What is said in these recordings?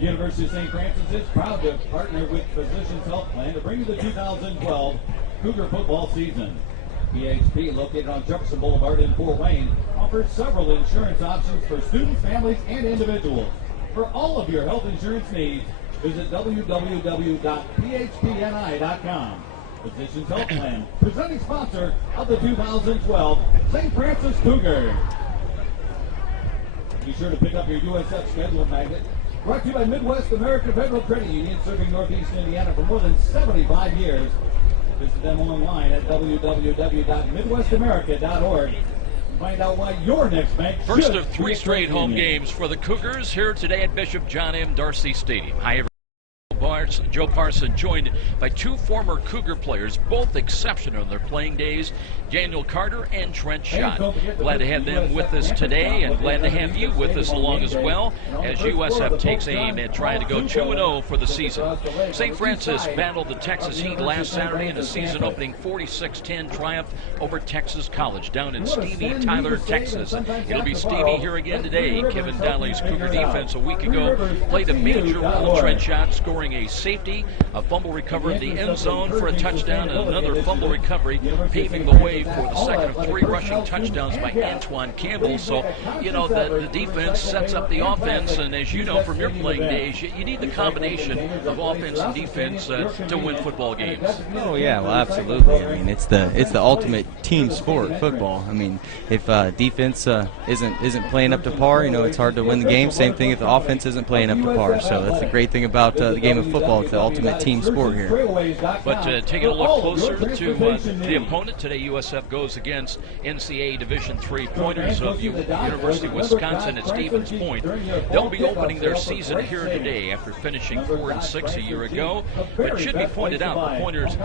University of St. Francis is proud to partner with Physicians Health Plan to bring you the 2012 Cougar football season. PHP, located on Jefferson Boulevard in Fort Wayne, offers several insurance options for students, families, and individuals. For all of your health insurance needs, visit www.phpni.com. Physicians Health Plan, presenting sponsor of the 2012 St. Francis Cougars. Be sure to pick up your USF schedule magnet. Brought to you by Midwest American Federal Credit Union, serving Northeast Indiana for more than 75 years. Visit them online at www.midwestamerica.org. Find out why your next bank should. First of 3 straight home games for the Cougars here today at Bishop John M. Darcy Stadium. Hi, everyone. Joe Parson, joined by 2 former Cougar players, both exceptional in their playing days, Daniel Carter and Trent Schott. Glad to have them with us today, and glad to have you with us along as well, as USF takes aim at trying to go 2-0 for the season. St. Francis battled the Texas Heat last Saturday in a season-opening 46-10 triumph over Texas College down in Stevie Tyler, Texas. It'll be Stevie here again today. Kevin Donnelly's Cougar defense a week ago played a major role. Trent Schott scoring a safety, a fumble recovery in the end zone for a touchdown, and another fumble recovery, paving the way for the second of 3 rushing touchdowns by Antoine Campbell. So, you know, the defense sets up the offense, and as you know from your playing days, you need the combination of offense and defense to win football games. Oh yeah, well absolutely. I mean, it's the ultimate team sport, football. I mean, if defense isn't playing up to par, you know, it's hard to win the game. Same thing if the offense isn't playing up to par. So that's the great thing about the game of football. It's the ultimate team sport here. But taking a look closer to the opponent today, USF goes against NCAA Division III Pointers of University of Wisconsin at Stevens Point. They'll be opening their season here today after finishing 4-6 a year ago. But it should be pointed out, the Pointers,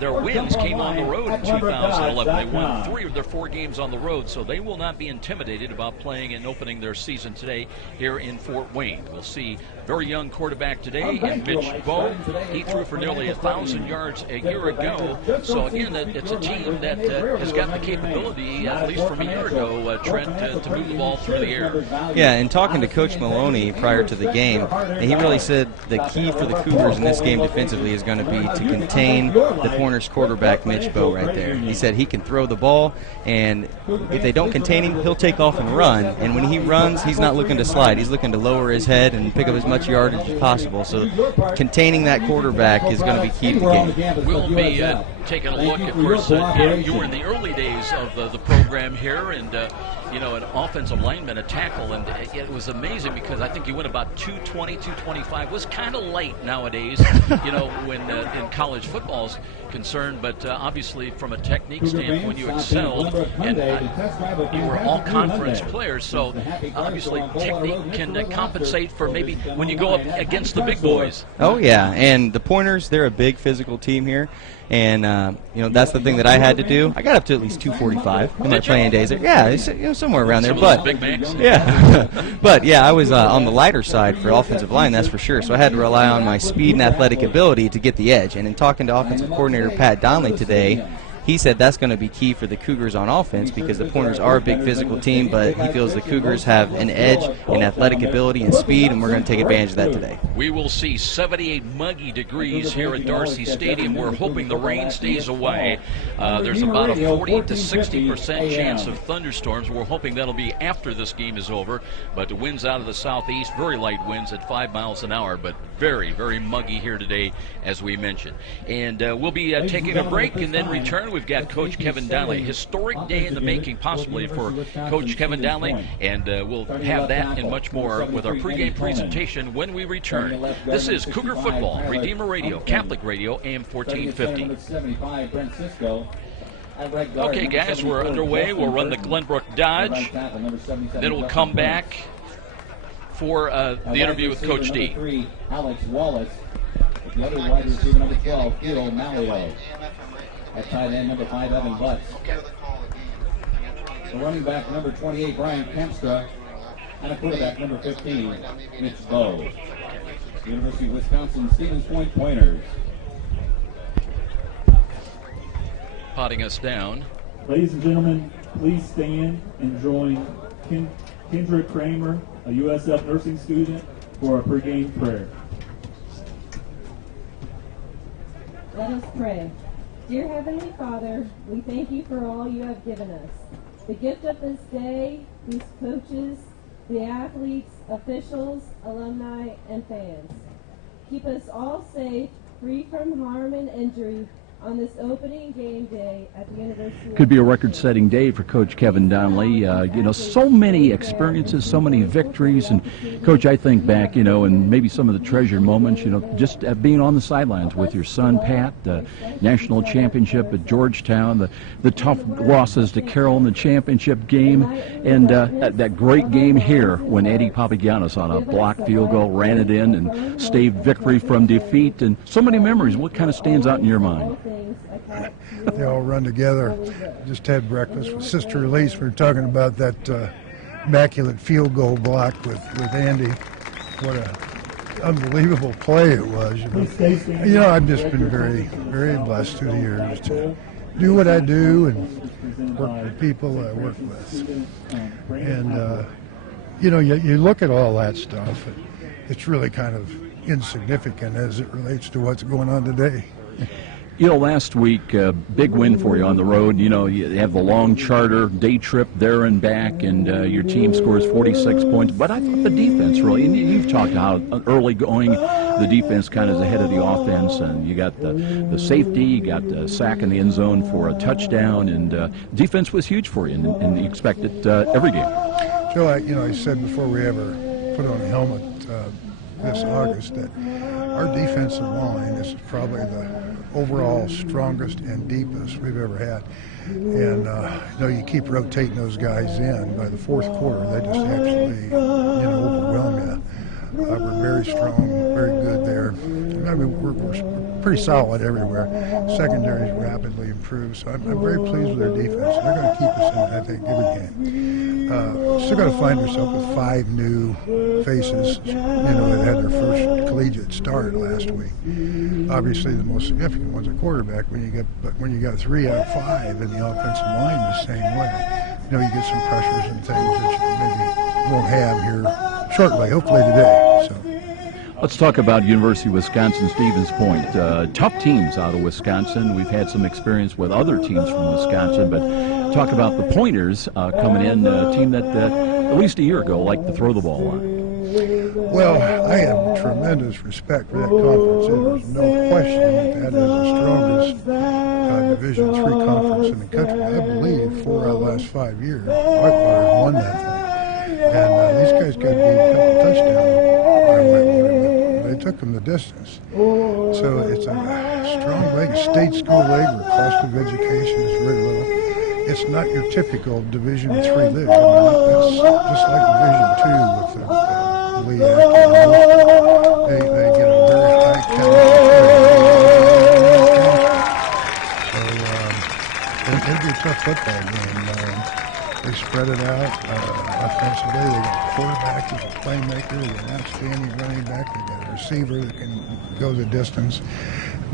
their wins came on the road in 2011. They won 3 of their 4 games on the road, so they will not be intimidated about playing and opening their season today here in Fort Wayne. We'll see very young quarterback today in Mitch Bowe. He threw for nearly 1,000 yards a year ago. So again, it's a team that has got the capability, at least from a year ago, Trent, to move the ball through the air. Yeah, and talking to Coach Maloney prior to the game, he really said the key for the Cougars in this game defensively is going to be to contain the Pointers quarterback, Mitch Bowe, right there. He said he can throw the ball, and if they don't contain him, he'll take off and run. And when he runs, he's not looking to slide. He's looking to lower his head and pick up as much yardage as possible. So containing that quarterback is going to be key to the game. We'll be taking a look. Of course, you were in the early days of the program here, and you know, an offensive lineman, a tackle, and it was amazing because I think you went about 220, 225. Was kind of light nowadays, you know, when in college football's concerned, but obviously from a technique standpoint, you excelled, and you were all-conference players, so obviously technique can compensate for maybe when you go up against the big boys. Oh yeah, and the Pointers, they're a big physical team here. And you know, that's the thing that I had to do. I got up to at least 245 in my playing days. Yeah, it's, you know, somewhere around there. But big Macs. Yeah, but yeah, I was on the lighter side for offensive line, that's for sure. So I had to rely on my speed and athletic ability to get the edge. And in talking to offensive coordinator Pat Donnelly today, he said that's going to be key for the Cougars on offense because the Pointers are a big physical team, but he feels the Cougars have an edge in athletic ability and speed, and we're going to take advantage of that today. We will see 78 muggy degrees here at Darcy Stadium. We're hoping the rain stays away. There's about a 40 to 60% chance of thunderstorms. We're hoping that'll be after this game is over, but the winds out of the southeast, very light winds at 5 miles an hour, but very, very muggy here today, as we mentioned. And we'll be taking a break and then return. We've got Coach Kevin Donnelly. Historic day in the making, possibly, for Coach Kevin Donnelly, and we'll have that and much more with our pregame presentation when we return. This is Cougar Football, Redeemer Radio, Catholic Radio, AM 1450. Okay, guys, we're underway. We'll run the Glenbrook Dodge. Then we'll come back for the interview with Coach D. Alex Wallace. The other wide receiver, number 12, Hero Malio. At tight end, number 5, Evan Butts. The running back, number 28, Brian Kempstra. And a quarterback, number 15, Mitch Bowe. University of Wisconsin, Stevens Point Pointers. Potting us down. Ladies and gentlemen, please stand and join Kendra Kramer, a USF nursing student, for a pregame prayer. Let us pray. Dear Heavenly Father, we thank you for all you have given us. The gift of this day, these coaches, the athletes, officials, alumni, and fans. Keep us all safe, free from harm and injury on this opening game day at the University of Could be a record-setting day for Coach Kevin Donnelly. You know, so many experiences, so many victories, and Coach, I think back, you know, and maybe some of the treasured moments, you know, just being on the sidelines with your son Pat, the national championship at Georgetown, the tough losses to Carroll in the championship game, and that great game here when Eddie Papagiannis on a blocked field goal ran it in and staved victory from defeat, and so many memories. What kind of stands out in your mind? They all run together. Just had breakfast with Sister Elise. We were talking about that immaculate field goal block with Andy. What an unbelievable play it was. You know, I've just been very, very blessed through the years to do what I do and work with people I work with. And, you know, you look at all that stuff, and it's really kind of insignificant as it relates to what's going on today. You know, last week, big win for you on the road. You know, you have the long charter day trip there and back, and your team scores 46 points. But I thought the defense really, and you've talked how early going the defense kind of is ahead of the offense, and you got the safety, you got the sack in the end zone for a touchdown, and defense was huge for you, and you expect it every game. So, I said before we ever put on a helmet this August that our defensive line is probably the overall strongest and deepest we've ever had. And, you keep rotating those guys in. By the fourth quarter, they just absolutely, overwhelm you. We're very strong, very good there. I mean, we're pretty solid everywhere. Secondary's rapidly improved, so I'm very pleased with their defense. They're going to keep us in, I think, every game. Still got to find yourself with 5 new faces, that had their first collegiate start last week. Obviously, the most significant one's a quarterback. When you got 3 out of 5 in the offensive line the same way, you get some pressures and things that you maybe won't have here shortly, hopefully today. So. Let's talk about University of Wisconsin-Stevens Point. Tough teams out of Wisconsin. We've had some experience with other teams from Wisconsin, but talk about the Pointers coming in, a team that at least a year ago liked to throw the ball on. Well, I have tremendous respect for that conference. There's no question that is the strongest Division III conference in the country. I believe 4 out of the last 5 years, Whitewater has won that thing. And these guys got beat a couple touchdowns by Whitewater. They took them the distance. So it's a strong league, a state school league where cost of education is very little. It's not your typical Division III league. I mean, it's just like Division II with the LEAC. They get a very high caliber. So it'll be a tough football game. They spread it out offensively. They got a quarterback who's a playmaker. They got an outstanding running back. They got a receiver that can go the distance,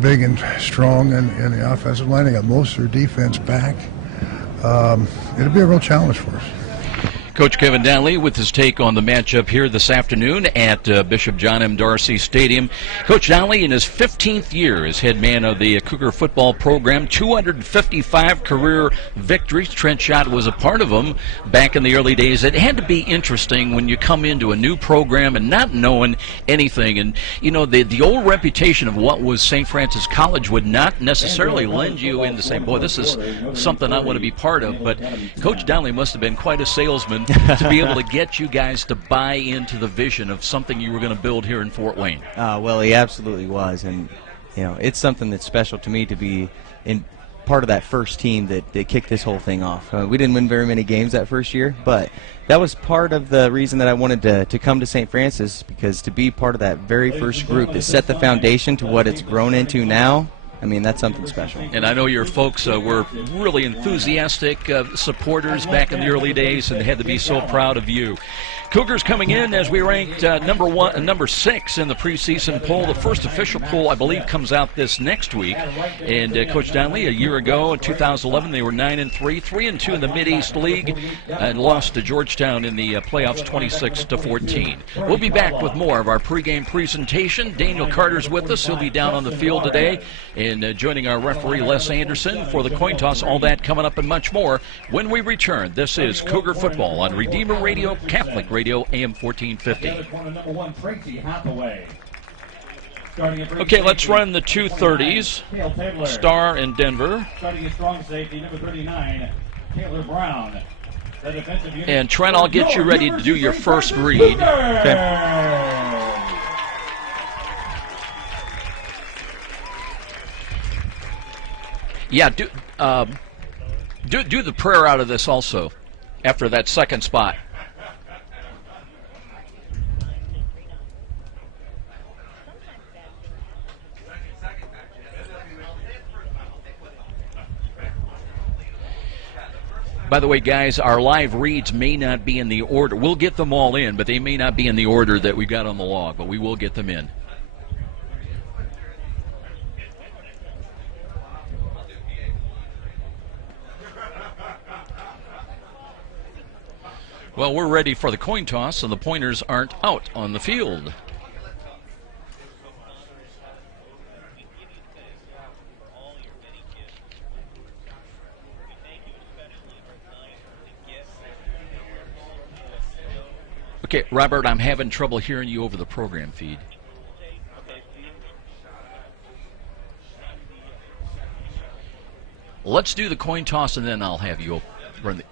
big and strong in the offensive line. They got most of their defense back. It'll be a real challenge for us. Coach Kevin Donnelly with his take on the matchup here this afternoon at Bishop John M. Darcy Stadium. Coach Donnelly in his 15th year as head man of the Cougar football program, 255 career victories. Trent Schott was a part of them back in the early days. It had to be interesting when you come into a new program and not knowing anything. And, the old reputation of what was St. Francis College would not necessarily lend you into saying, boy, this is something I want to be part of. But Coach Donnelly must have been quite a salesman to be able to get you guys to buy into the vision of something you were going to build here in Fort Wayne. Well, he absolutely was, and it's something that's special to me to be in part of that first team that kicked this whole thing off. We didn't win very many games that first year, but that was part of the reason that I wanted to come to St. Francis, because to be part of that very first group that set the foundation to what it's grown into now, I mean, that's something special. And I know your folks were really enthusiastic supporters back in the early days, and they had to be so proud of you. Cougars coming in as we ranked number 6 in the preseason poll. The first official poll, I believe, comes out this next week. And Coach Donnelly, a year ago in 2011, they were 9-3, 3-2 in the Mid-East League, and lost to Georgetown in the playoffs 26-14. We'll be back with more of our pregame presentation. Daniel Carter's with us. He'll be down on the field today, and joining our referee Les Anderson for the coin toss. All that coming up and much more when we return. This is Cougar Football on Redeemer Radio, Catholic Radio, AM 1450. Okay, let's run the 2:30s. Star and Denver. Starting a strong safety, number 39, Taylor Brown. And Trent, I'll get you ready to do your first read. Okay. Yeah, do the prayer out of this also after that second spot. By the way, guys, our live reads may not be in the order. We'll get them all in, but they may not be in the order that we got on the log, but we will get them in. Well, we're ready for the coin toss, and the pointers aren't out on the field. Okay, Robert, I'm having trouble hearing you over the program feed. Let's do the coin toss, and then I'll have you run the...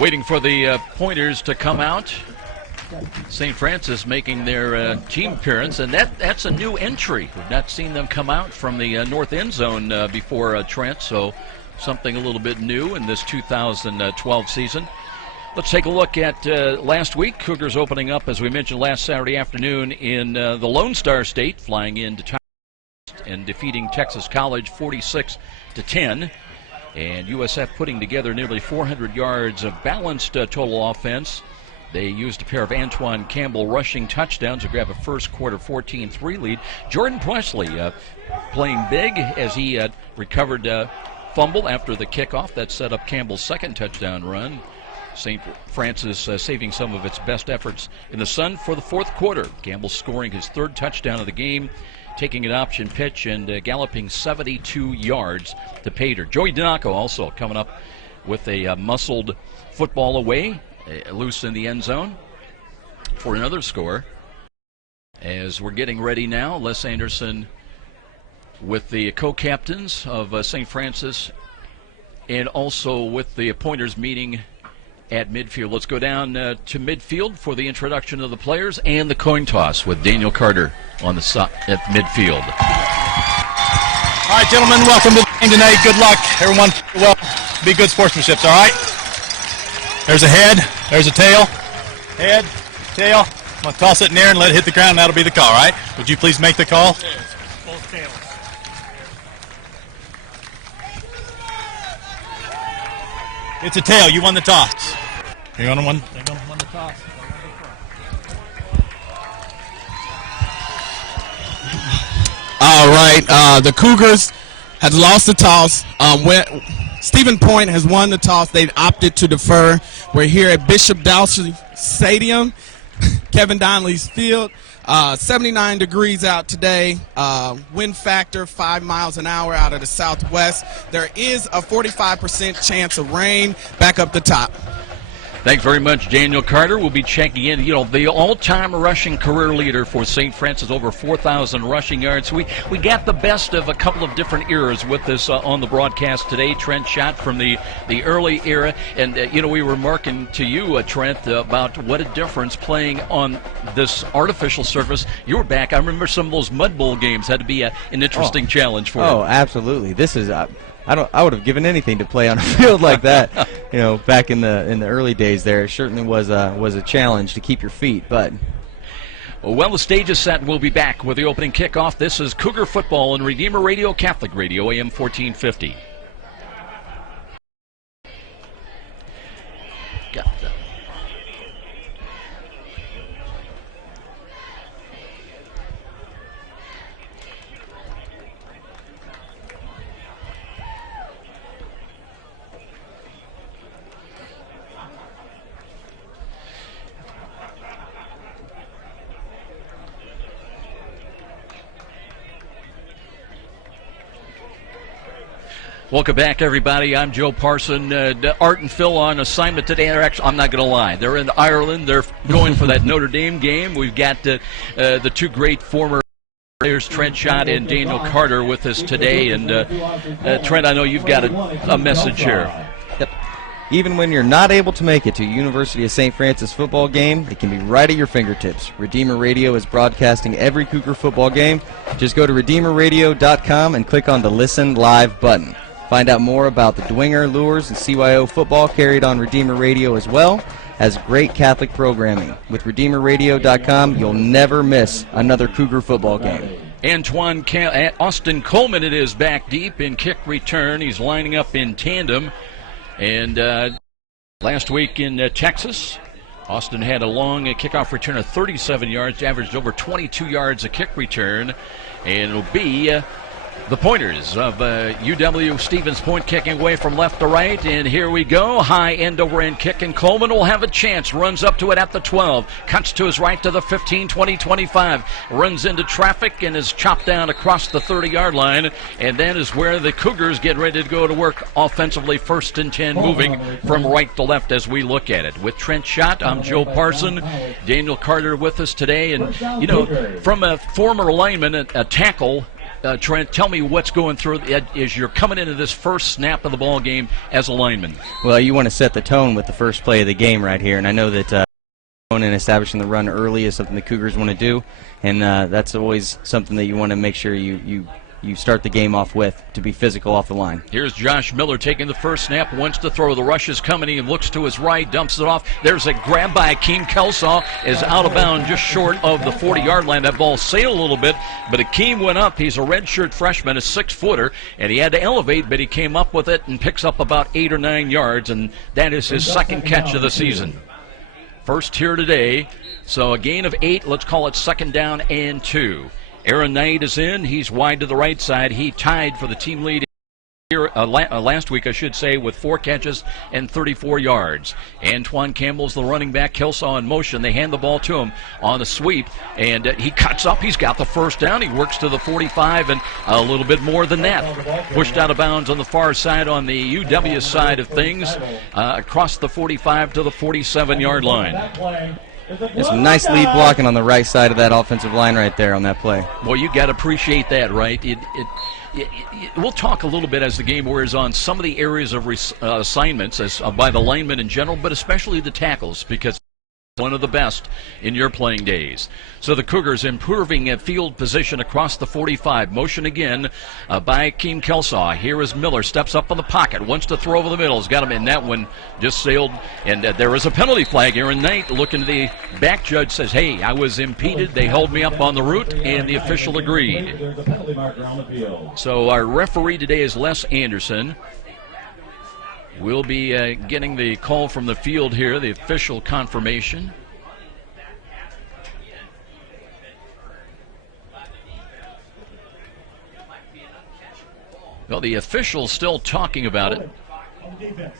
Waiting for the pointers to come out. St. Francis making their team appearance, and that's a new entry. We've not seen them come out from the north end zone before, Trent, so something a little bit new in this 2012 season. Let's take a look at last week. Cougars opening up, as we mentioned, last Saturday afternoon in the Lone Star State, flying into town and defeating Texas College 46-10. And USF putting together nearly 400 yards of balanced total offense. They used a pair of Antoine Campbell rushing touchdowns to grab a first quarter 14-3 lead. Jordan Presley playing big as he recovered fumble after the kickoff. That set up Campbell's second touchdown run. St. Francis saving some of its best efforts in the sun for the fourth quarter. Campbell scoring his third touchdown of the game, taking an option pitch and galloping 72 yards to Pater. Joey Donaco also coming up with a muscled football away, loose in the end zone for another score. As we're getting ready now, Les Anderson with the co-captains of St. Francis and also with the pointers meeting at midfield. Let's go down to midfield for the introduction of the players and the coin toss with Daniel Carter on the at midfield. All right, gentlemen, welcome to the game tonight. Good luck, everyone. Well, be good sportsmanship. All right. There's a head. There's a tail. Head, tail. I'm gonna toss it in there and let it hit the ground. That'll be the call. All right. Would you please make the call? Both tails. It's a tail. You won the toss. You won one. They won the toss. All right. The Cougars has lost the toss. Stephen Point has won the toss. They've opted to defer. We're here at Bishop Dowsey Stadium, Kevin Donnelly's field. 79 degrees out today. Wind factor 5 miles an hour out of the southwest. There is a 45% chance of rain back up the top. Thanks very much, Daniel Carter. We'll be checking in. You know, the all-time rushing career leader for St. Francis, over 4,000 rushing yards. We got the best of a couple of different eras with this on the broadcast today. Trent shot from the early era. And, you know, we were remarking to you, Trent, about what a difference playing on this artificial surface. You were back. I remember some of those Mud Bowl games had to be an interesting challenge for you. Oh, absolutely. This is I would have given anything to play on a field like that. Back in the early days there, it certainly was a challenge to keep your feet, but. Well, the stage is set. We'll be back with the opening kickoff. This is Cougar Football on Redeemer Radio, Catholic Radio, AM 1450. Got that. Welcome back, everybody. I'm Joe Parson. Art and Phil on assignment today. I'm not going to lie. They're in Ireland. They're going for that Notre Dame game. We've got the two great former players, Trent Schott and Daniel Carter, with us today. And Trent, I know you've got a message here. Yep. Even when you're not able to make it to a University of St. Francis football game, it can be right at your fingertips. Redeemer Radio is broadcasting every Cougar football game. Just go to redeemerradio.com and click on the Listen Live button. Find out more about the Dwinger, Lures, and CYO football carried on Redeemer Radio as well as great Catholic programming. With redeemerradio.com, you'll never miss another Cougar football game. Austin Coleman, it is back deep in kick return. He's lining up in tandem. And last week in Texas, Austin had a long kickoff return of 37 yards, averaged over 22 yards a kick return. And it'll be the Pointers of UW Stevens Point kicking away from left to right, and here we go. High end-over-end kick, and Coleman will have a chance. Runs up to it at the 12. Cuts to his right to the 15, 20, 25. Runs into traffic and is chopped down across the 30-yard line, and that is where the Cougars get ready to go to work offensively. 1st and 10, moving from right to left as we look at it. With Trent Schott, I'm Joe Parson. Daniel Carter with us today, and, from a former lineman, a tackle, Trent, tell me what's going through as you're coming into this first snap of the ball game as a lineman. Well, you want to set the tone with the first play of the game right here, and I know that and establishing the run early is something the Cougars want to do, and that's always something that you want to make sure you start the game off with, to be physical off the line. Here's Josh Miller taking the first snap, wants to throw. The rush is coming. He looks to his right, dumps it off. There's a grab by Akeem Kelsaw, is out of bounds just short of the 40-yard line. That ball sailed a little bit, but Akeem went up. He's a redshirt freshman, a 6-footer, and he had to elevate, but he came up with it and picks up about 8 or 9 yards, and that is his second catch of the season. First here today, so a gain of 8. Let's call it 2nd down and 2. Aaron Knight is in. He's wide to the right side. He tied for the team lead here last week, I should say, with 4 catches and 34 yards. Antoine Campbell's the running back. Kelsaw in motion. They hand the ball to him on a sweep, and he cuts up. He's got the first down. He works to the 45 and a little bit more than that. Pushed out of bounds on the far side on the UW side of things, across the 45 to the 47-yard line. There's some nice lead blocking on the right side of that offensive line right there on that play. Well, you got to appreciate that, right? We'll talk a little bit as the game wears on some of the areas of assignments by the linemen in general, but especially the tackles, because one of the best in your playing days. So the Cougars improving field position across the 45. Motion again by Akeem Kelsaw. Here is Miller, steps up on the pocket, wants to throw over the middle. He's got him in. That one just sailed, and there is a penalty flag. Aaron Knight looking to the back judge, says, hey, I was impeded. They held me up on the route, and the official agreed. So our referee today is Les Anderson. We'll be getting the call from the field here, the official confirmation. Well, the official's still talking about it. On defense.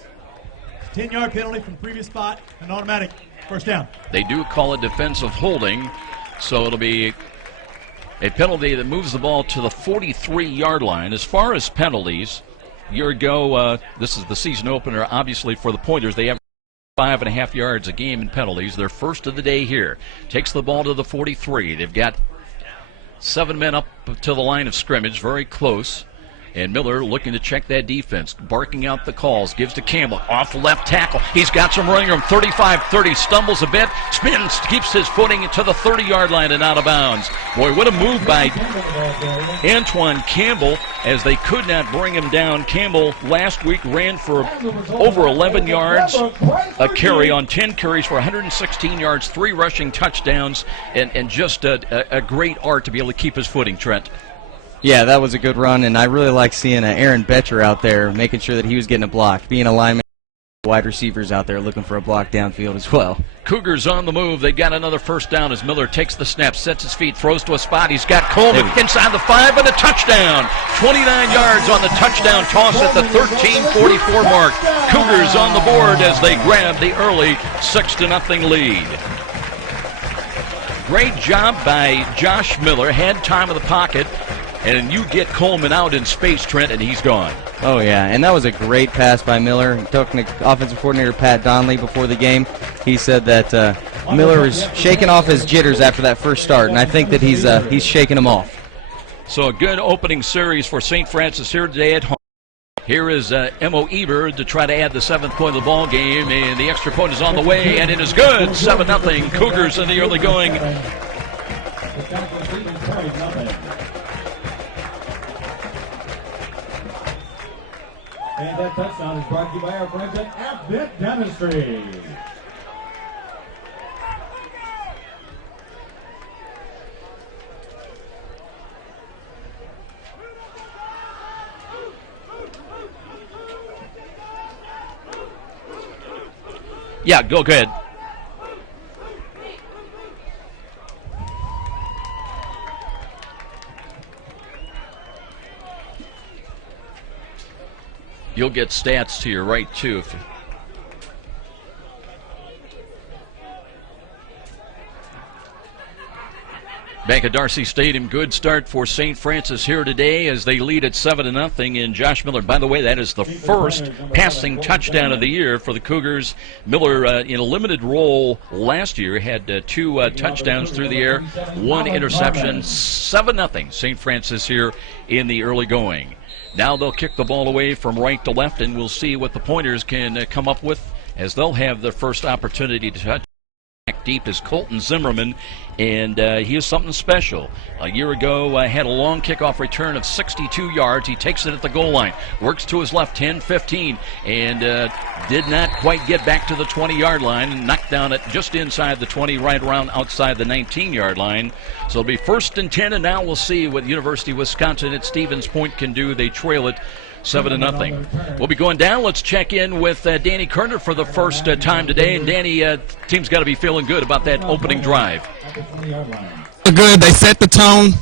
10-yard penalty from previous spot, an automatic first down. They do call it defensive holding, so it'll be a penalty that moves the ball to the 43-yard line. As far as penalties, year ago, this is the season opener, obviously, for the Pointers. They have 5.5 yards a game in penalties. Their first of the day here. Takes the ball to the 43. They've got 7 men up to the line of scrimmage, very close. And Miller looking to check that defense, barking out the calls, gives to Campbell, off left tackle. He's got some running room, 35-30, stumbles a bit, spins, keeps his footing to the 30-yard line and out of bounds. Boy, what a move by Antoine Campbell. as they could not bring him down. Campbell last week ran for over 11 yards a carry on 10 carries for 116 yards, 3 rushing touchdowns, and just a great art to be able to keep his footing, Trent. Yeah, that was a good run, and I really like seeing Aaron Betcher out there making sure that he was getting a block, being a lineman. Wide receivers out there looking for a block downfield as well. Cougars on the move. They got another first down as Miller takes the snap, sets his feet, throws to a spot. He's got Coleman inside the 5 and a touchdown. 29 yards on the touchdown toss at the 13:44 mark. Cougars on the board as they grab the early 6-0 lead. Great job by Josh Miller. Had time in the pocket. And you get Coleman out in space, Trent, and he's gone. Oh, yeah, and that was a great pass by Miller. Talking to offensive coordinator Pat Donnelly before the game, he said that Miller was shaking off his jitters after that first start, and I think that he's shaking them off. So a good opening series for St. Francis here today at home. Here is Emo Eber to try to add the 7th point of the ball game, and the extra point is on the way, and it is good. 7-0 Cougars in the early going. And that touchdown is brought to you by our friends at Abbott Dentistry. Yeah, go ahead. You'll get stats to your right, too. Back at Darcy Stadium, good start for St. Francis here today as they lead at 7-0. And Josh Miller, by the way, that is the first passing touchdown of the year for the Cougars. Miller, in a limited role last year, had 2 touchdowns through the air, 1 interception. 7-0 St. Francis here in the early going. Now they'll kick the ball away from right to left, and we'll see what the Pointers can come up with as they'll have their first opportunity to touch. Deep is Colton Zimmerman, and he is something special. A year ago, had a long kickoff return of 62 yards. He takes it at the goal line, works to his left, 10-15, and did not quite get back to the 20-yard line, and knocked down it just inside the 20, right around outside the 19-yard line. So it'll be 1st and 10, and now we'll see what University of Wisconsin at Stevens Point can do. They trail it 7-0. We'll be going down. Let's check in with Danny Kerner for the first time today. And Danny, team's got to be feeling good about that opening drive. Good. They set the tone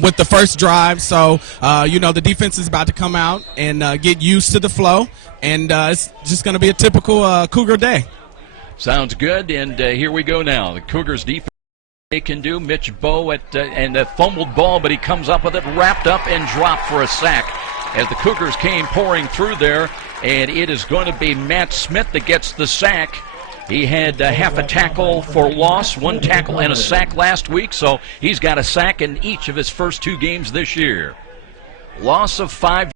with the first drive. So, the defense is about to come out and get used to the flow. And it's just going to be a typical Cougar day. Sounds good. And here we go now. The Cougars defense they can do. Mitch Bowe and a fumbled ball, but he comes up with it, wrapped up and dropped for a sack. As the Cougars came pouring through there, and it is going to be Matt Smith that gets the sack. He had half a tackle for loss, 1 tackle and a sack last week, so he's got a sack in each of his first 2 games this year. Loss of 5,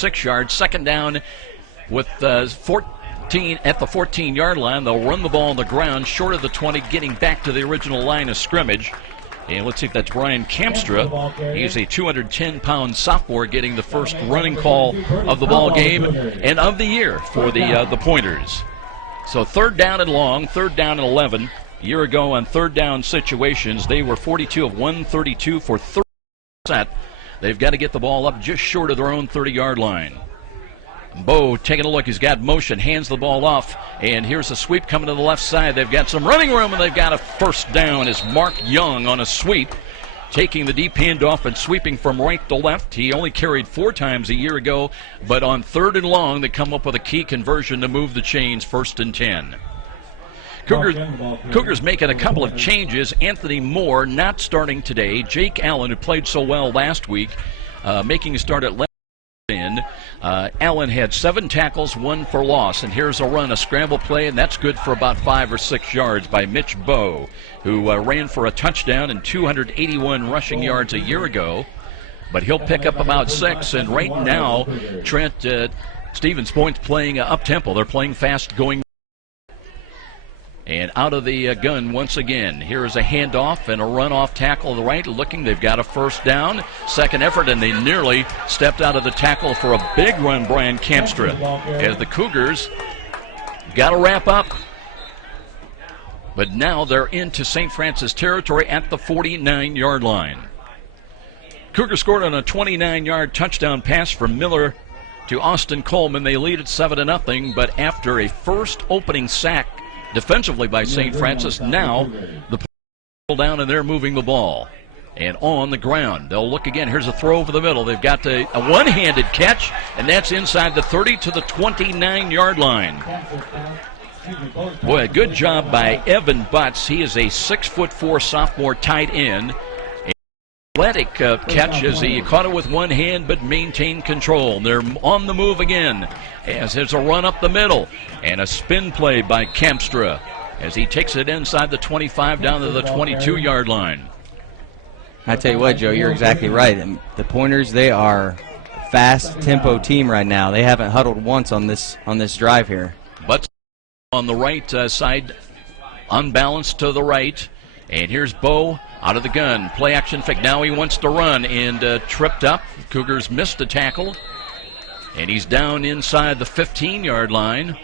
6 yards, 2nd down with 14 at the 14-yard line. They'll run the ball on the ground, short of the 20, getting back to the original line of scrimmage. And let's see if that's Brian Kampstra. He's a 210-pound sophomore getting the first running call of the ball game and of the year for the Pointers. So 3rd down and long, 3rd down and 11. A year ago on 3rd down situations, they were 42 of 132 for 30%. They've got to get the ball up just short of their own 30-yard line. Bowe taking a look. He's got motion, hands the ball off, and here's a sweep coming to the left side. They've got some running room, and they've got a first down as Mark Young on a sweep, taking the deep handoff and sweeping from right to left. He only carried 4 times a year ago, but on 3rd and long, they come up with a key conversion to move the chains, 1st and 10. Cougars making a couple of changes. Anthony Moore not starting today. Jake Allen, who played so well last week, making a start at left. Allen had 7 tackles, 1 for loss, and here's a run, a scramble play, and that's good for about 5 or 6 yards by Mitch Bowe, who ran for a touchdown and 281 rushing yards a year ago, but he'll pick up about 6. And right now, Trent, Stevens Point's playing up tempo. They're playing fast, going, And out of the gun once again. Here is a handoff and a run-off tackle to the right. Looking, they've got a first down. Second effort, and they nearly stepped out of the tackle for a big run, Brian Kamstra. As the Cougars got to wrap up. But now they're into St. Francis territory at the 49-yard line. Cougars scored on a 29-yard touchdown pass from Miller to Austin Coleman. They lead at 7-0, but after a first opening sack defensively by St. Francis, now the ball down and they're moving the ball. And on the ground, they'll look again. Here's a throw over the middle. They've got a one-handed catch, and that's inside the 30 to the 29-yard line. Boy, a good job by Evan Butts. He is a 6'4" sophomore tight end. Athletic catch as he caught it with one hand but maintained control. They're on the move again as there's a run up the middle and a spin play by Kamstra as he takes it inside the 25 down to the 22-yard line. I tell you what, Joe, you're exactly right. And the Pointers, they are a fast tempo team right now. They haven't huddled once on this drive here. But on the right side, unbalanced to the right. And here's Bo out of the gun. Play action fake. Now he wants to run and tripped up. Cougars missed a tackle. And he's down inside the 15-yard line.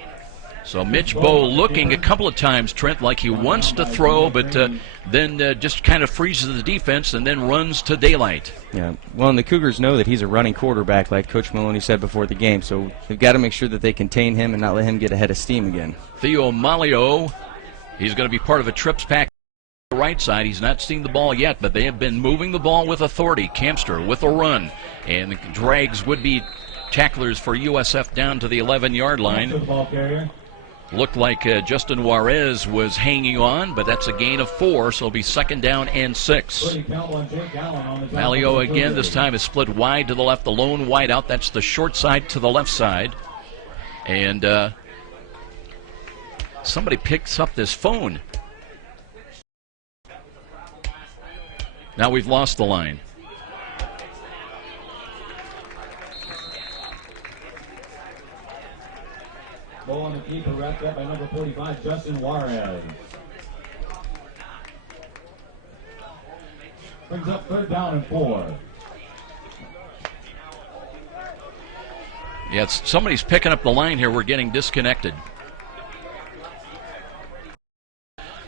So Mitch Bo looking a couple of times, Trent, like he wants to throw, but then just kind of freezes the defense and then runs to daylight. Yeah, well, and the Cougars know that he's a running quarterback, like Coach Maloney said before the game, so they've got to make sure that they contain him and not let him get ahead of steam again. Theo Malio, he's going to be part of a trips pack. Right side, he's not seen the ball yet, but they have been moving the ball with authority. Kamstra with a run, and the drags would-be tacklers for USF down to the 11-yard line. Looked like Justin Juarez was hanging on, but that's a gain of 4, so it'll be 2nd down and 6. Malio again, this time is split wide to the left, the lone wide out. That's the short side to the left side. And somebody picks up this phone. Now we've lost the line. Ball on the keeper, wrapped up by number 45, Justin Juarez. Brings up 3rd down and 4. Yeah, somebody's picking up the line here. We're getting disconnected.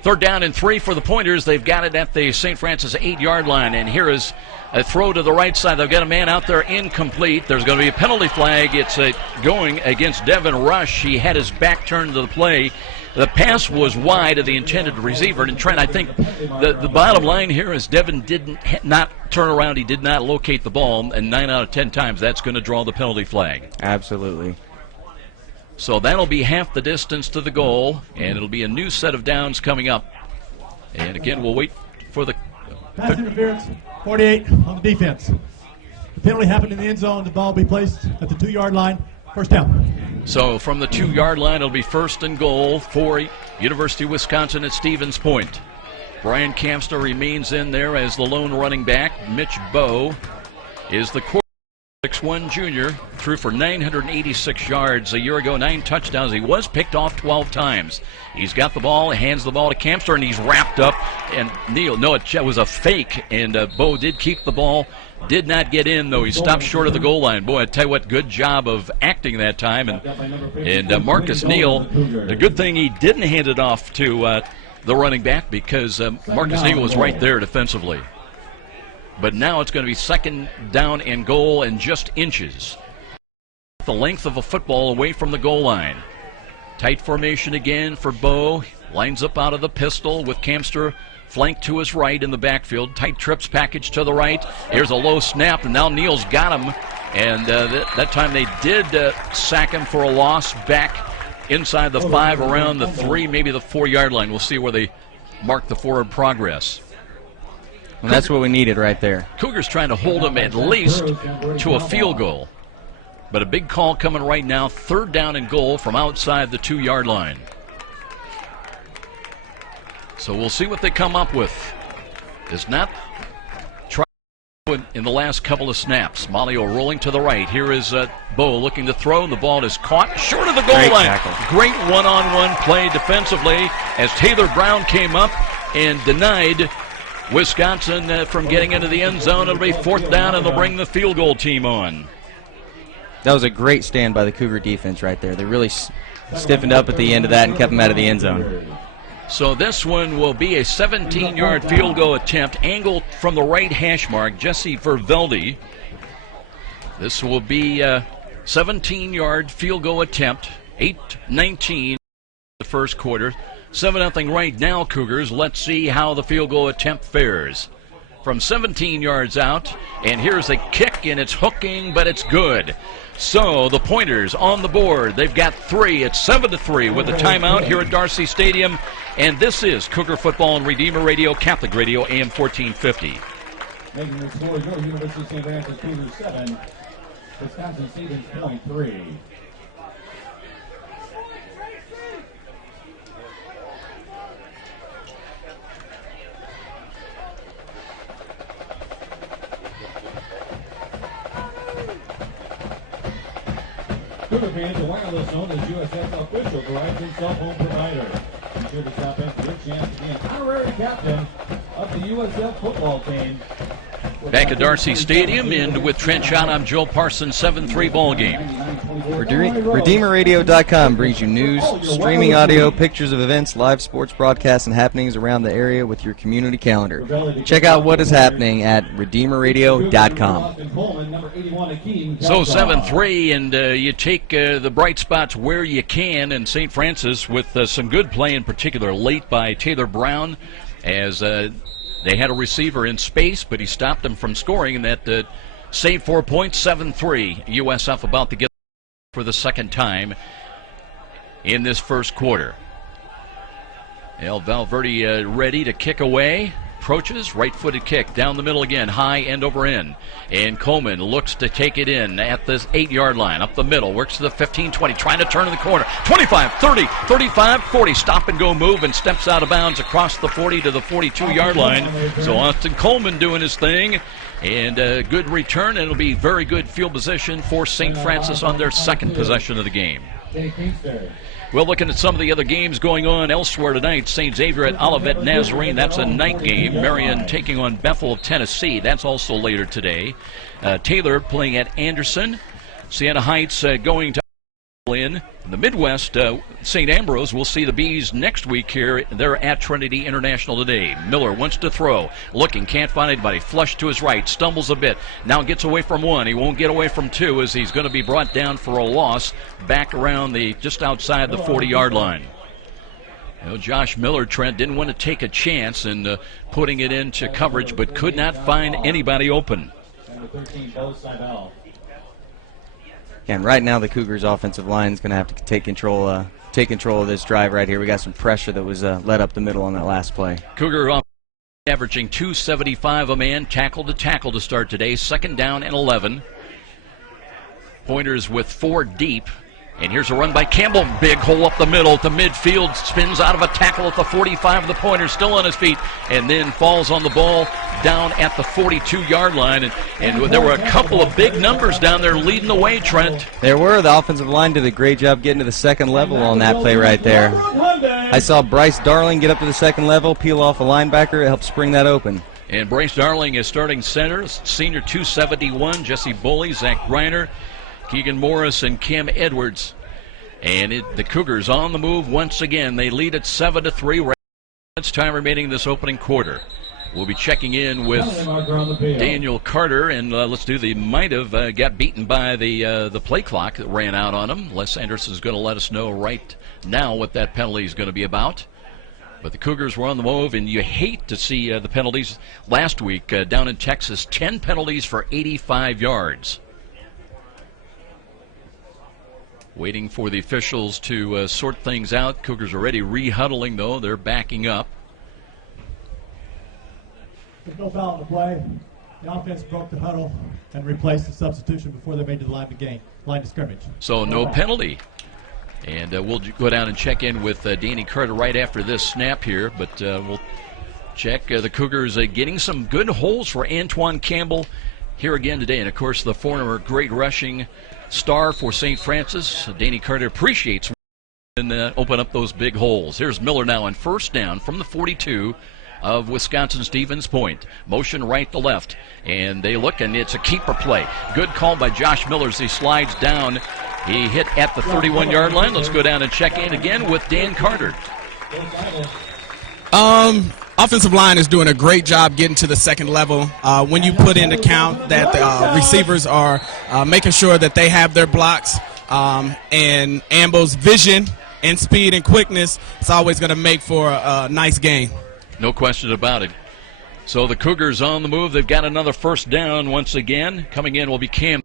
3rd down and 3 for the Pointers. They've got it at the St. Francis 8-yard line, and here is a throw to the right side. They've got a man out there incomplete. There's going to be a penalty flag. It's going against Devin Rush. He had his back turned to the play. The pass was wide of the intended receiver. And Trent, I think the bottom line here is Devin did not turn around. He did not locate the ball, and 9 out of 10 times that's going to draw the penalty flag. Absolutely. So that'll be half the distance to the goal, and it'll be a new set of downs coming up. And again, we'll wait for the pass interference, 48 on the defense. The penalty happened in the end zone. The ball will be placed at the 2-yard line. 1st down. So from the 2-yard line, it'll be 1st and goal for University of Wisconsin at Stevens Point. Brian Kamstra remains in there as the lone running back. Mitch Bo is the quarterback. 6'1" junior, threw for 986 yards a year ago, 9 touchdowns. He was picked off 12 times. He's got the ball, hands the ball to Kamstra, and he's wrapped up. And Neil, no, it was a fake, and Bo did keep the ball, did not get in, though. He stopped short of the goal line. Boy, I tell you what, good job of acting that time. And Marcus Neal, the good thing he didn't hand it off to the running back because Marcus Neal was right there defensively. But now it's going to be 2nd down and goal and just inches. The length of a football away from the goal line. Tight formation again for Bo. Lines up out of the pistol with Kamstra flanked to his right in the backfield. Tight trips package to the right. Here's a low snap, and now Neal's got him. And that time they did sack him for a loss back inside the 5, around the 3, maybe the 4-yard line. We'll see where they mark the forward progress. And that's what we needed right there. Cougars trying to hold them at least to a field goal. But a big call coming right now, 3rd down and goal from outside the 2-yard line. So we'll see what they come up with. It's not in the last couple of snaps. Malio rolling to the right. Here is Bo looking to throw, and the ball is caught short of the goal line. Tackle. Great one-on-one play defensively as Taylor Brown came up and denied Wisconsin from getting into the end zone. It'll be 4th down, and they'll bring the field goal team on. That was a great stand by the Cougar defense right there. They really stiffened up at the end of that and kept them out of the end zone. So this one will be a 17-yard field goal attempt, angled from the right hash mark, Jesse Vervelde. This will be a 17-yard field goal attempt, 8-19 the first quarter. 7-0 right now, Cougars. Let's see how the field goal attempt fares. From 17 yards out, and here's a kick, and it's hooking, but it's good. So the Pointers on the board. They've got 3. It's 7-3 with the timeout here at Darcy Stadium. And this is Cougar Football and Redeemer Radio, Catholic Radio, AM 1450. Making your score, your University of St. Francis Cougars 7, Wisconsin Stevens Point 3. Cougar fans, a wireless known as USF official garage and cell phone provider. Be sure to stop in for your chance to be an honorary captain of the USF football team. Back at Darcy Stadium, and with Trent Schott, I'm Joe Parsons, 7-3 ball game. RedeemerRadio.com brings you news, streaming audio, pictures of events, live sports broadcasts, and happenings around the area with your community calendar. Check out what is happening at RedeemerRadio.com. So 7-3, and you take the bright spots where you can, and St. Francis with some good play, in particular late by Taylor Brown, as they had a receiver in space, but he stopped them from scoring, and that saved 4 points. 7-3. USF about to get for the second time in this first quarter. El Valverde ready to kick away. Approaches, right-footed kick down the middle again, high end over end. And Coleman looks to take it in at this 8-yard line, up the middle, works to the 15-20, trying to turn in the corner. 25, 30, 35, 40, stop and go move, and steps out of bounds across the 40 to the 42-yard line. So Austin Coleman doing his thing, and a good return, and it'll be very good field position for St. Francis on their second possession of the game. Well, looking at some of the other games going on elsewhere tonight, St. Xavier at Olivet Nazarene, that's a night game. Marion taking on Bethel of Tennessee, that's also later today. Taylor playing at Anderson. Siena Heights going to in the Midwest. St. Ambrose will see the Bees next week here. They're at Trinity International today. Miller wants to throw, looking, can't find anybody. Flush to his right, stumbles a bit, now gets away from one. He won't get away from two, as he's going to be brought down for a loss back around the just outside the 40-yard line. You know, Josh Miller, Trent, didn't want to take a chance in putting it into coverage, but could not find anybody open. And right now the Cougars' offensive line is going to have to take control of this drive right here. We got some pressure that was led up the middle on that last play. Cougar averaging 275 a man, tackle to tackle to start today. 2nd down and 11. Pointers with 4 deep. And here's a run by Campbell. Big hole up the middle to midfield. Spins out of a tackle at the 45 of the Pointers, still on his feet. And then falls on the ball down at the 42-yard line. And there were a couple of big numbers down there leading the way, Trent. There were. The offensive line did a great job getting to the second level on that play right there. I saw Bryce Darling get up to the second level, peel off a linebacker. It helped spring that open. And Bryce Darling is starting center. Senior 271, Jesse Boley, Zach Greiner, Keegan Morris, and Kim Edwards. And the Cougars on the move once again. They lead at 7-3. It's time remaining in this opening quarter. We'll be checking in with Daniel Carter, and let's do the might have got beaten by the play clock that ran out on him. Les Anderson is going to let us know right now what that penalty is going to be about. But the Cougars were on the move, and you hate to see the penalties. Last week down in Texas, 10 penalties for 85 yards. Waiting for the officials to sort things out. Cougars already re-huddling, though. They're backing up. There's no foul on the play. The offense broke the huddle and replaced the substitution before they made the line to scrimmage. So no penalty. And we'll go down and check in with Danny Carter right after this snap here. But we'll check. The Cougars getting some good holes for Antoine Campbell here again today. And, of course, the former great rushing star for St. Francis, Danny Carter, appreciates and open up those big holes. Here's Miller now on first down from the 42 of Wisconsin-Stevens Point. Motion right to left. And they look, and it's a keeper play. Good call by Josh Miller as he slides down. He hit at the 31-yard line. Let's go down and check in again with Dan Carter. Offensive line is doing a great job getting to the second level. When you put into account that the receivers are making sure that they have their blocks, and Ambo's vision and speed and quickness, it's always going to make for a nice game. No question about it. So the Cougars on the move. They've got another first down once again. Coming in will be Cam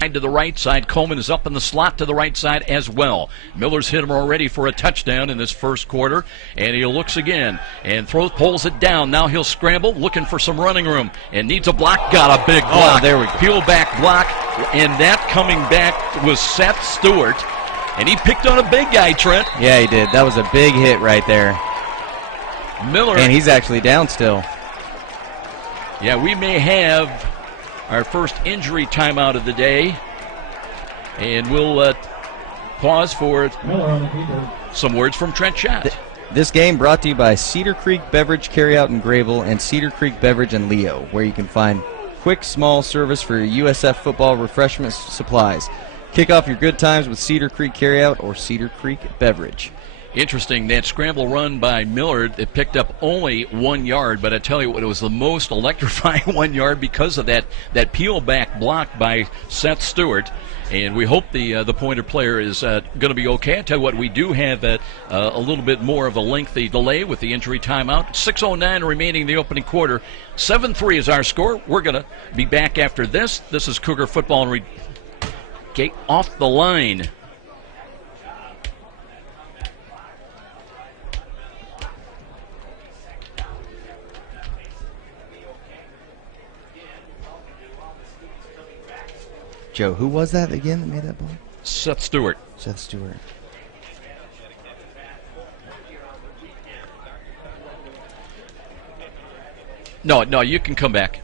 to the right side. Coleman is up in the slot to the right side as well. Miller's hit him already for a touchdown in this first quarter, and he looks again and pulls it down. Now he'll scramble, looking for some running room, and needs a block. Got a big block. Oh, there we go. Peel back block, and that coming back was Seth Stewart, and he picked on a big guy, Trent. Yeah, he did. That was a big hit right there. Miller. And he's actually down still. Yeah, we may have our first injury timeout of the day, and we'll pause for some words from Trent Schott. This game brought to you by Cedar Creek Beverage Carryout in Grayville and Cedar Creek Beverage in Leo, where you can find quick, small service for your USF football refreshment supplies. Kick off your good times with Cedar Creek Carryout or Cedar Creek Beverage. Interesting, that scramble run by Millard, it picked up only 1 yard, but I tell you what, it was the most electrifying 1 yard because of that peel back block by Seth Stewart. And we hope the pointer player is going to be okay. I tell you what, we do have a little bit more of a lengthy delay with the injury timeout. 6:09 remaining in the opening quarter. 7-3 is our score. We're going to be back after this. This is Cougar football and get off the line. Joe, who was that again that made that ball? Seth Stewart. Seth Stewart. No, you can come back.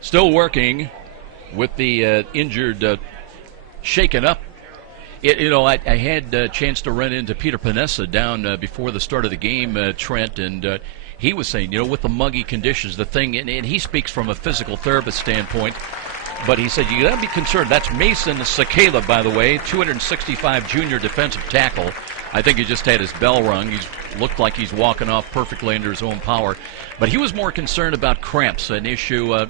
Still working with the injured, shaken up. I had a chance to run into Peter Panessa down before the start of the game, Trent, and he was saying, with the muggy conditions, the thing, and he speaks from a physical therapist standpoint, but he said, you got to be concerned. That's Mason Sakala, by the way, 265 junior defensive tackle. I think he just had his bell rung. He looked like he's walking off perfectly under his own power. But he was more concerned about cramps, an issue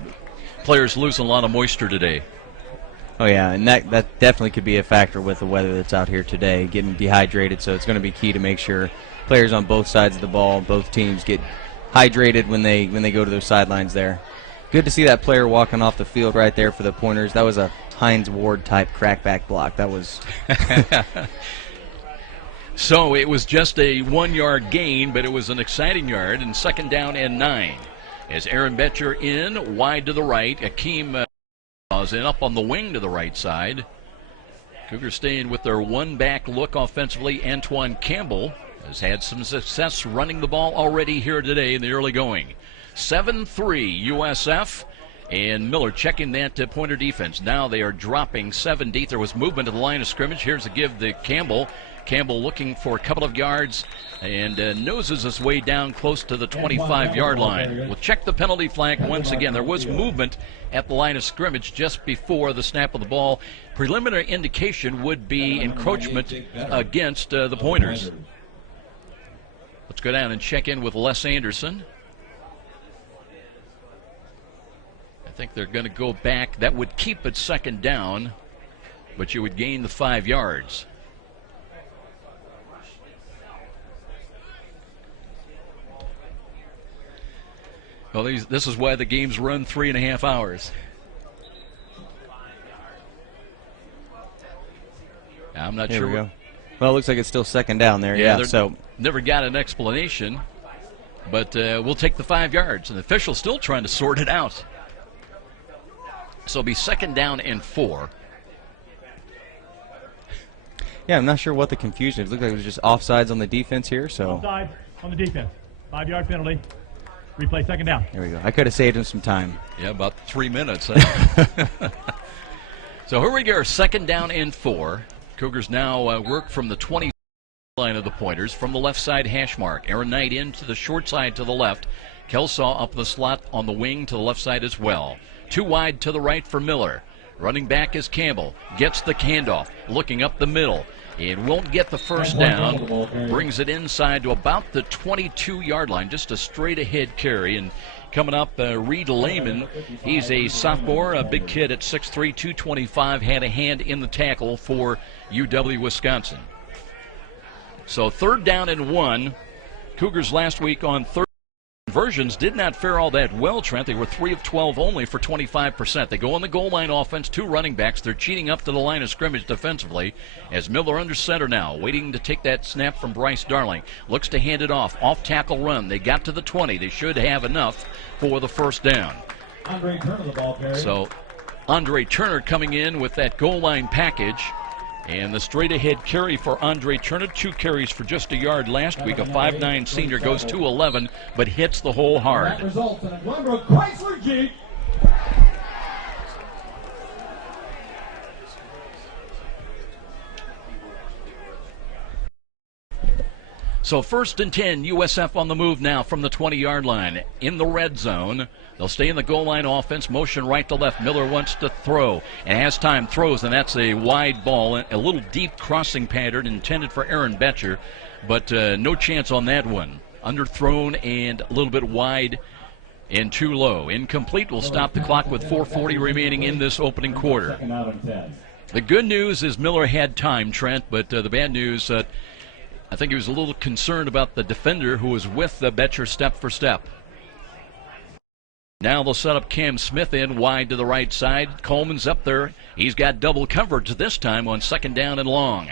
players losing a lot of moisture today. Oh, yeah, and that definitely could be a factor with the weather that's out here today, getting dehydrated, so it's going to be key to make sure players on both sides of the ball, both teams, get hydrated when they go to their sidelines there. Good to see that player walking off the field right there for the Pointers. That was a Hines Ward-type crackback block. That was... So it was just a 1 yard gain, but it was an exciting yard, and 2nd down and 9. As Aaron Betcher in, wide to the right. Akeem is in up on the wing to the right side. Cougars staying with their one-back look offensively. Antoine Campbell has had some success running the ball already here today in the early going. 7-3 USF, and Miller checking that Pointer defense. Now they are dropping 7 deep. There was movement to the line of scrimmage. Here's a give to Campbell. Campbell looking for a couple of yards and noses his way down close to the 25-yard line. We'll check the penalty flag once again. There was movement at the line of scrimmage just before the snap of the ball. Preliminary indication would be encroachment against the Pointers. Let's go down and check in with Les Anderson. I think they're going to go back. That would keep it 2nd down, but you would gain the 5 yards. Well, this is why the games run 3.5 hours. I'm not Here sure. we go. Well, it looks like it's still 2nd down there. Yeah, so never got an explanation, but we'll take the 5 yards. And the official's still trying to sort it out. So it'll be 2nd down and 4. Yeah, I'm not sure what the confusion is. It looked like it was just offsides on the defense here. So Offside on the defense. 5-yard penalty. Replay, second down. there we go. I could have saved him some time. Yeah, about 3 minutes. So here we go, second down and 4. Cougars now work from the 20 line of the Pointers. From the left side hash mark. Aaron Knight into the short side to the left. Kelsaw up the slot on the wing to the left side as well. Too wide to the right for Miller. Running back is Campbell. Gets the handoff. Looking up the middle. And won't get the first down. Brings it inside to about the 22-yard line. Just a straight ahead carry. And coming up, Reed Lehman. He's a sophomore, a big kid at 6'3", 225. Had a hand in the tackle for UW-Wisconsin. So third down and 1. Cougars last week on third conversions did not fare all that well, Trent. They were 3 of 12 only for 25%. They go on the goal line offense, 2 running backs. They're cheating up to the line of scrimmage defensively as Miller under center now, waiting to take that snap from Bryce Darling. Looks to hand it off. Off tackle run. They got to the 20. They should have enough for the first down. Andre Turner, the ball carrier. So Andre Turner coming in with that goal line package. And the straight-ahead carry for Andre Turner, 2 carries for just a yard last week. A 5'9" senior goes 211, but hits the hole hard. That results in a Glenbrook Chrysler Jeep. So 1st and 10, USF on the move now from the 20-yard line in the red zone. They'll stay in the goal line offense, motion right to left. Miller wants to throw and has time, throws, and that's a wide ball, a little deep crossing pattern intended for Aaron Betcher, but no chance on that one. Underthrown and a little bit wide and too low. Incomplete will stop the clock with 4:40 remaining in this opening quarter. The good news is Miller had time, Trent, but the bad news, I think he was a little concerned about the defender who was with the Betcher step for step. Now they'll set up Cam Smith in wide to the right side. Coleman's up there. He's got double coverage this time on 2nd down and long.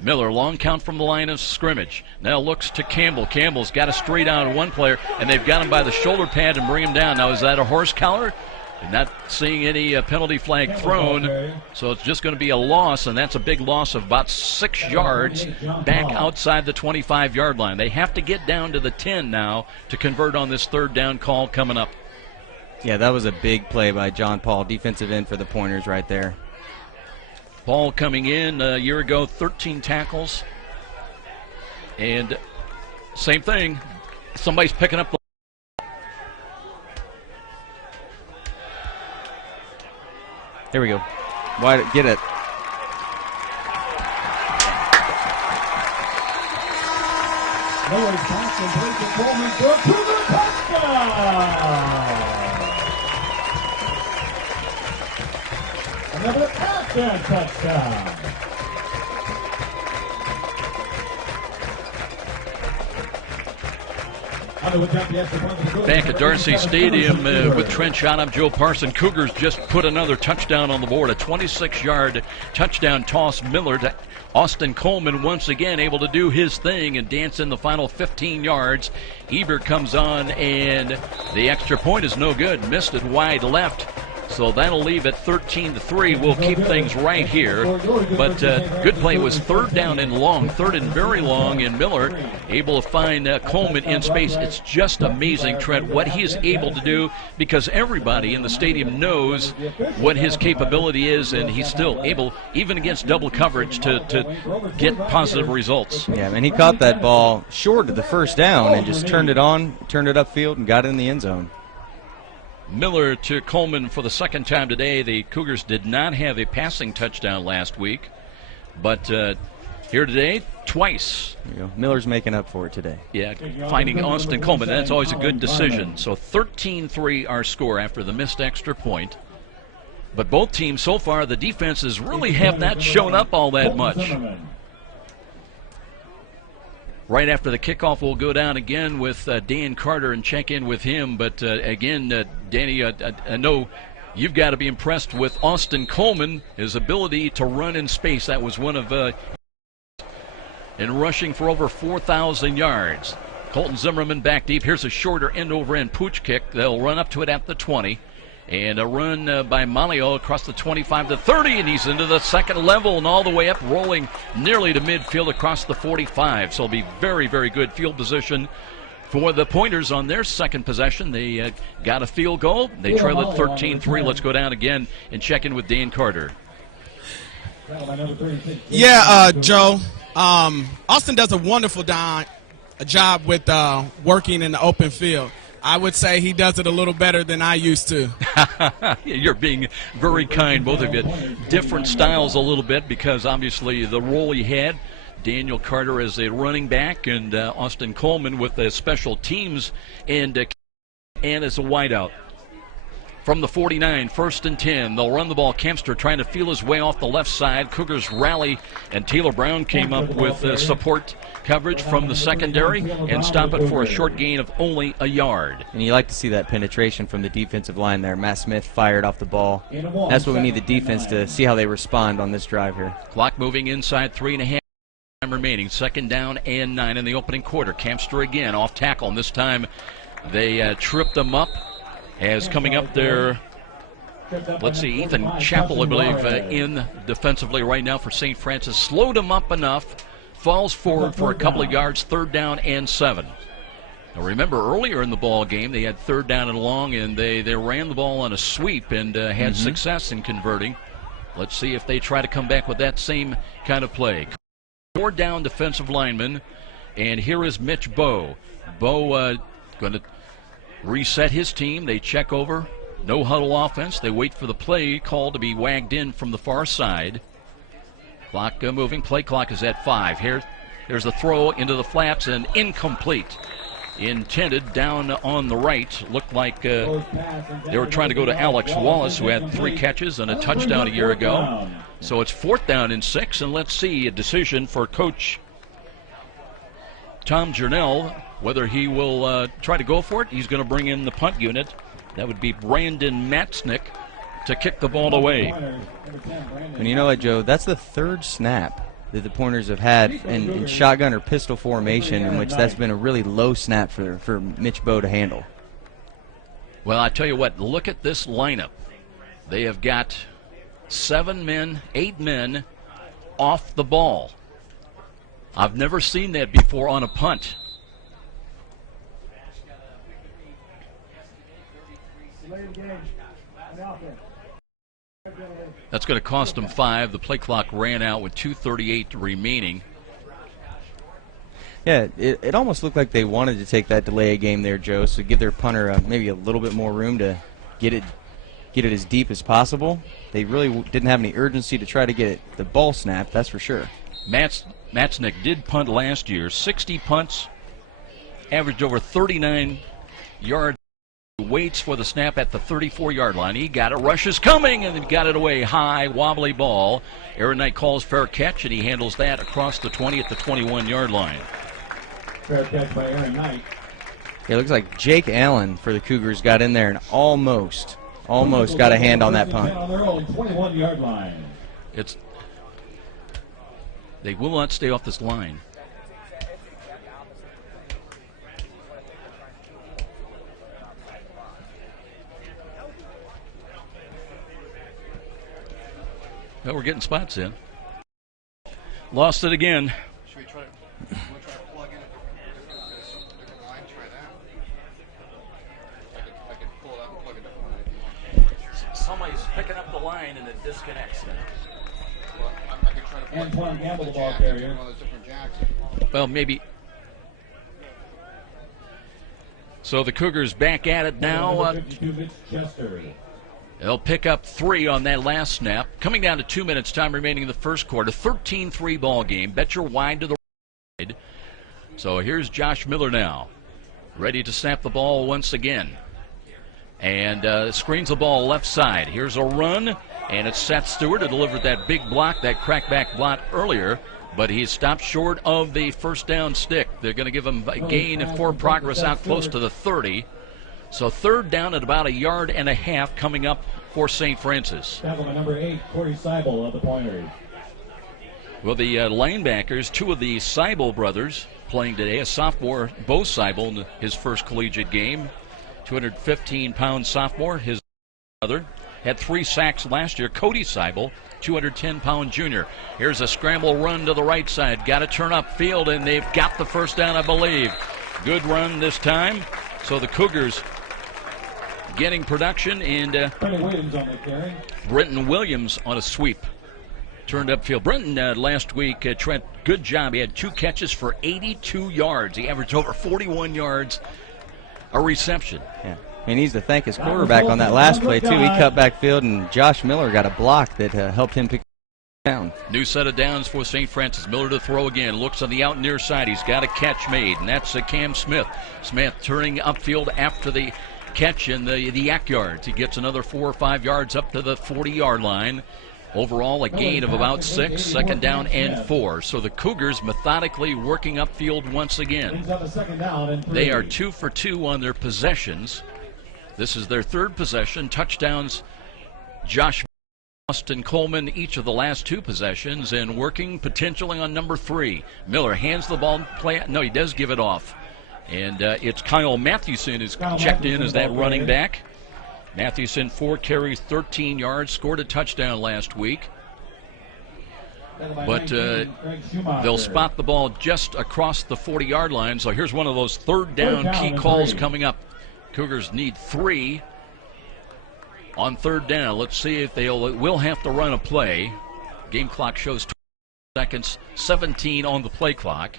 Miller, long count from the line of scrimmage. Now looks to Campbell. Campbell's got a straight out on one player, and they've got him by the shoulder pad and bring him down. Now, is that a horse collar? Not seeing any penalty flag thrown, so it's just going to be a loss, and that's a big loss of about 6 yards back outside the 25-yard line. They have to get down to the 10 now to convert on this 3rd down call coming up. Yeah, that was a big play by John Paul, defensive end for the Pointers right there. Paul coming in a year ago, 13 tackles. And same thing, somebody's picking up the... There we go. Why get it? Noah's pass complete to Coleman for a Cougar touchdown. Another Afghan touchdown. Back at Darcy Stadium with Trent Shot, I'm Joe Parson. Cougars just put another touchdown on the board, a 26-yard touchdown toss. Miller to Austin Coleman, once again able to do his thing and dance in the final 15 yards. Eber comes on, and the extra point is no good. Missed it wide left. So that'll leave it 13-3. We'll keep things right here. But good play was 3rd down and long, 3rd and very long, and Miller able to find Coleman in space. It's just amazing, Trent, what he is able to do, because everybody in the stadium knows what his capability is, and he's still able, even against double coverage, to get positive results. Yeah, and he caught that ball short of the 1st down and just turned it upfield and got it in the end zone. Miller to Coleman for the 2nd time today. The Cougars did not have a passing touchdown last week, but here today, twice. There you go. Miller's making up for it today. Yeah, finding Austin Coleman. That's always a good decision. So 13-3 our score after the missed extra point. But both teams so far, the defenses really have not shown up all that much. Right after the kickoff, we'll go down again with Dan Carter and check in with him. But again, Danny, I know you've got to be impressed with Austin Coleman, his ability to run in space. That was one of in rushing for over 4,000 yards. Colton Zimmerman back deep. Here's a shorter end-over-end pooch kick. They'll run up to it at the 20. And a run by Malio across the 25 to 30, and he's into the second level and all the way up, rolling nearly to midfield across the 45. So it'll be very, very good field position for the Pointers on their second possession. They got a field goal. They trail it 13-3. Let's go down again and check in with Dan Carter. Yeah, Joe. Austin does a wonderful job with working in the open field. I would say he does it a little better than I used to. You're being very kind, both of you. Different styles a little bit because obviously the role he had, Daniel Carter as a running back and Austin Coleman with the special teams and as a wideout. From the 49, 1st and 10. They'll run the ball. Kempster trying to feel his way off the left side. Cougars rally, and Taylor Brown came up with support coverage from the secondary and stop it for a short gain of only a yard. And you like to see that penetration from the defensive line there. Matt Smith fired off the ball. That's what we need the defense to see how they respond on this drive here. Clock moving inside, 3.5 time remaining. 2nd down and 9 in the opening quarter. Kempster again off tackle, and this time they tripped them up. As coming up there, let's see, Ethan Chappell, I believe, in defensively right now for St. Francis. Slowed him up enough, falls forward for a couple of yards, 3rd down and 7. Now remember, earlier in the ball game, they had 3rd down and long, and they ran the ball on a sweep and had success in converting. Let's see if they try to come back with that same kind of play. 4 down defensive linemen, and here is Mitch Bowe. Bowe going to reset his team. They check over. No huddle offense. They wait for the play call to be wagged in from the far side. Clock moving. Play clock is at 5. There's the throw into the flats and incomplete. Intended down on the right. Looked like they were trying to go to Alex Wallace, who had 3 catches and a touchdown a year ago. So it's 4th down and 6, and let's see a decision for Coach Tom Jernell, whether he will try to go for it. He's going to bring in the punt unit. That would be Brandon Matznick to kick the ball away. And you know what, Joe? That's the 3rd snap that the Pointers have had in shotgun or pistol formation, in which that's been a really low snap for Mitch Bowe to handle. Well, I tell you what, look at this lineup. They have got 7 men, 8 men off the ball. I've never seen that before on a punt. That's going to cost them 5. The play clock ran out with 2:38 remaining. Yeah, it almost looked like they wanted to take that delay of game there, Joe, so give their punter maybe a little bit more room to get it as deep as possible. They really didn't have any urgency to try to get the ball snapped, that's for sure. Matznick did punt last year. 60 punts, averaged over 39 yards. Waits for the snap at the 34-yard line. He got it. Rush is coming, and he got it away. High, wobbly ball. Aaron Knight calls fair catch, and he handles that across the 20 at the 21-yard line. Fair catch by Aaron Knight. It looks like Jake Allen for the Cougars got in there and almost got a hand on that punt. On their own 21-yard line. They will not stay off this line. Well, we're getting spots in. Lost it again. Should we try to plug in a different line? Try that. I could pull it out and plug a different line if you want. Somebody's picking up the line and it disconnects. Well, I could try to plug Antoine Campbell, the ball one carrier. of those different jacks. Well, maybe. So the Cougars back at it now. They'll pick up 3 on that last snap. Coming down to 2 minutes time remaining in the first quarter. 13-3 ball game. Betcher wide to the right. So here's Josh Miller now. Ready to snap the ball once again. And screens the ball left side. Here's a run. And it's Seth Stewart who delivered that big block, that crackback block earlier. But he's stopped short of the first down stick. They're going to give him a gain for progress out close to the 30. So 3rd down at about 1.5 yards coming up for St. Francis. Tackle number 8, Corey Seibel of the Pointers. Well, the linebackers, 2 of the Seibel brothers playing today. A sophomore, Bo Seibel, in his first collegiate game. 215-pound sophomore. His brother, had 3 sacks last year. Cody Seibel, 210-pound junior. Here's a scramble run to the right side. Got to turn up field, and they've got the first down, I believe. Good run this time. So the Cougars getting production, and Brenton Williams on a sweep. Turned upfield. Brenton last week, Trent, good job. He had 2 catches for 82 yards. He averaged over 41 yards a reception. Yeah. He needs to thank his quarterback on that last play, too. He cut back field, and Josh Miller got a block that helped him pick down. New set of downs for St. Francis. Miller to throw again. Looks on the out near side. He's got a catch made, and that's Cam Smith. Smith turning upfield after the catch in the yak yards. He gets another 4 or 5 yards up to the 40-yard line. Overall, a gain of about 6, second down and 4. So the Cougars methodically working upfield once again. They are 2 for 2 on their possessions. This is their 3rd possession. Touchdowns, Josh Austin Coleman, each of the last 2 possessions, and working potentially on number 3. Miller hands the ball. No, he does give it off. And it's Kyle Mathewson who's checked in as that running back. Mathewson, 4 carries, 13 yards, scored a touchdown last week. But they'll spot the ball just across the 40-yard line. So here's one of those 3rd down key calls coming up. Cougars need 3 on 3rd down. Let's see if will have to run a play. Game clock shows 20 seconds, 17 on the play clock.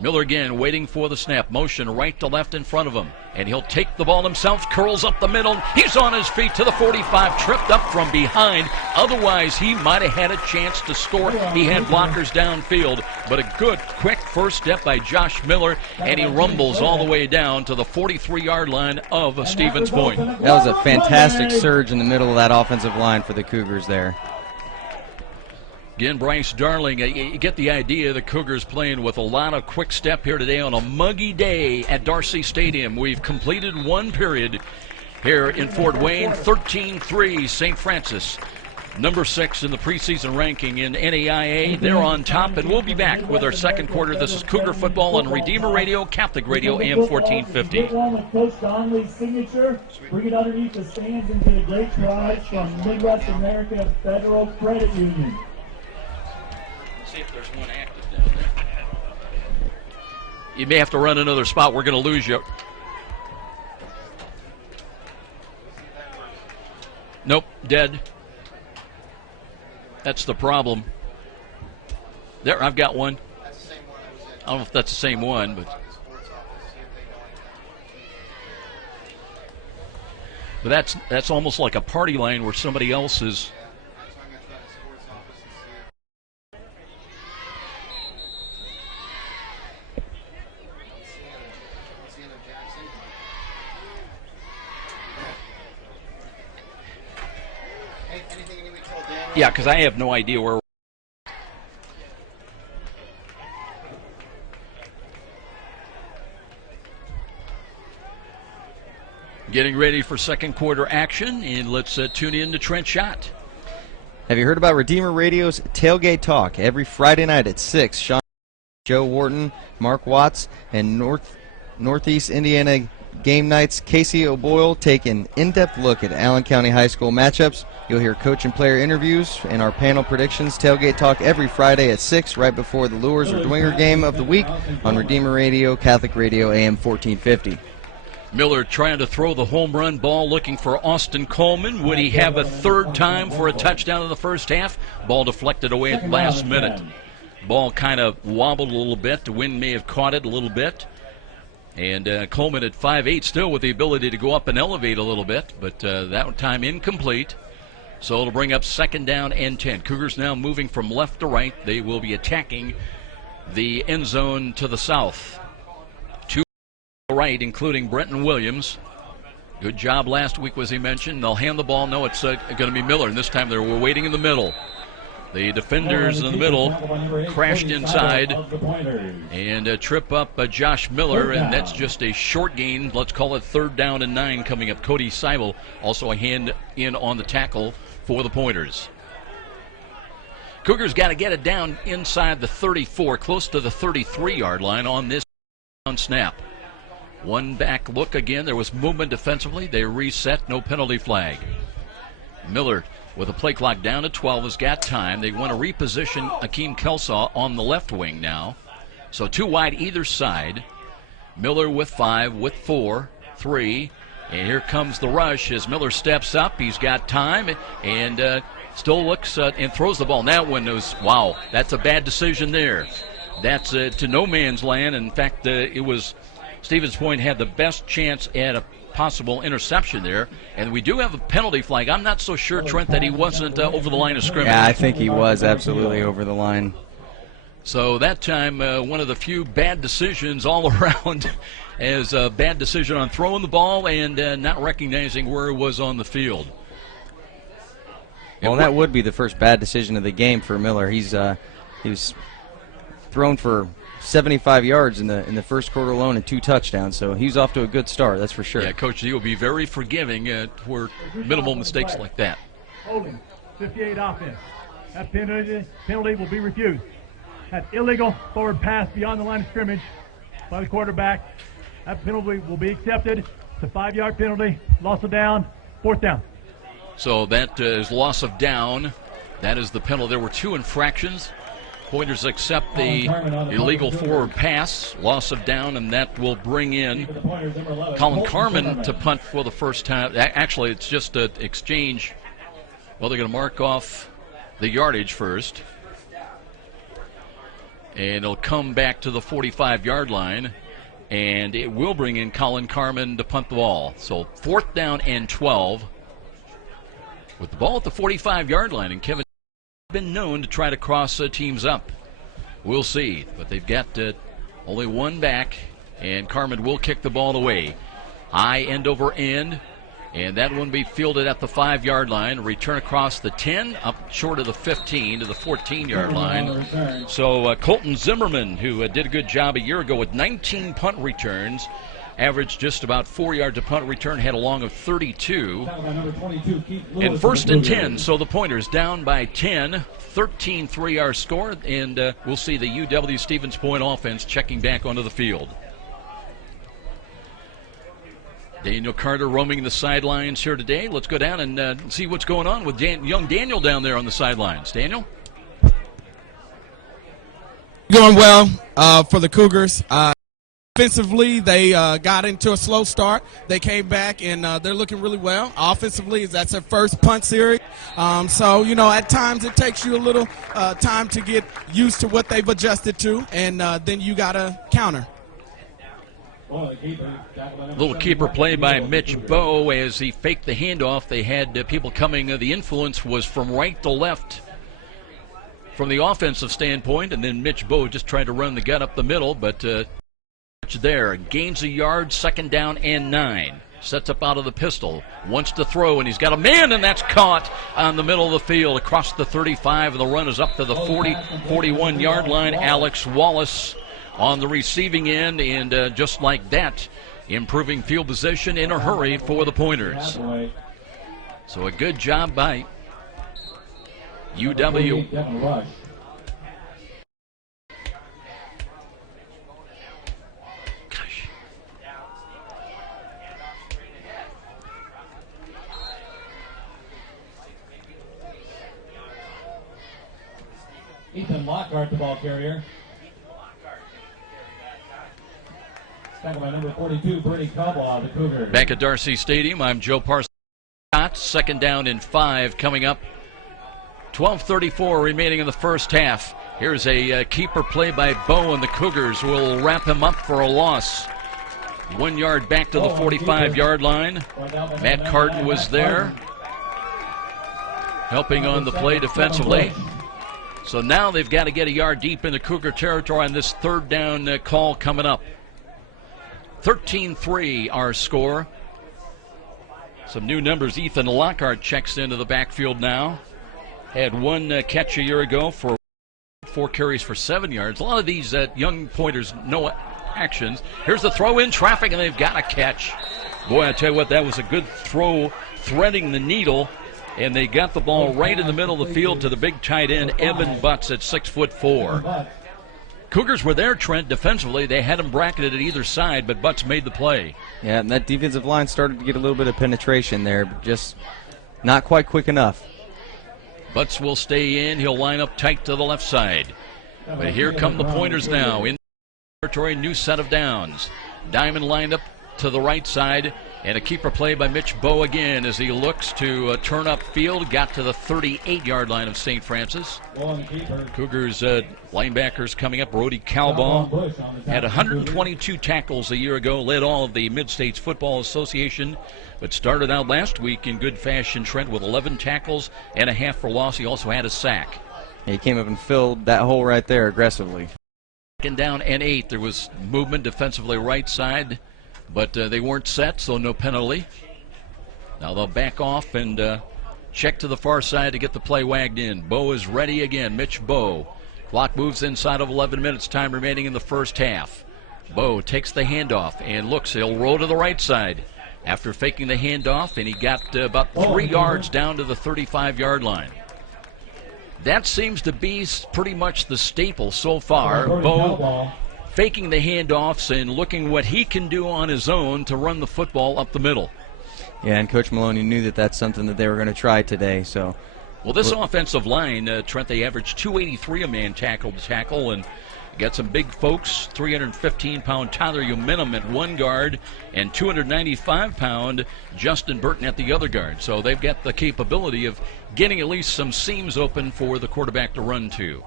Miller again waiting for the snap. Motion right to left in front of him. And he'll take the ball himself, curls up the middle. He's on his feet to the 45, tripped up from behind. Otherwise, he might have had a chance to score. He had blockers downfield. But a good, quick first step by Josh Miller. And he rumbles all the way down to the 43-yard line of Stevens Point. That was a fantastic surge in the middle of that offensive line for the Cougars there. Again, Bryce Darling, you get the idea. The Cougars playing with a lot of quick step here today on a muggy day at Darcy Stadium. We've completed 1 period here in Fort Wayne. 13-3 St. Francis, number 6 in the preseason ranking in NAIA. They're on top, and we'll be back with our 2nd quarter. This is Cougar Football on Redeemer Radio, Catholic Radio, AM 1450. Get one with Coach Donnelly's signature. Bring it underneath the stands and get a great prize from Midwest America Federal Credit Union. See if there's one active down there. You may have to run another spot. We're going to lose you. Nope, dead. That's the problem. There, I've got one. I don't know if that's the same one, but that's almost like a party line where somebody else is. Yeah, because I have no idea where. Getting ready for 2nd quarter action, and let's tune in to Trent Schott. Have you heard about Redeemer Radio's Tailgate Talk? Every Friday night at 6, Sean, Joe Wharton, Mark Watts, and Northeast Indiana Game Nights, Casey O'Boyle take an in-depth look at Allen County High School matchups. You'll hear coach and player interviews and our panel predictions. Tailgate Talk every Friday at 6, right before the Lures or Dwinger game of the week on Redeemer Radio, Catholic Radio, AM 1450. Miller trying to throw the home run ball, looking for Austin Coleman. Would he have a 3rd time for a touchdown in the first half? Ball deflected away at the last minute. Ball kind of wobbled a little bit. The wind may have caught it a little bit. And Coleman at 5'8", still with the ability to go up and elevate a little bit, but that time incomplete. So it'll bring up 2nd down and 10. Cougars now moving from left to right. They will be attacking the end zone to the south. 2 to the right, including Brenton Williams. Good job last week, as he mentioned. They'll hand the ball. No, it's going to be Miller, and this time they were waiting in the middle. The defenders in the middle crashed inside and trip up Josh Miller, and that's just a short gain. Let's call it 3rd down and 9 coming up. Cody Seibel also a hand in on the tackle for the Pointers. Cougars got to get it down inside the 34, close to the 33-yard line on this snap. One back look again. There was movement defensively. They reset, no penalty flag. Miller with a play clock down to 12 has got time. They want to reposition Akeem Kelsaw on the left wing now. So 2 wide either side. Miller with 5, with 4, 3. And here comes the rush as Miller steps up. He's got time and still looks and throws the ball. And that one was, wow, that's a bad decision there. That's to no man's land. In fact, it was Stevens Point had the best chance at a possible interception there. And we do have a penalty flag. I'm not so sure, Trent, that he wasn't over the line of scrimmage. Yeah, I think he was absolutely over the line. So that time, one of the few bad decisions all around, as a bad decision on throwing the ball and not recognizing where it was on the field. Well, that would be the first bad decision of the game for Miller. He was thrown for 75 yards in the first quarter alone and 2 touchdowns, so he's off to a good start, that's for sure. Yeah, Coach, he will be very forgiving for minimal mistakes like that. Holding, 58 offense. That penalty will be refused. That illegal forward pass beyond the line of scrimmage by the quarterback. That penalty will be accepted. It's a 5-yard penalty. Loss of down. 4th down. So that is loss of down. That is the penalty. There were 2 infractions. Pointers accept the illegal forward pass, loss of down, and that will bring in Colin Carmen to punt for the first time. Actually, it's just an exchange. Well, they're going to mark off the yardage first. And it'll come back to the 45-yard line, and it will bring in Colin Carmen to punt the ball. So 4th down and 12 with the ball at the 45-yard line, and Kevin has been known to try to cross teams up. We'll see, but they've got only 1 back, and Carmen will kick the ball away. High end over end, and that one be fielded at the 5-yard line. Return across the 10, up short of the 15 to the 14-yard line. So Colton Zimmerman, who did a good job a year ago with 19 punt returns, averaged just about 4 yards a punt return, had a long of 32. And 1st and 10, so the Pointers down by 10, 13-3 our score, and we'll see the UW Stevens Point offense checking back onto the field. Daniel Carter roaming the sidelines here today. Let's go down and see what's going on with young Daniel down there on the sidelines. Daniel? Going well for the Cougars. Offensively, they got into a slow start. They came back, and they're looking really well. Offensively, that's their first punt series. So, at times it takes you a little time to get used to what they've adjusted to, and then you got to counter. Little keeper play by Mitch Bowe as he faked the handoff. They had people coming. The influence was from right to left from the offensive standpoint, and then Mitch Bowe just tried to run the gut up the middle, but there. Gains a yard, 2nd down and 9. Sets up out of the pistol. Wants to throw, and he's got a man, and that's caught on the middle of the field across the 35, and the run is up to the 41-yard line. Alex Wallace on the receiving end, and just like that, improving field position in a hurry for the Pointers. So a good job by UW. Ethan Lockhart, the ball carrier. Tackled by number 42, Bernie Coblaw, the Cougars. Back at Darcy Stadium, I'm Joe Parsons. 2nd down and 5 coming up. 12:34 remaining in the first half. Here's a keeper play by Bowe, and the Cougars will wrap him up for a loss. 1 yard back to the 45-yard line. Matt Carton was there, helping on the play defensively. So now they've got to get a yard deep into Cougar territory on this 3rd down call coming up. 13-3 our score. Some new numbers. Ethan Lockhart checks into the backfield now. Had 1 catch a year ago for 4 carries for 7 yards. A lot of these young Pointers, no actions. Here's the throw in traffic, and they've got a catch. Boy, I tell you what, that was a good throw, threading the needle. And they got the ball right in the middle of the field to the big tight end, Evan Butts, at 6'4". Cougars were there, Trent, defensively. They had them bracketed at either side, but Butts made the play. Yeah, and that defensive line started to get a little bit of penetration there, but just not quite quick enough. Butts will stay in. He'll line up tight to the left side. But here come the Pointers now. In territory, new set of downs. Diamond lined up to the right side, and a keeper play by Mitch Bowe again as he looks to turn up field. Got to the 38-yard line of St. Francis. Cougars linebackers coming up. Brody Calbaugh had 122 tackles a year ago, led all of the Mid-States Football Association, but started out last week in good fashion, Trent, with 11 tackles and a half for loss. He also had a sack. He came up and filled that hole right there aggressively. Second down and 8. There was movement defensively right side, but they weren't set, so no penalty. Now they'll back off and check to the far side to get the play wagged in. Bowe is ready again. Mitch Bowe. Clock moves inside of 11 minutes, time remaining in the first half. Bowe takes the handoff and looks. He'll roll to the right side after faking the handoff, and he got about 3 yards down to the 35-yard line. That seems to be pretty much the staple so far. Bowe faking the handoffs and looking what he can do on his own to run the football up the middle. Yeah, and Coach Maloney knew that that's something that they were going to try today. So, well, this offensive line, Trent, they averaged 283 a man tackle to tackle, and got some big folks. 315-pound Tyler Uminum at one guard and 295-pound Justin Burton at the other guard. So they've got the capability of getting at least some seams open for the quarterback to run to.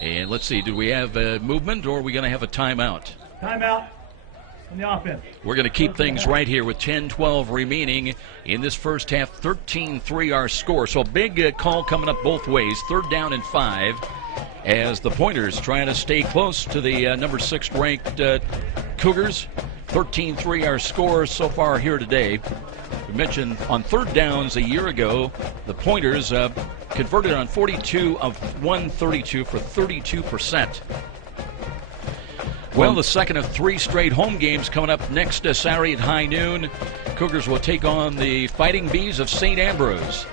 And let's see, do we have a movement, or are we going to have a timeout? Timeout on the offense. We're going to keep things right here with 10-12 remaining in this first half. 13-3 our score. So big call coming up both ways. 3rd down and 5 as the Pointers trying to stay close to the number 6 ranked Cougars. 13-3 our score so far here today. We mentioned on 3rd downs a year ago, the Pointers converted on 42 of 132 for 32%. Well, the second of 3 straight home games coming up next Saturday at high noon. Cougars will take on the Fighting Bees of St. Ambrose.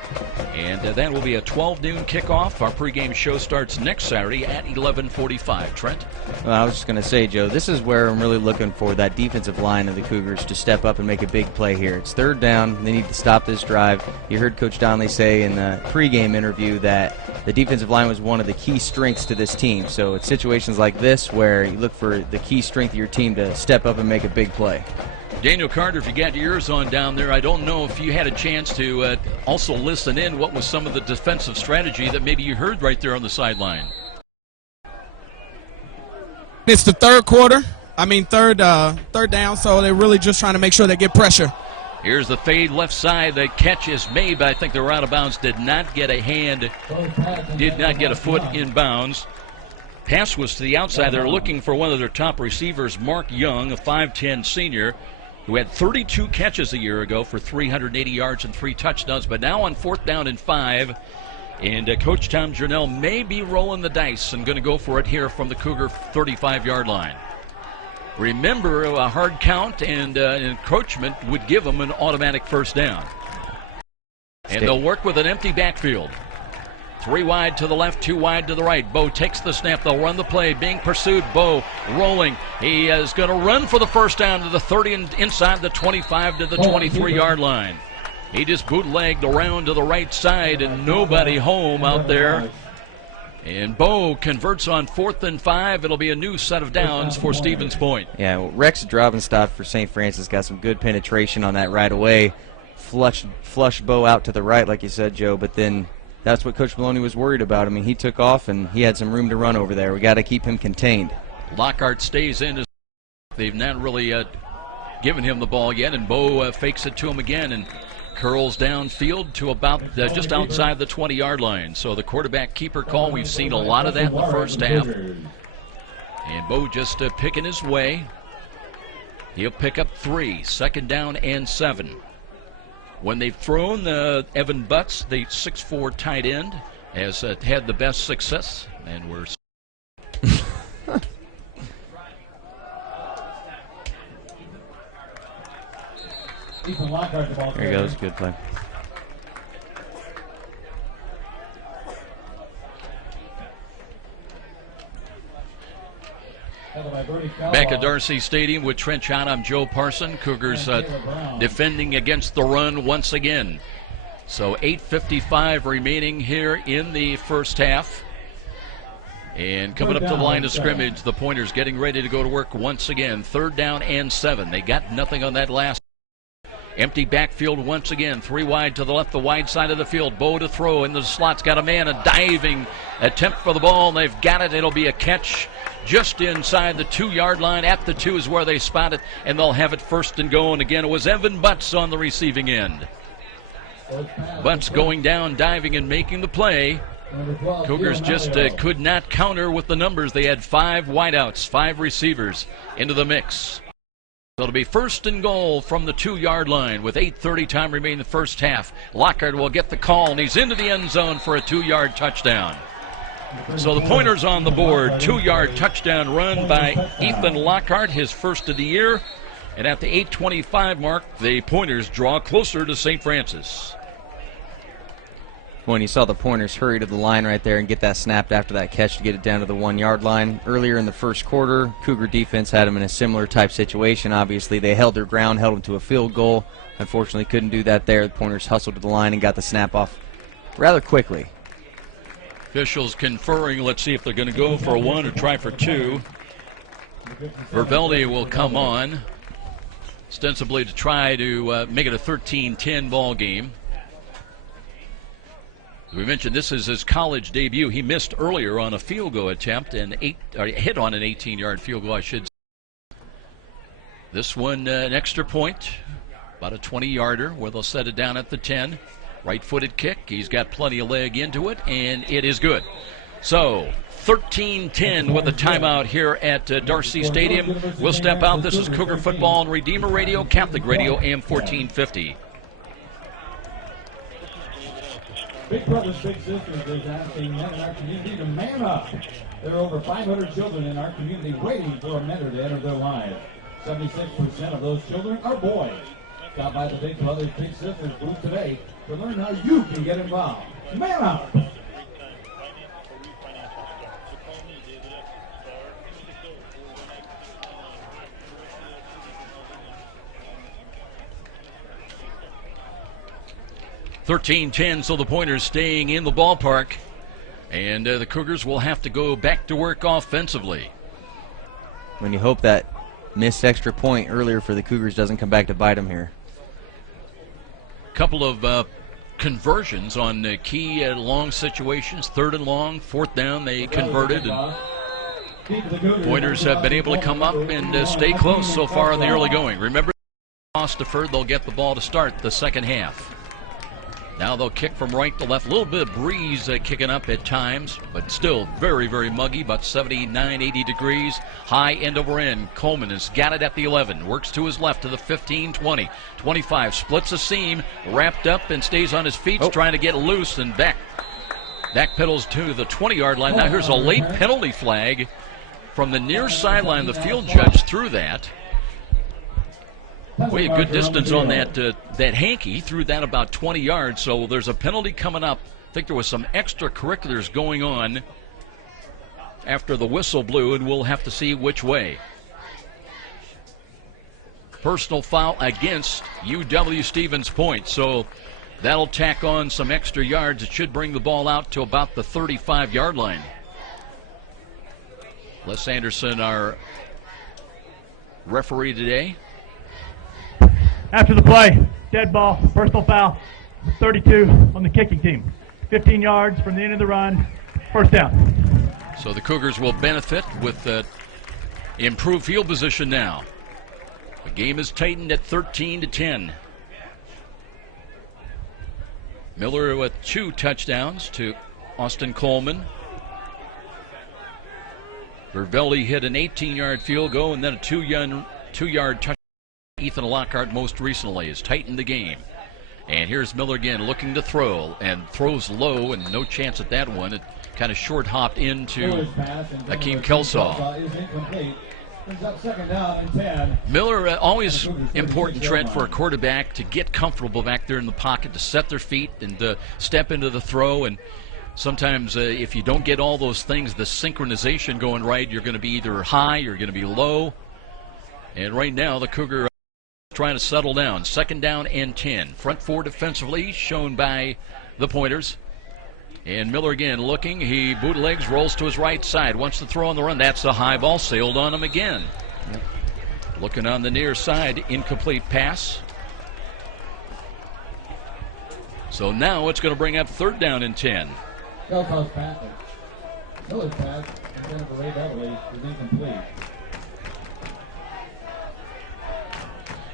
And that will be a 12 noon kickoff. Our pregame show starts next Saturday at 11:45. Trent? Well, I was just going to say, Joe, this is where I'm really looking for that defensive line of the Cougars to step up and make a big play here. It's 3rd down. They need to stop this drive. You heard Coach Donnelly say in the pregame interview that the defensive line was one of the key strengths to this team. So it's situations like this where you look for the key strength of your team to step up and make a big play. Daniel Carter, if you got your ears on down there, I don't know if you had a chance to also listen in what was some of the defensive strategy that maybe you heard right there on the sideline. It's the third down, so they're really just trying to make sure they get pressure. Here's the fade left side. The catch is made, but I think they were out of bounds. Did not get a hand, did not get a foot in bounds. Pass was to the outside. They're looking for one of their top receivers, Mark Young, a 5'10 senior, who had 32 catches a year ago for 380 yards and 3 touchdowns. But now on 4th down and 5, and Coach Tom Jurnell may be rolling the dice and going to go for it here from the Cougar 35-yard line. Remember, a hard count and encroachment would give them an automatic 1st down. And they'll work with an empty backfield. 3 wide to the left, 2 wide to the right. Bowe takes the snap. They'll run the play. Being pursued. Bowe rolling. He is going to run for the 1st down to the 30 and inside the 25 to the 23-yard line. He just bootlegged around to the right side and nobody home out there. And Bowe converts on 4th and 5. It'll be a new set of downs for Stevens Point. Yeah, well, Rex Drovenstock for St. Francis got some good penetration on that right away. Flush Bowe out to the right, like you said, Joe, but then that's what Coach Maloney was worried about. I mean, he took off, and he had some room to run over there. We got to keep him contained. Lockhart stays in. They've not really given him the ball yet, and Bowe fakes it to him again and curls downfield to about just outside the 20-yard line. So the quarterback keeper call, we've seen a lot of that in the first half. And Bowe just picking his way. He'll pick up 3, 2nd down and 7. When they've thrown Evan Butts, the 6'4 tight end, has had the best success, and we're there he goes, good play. Back at Darcy Stadium with Trent Schott, I'm Joe Parson. Cougars defending against the run once again. So 8:55 remaining here in the first half. And coming up to the line of scrimmage, the Pointers getting ready to go to work once again. 3rd down and 7. They got nothing on that last. Empty backfield once again. 3 wide to the left, the wide side of the field. Bo to throw in the slot's got a man, a diving attempt for the ball, and they've got it. It'll be a catch just inside the 2-yard line. At the 2 is where they spot it, and they'll have it 1st and goal. And again, it was Evan Butts on the receiving end. Butts going down, diving, and making the play. Cougars just could not counter with the numbers. They had 5 wideouts, 5 receivers into the mix. It'll be 1st and goal from the 2-yard line with 8:30 time remaining in the first half. Lockhart will get the call, and he's into the end zone for a 2-yard touchdown. So the Pointers on the board. 2-yard touchdown run by Ethan Lockhart, his first of the year. And at the 8:25 mark, the Pointers draw closer to St. Francis. When you saw the Pointers hurry to the line right there and get that snapped after that catch to get it down to the 1-yard line. Earlier in the first quarter, Cougar defense had them in a similar type situation. Obviously, they held their ground, held them to a field goal. Unfortunately, couldn't do that there. The Pointers hustled to the line and got the snap off rather quickly. Officials conferring. Let's see if they're going to go for a 1 or try for 2. Verveldi will come on, ostensibly to try to make it a 13-10 ball game. As we mentioned, this is his college debut. He missed earlier on a field goal attempt and hit on an 18-yard field goal, I should say. This one, an extra point, about a 20-yarder, where they'll set it down at the 10. Right-footed kick. He's got plenty of leg into it, and it is good. So 13-10 with a timeout here at Darcy Stadium. We'll step out. This is Cougar Football on Redeemer Radio, Catholic Radio, AM 1450. Big Brothers Big Sisters is asking men in our community to man up. There are over 500 children in our community waiting for a mentor to enter their lives. 76% of those children are boys. Stop by the Big Brothers Big Sisters booth today to learn how you can get involved. Man up! (13-10), so the Pointers staying in the ballpark, and the Cougars will have to go back to work offensively. When you hope that missed extra point earlier for the Cougars doesn't come back to bite them here. Couple of conversions on key long situations. 3rd and long, 4th down, they converted, and Pointers have been able to come up and stay close so far in the early going. Remember, toss deferred, they'll get the ball to start the second half. Now they'll kick from right to left. A little bit of breeze kicking up at times, but still very, very muggy, about 79, 80 degrees. High end over end. Coleman has got it at the 11. Works to his left to the 15, 20, 25. Splits a seam, wrapped up and stays on his feet, trying to get loose and back. Backpedals to the 20-yard line. Now here's a late penalty flag from the near sideline. The field judge threw that. Way a good distance on that hanky. Threw that about 20 yards, so there's a penalty coming up. I think there was some extracurriculars going on after the whistle blew, and we'll have to see which way. Personal foul against UW Stevens Point, so that'll tack on some extra yards. It should bring the ball out to about the 35-yard line. Les Anderson, our referee today. After the play, dead ball, personal foul, 32 on the kicking team. 15 yards from the end of the run, 1st down. So the Cougars will benefit with improved field position now. The game is tightened at 13-10. Miller with 2 touchdowns to Austin Coleman. Vervelli hit an 18-yard field goal and then a 2-yard touchdown. Ethan Lockhart most recently has tightened the game. And here's Miller again looking to throw, and throws low, and no chance at that one. It kind of short hopped into Akeem Kelsaw. Miller, always important, Trent, for a quarterback to get comfortable back there in the pocket, to set their feet and step into the throw. And sometimes if you don't get all those things, the synchronization going right, you're going to be either high or you're going to be low. And right now the Cougar trying to settle down. 2nd down and 10. Front 4 defensively shown by the Pointers. And Miller again looking. He bootlegs, rolls to his right side. Wants to throw on the run. That's the high ball. Sailed on him again. Yep. Looking on the near side. Incomplete pass. So now it's going to bring up 3rd down and 10. Miller's pass instead of Ray Beverly is incomplete.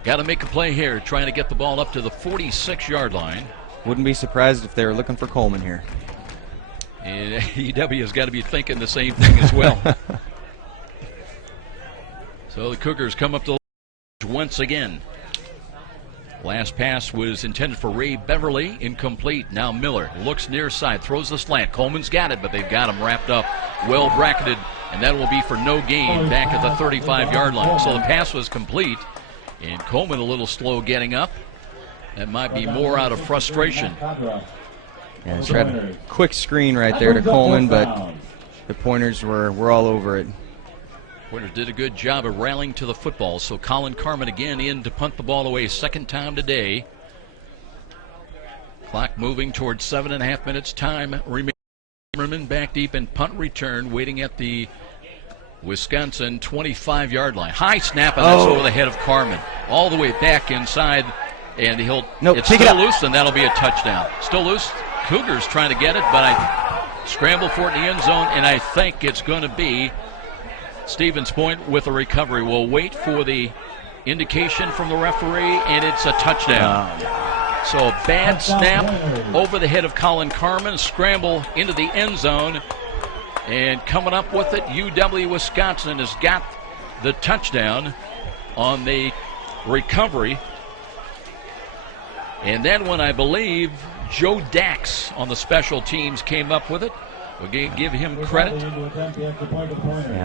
Got to make a play here, trying to get the ball up to the 46-yard line. Wouldn't be surprised if they were looking for Coleman here. And EW has got to be thinking the same thing as well. So the Cougars come up to the once again. Last pass was intended for Ray Beverly, incomplete. Now Miller looks near side, throws the slant. Coleman's got it, but they've got him wrapped up, well bracketed, and that will be for no gain back at the 35-yard line. So the pass was complete, and Coleman a little slow getting up. That might be more out of frustration. Yeah, tried a quick screen right there to Coleman, but the Pointers were all over it. Pointers did a good job of rallying to the football. So Colin Carmen again in to punt the ball away. 2nd time today. Clock moving towards 7.5 minutes. Time remaining. Back deep in punt return, waiting at the Wisconsin 25-yard line. High snap, and that's over the head of Carmen. All the way back inside, and it's still loose, and that'll be a touchdown. Still loose. Cougars trying to get it, but I scramble for it in the end zone, and I think it's going to be Stevens Point with a recovery. We'll wait for the indication from the referee, and it's a touchdown. So a bad snap over the head of Colin Carmen, scramble into the end zone, and coming up with it, UW-Wisconsin has got the touchdown on the recovery. And then when I believe Joe Dax on the special teams came up with it, we'll give him credit.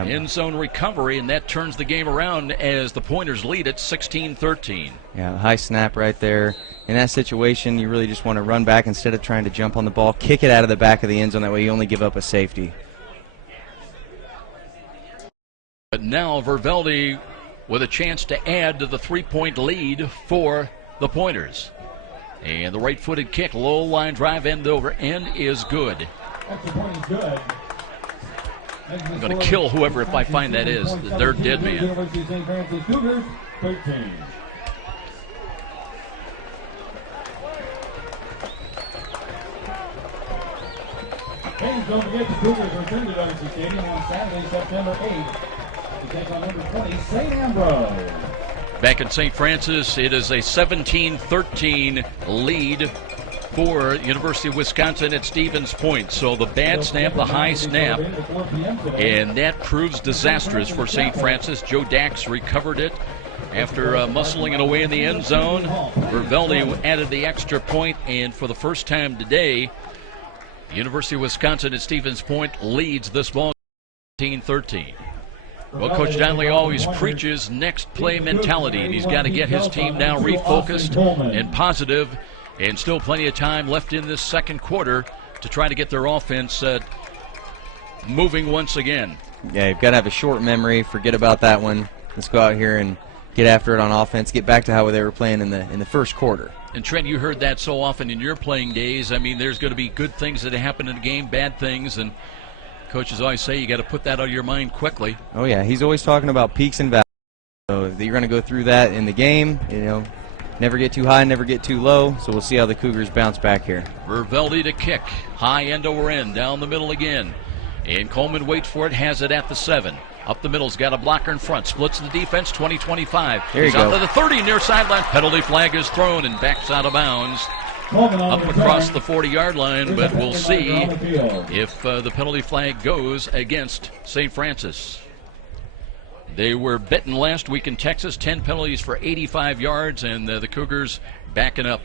End zone recovery, and that turns the game around as the Pointers lead at 16-13. Yeah, high snap right there. In that situation, you really just want to run back instead of trying to jump on the ball, kick it out of the back of the end zone. That way you only give up a safety. But now Verveldi with a chance to add to the 3-point lead for the Pointers. And the right-footed kick, low line drive, end over end is good. I'm going to kill whoever, if I find that is. They're dead man. Fans, don't forget the Cougars return to WC Stadium on Saturday, September 8th to take on number 20, St. Ambrose. Back in St. Francis, it is a 17-13 lead for University of Wisconsin at Stevens Point. So the bad snap, the high snap, and that proves disastrous for St. Francis. Joe Dax recovered it after muscling it away in the end zone. Verveldi added the extra point, and for the first time today, University of Wisconsin at Stevens Point leads this ball 17-13. Well, Coach Donnelly always preaches next play mentality, and he's got to get his team now refocused and positive, and still plenty of time left in this second quarter to try to get their offense moving once again. Yeah, you've got to have a short memory. Forget about that one. Let's go out here and get after it on offense, get back to how they were playing in the first quarter. And Trent, you heard that so often in your playing days. I mean, there's going to be good things that happen in the game, bad things, and coaches always say you got to put that out of your mind quickly. Oh yeah, he's always talking about peaks and valleys. So you're going to go through that in the game. You know, never get too high, never get too low. So we'll see how the Cougars bounce back here. Verveldi to kick, high end over end, down the middle again, and Coleman waits for it, has it at the 7. Up the middle's got a blocker in front, splits the defense, 20-25. There you He's go. out to the 30 near sideline. Penalty flag is thrown and backs out of bounds. Up across the 40-yard line, but we'll see if the penalty flag goes against St. Francis. They were bitten last week in Texas, 10 penalties for 85 yards, and the Cougars backing up.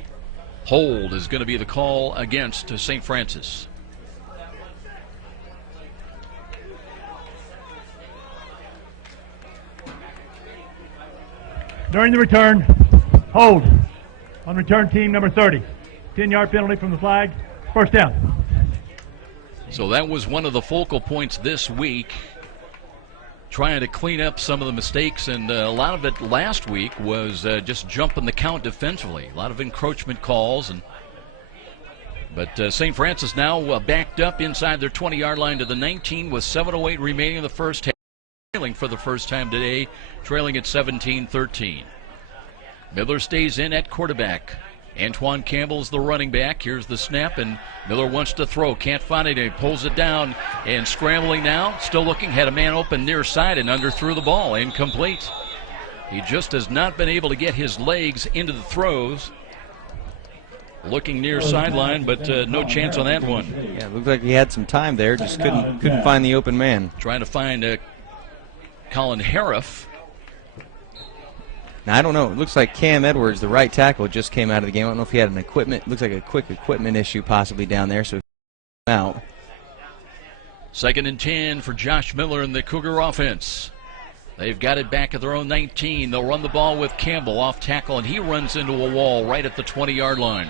Hold is going to be the call against St. Francis. During the return, hold on return team number 30. 10-yard penalty from the flag. First down. So that was one of the focal points this week. trying to clean up some of the mistakes, and a lot of it last week was just jumping the count defensively. A lot of encroachment calls, but St. Francis now backed up inside their 20-yard line to the 19 with 7:08 remaining in the first half. Trailing for the first time today, trailing at 17-13. Miller stays in at quarterback. Antoine Campbell's the running back. Here's the snap, and Miller wants to throw. Can't find it. He pulls it down and scrambling now. Still looking. Had a man open near side and underthrew the ball. Incomplete. He just has not been able to get his legs into the throws. Looking near sideline, but no chance on that one. Yeah, it looked like he had some time there. Just couldn't find the open man. Trying to find Colin Hariff. Now, I don't know. It looks like Cam Edwards, the right tackle, just came out of the game. I don't know if he had an equipment. Looks like a quick equipment issue possibly down there, so out. 2nd and 10 for Josh Miller and the Cougar offense. They've got it back at their own 19. They'll run the ball with Campbell off tackle, and he runs into a wall right at the 20-yard line.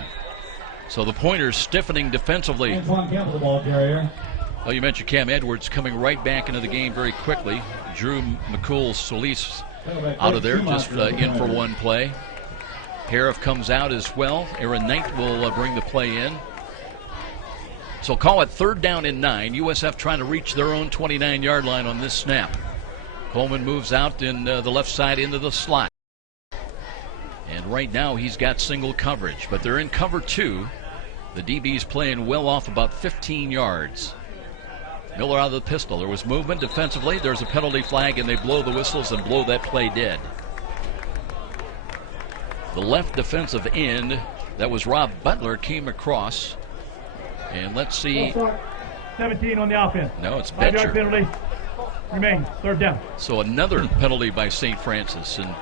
So the Pointers stiffening defensively. Antoine Campbell, the ball carrier. Well, you mentioned Cam Edwards coming right back into the game very quickly. Drew McCool-Solis out of there, just in for one play. Hariff comes out as well. Aaron Knight will bring the play in. So call it 3rd down and 9. USF trying to reach their own 29-yard line on this snap. Coleman moves out in the left side into the slot. And right now he's got single coverage, but they're in cover 2. The DB's playing well off about 15 yards. Miller out of the pistol. There was movement defensively. There's a penalty flag, and they blow the whistles and blow that play dead. The left defensive end, that was Rob Butler, came across. And let's see. 17 on the offense. No, it's 5-yard Betcher. penalty. Remains 3rd down. So another penalty by St. Francis. And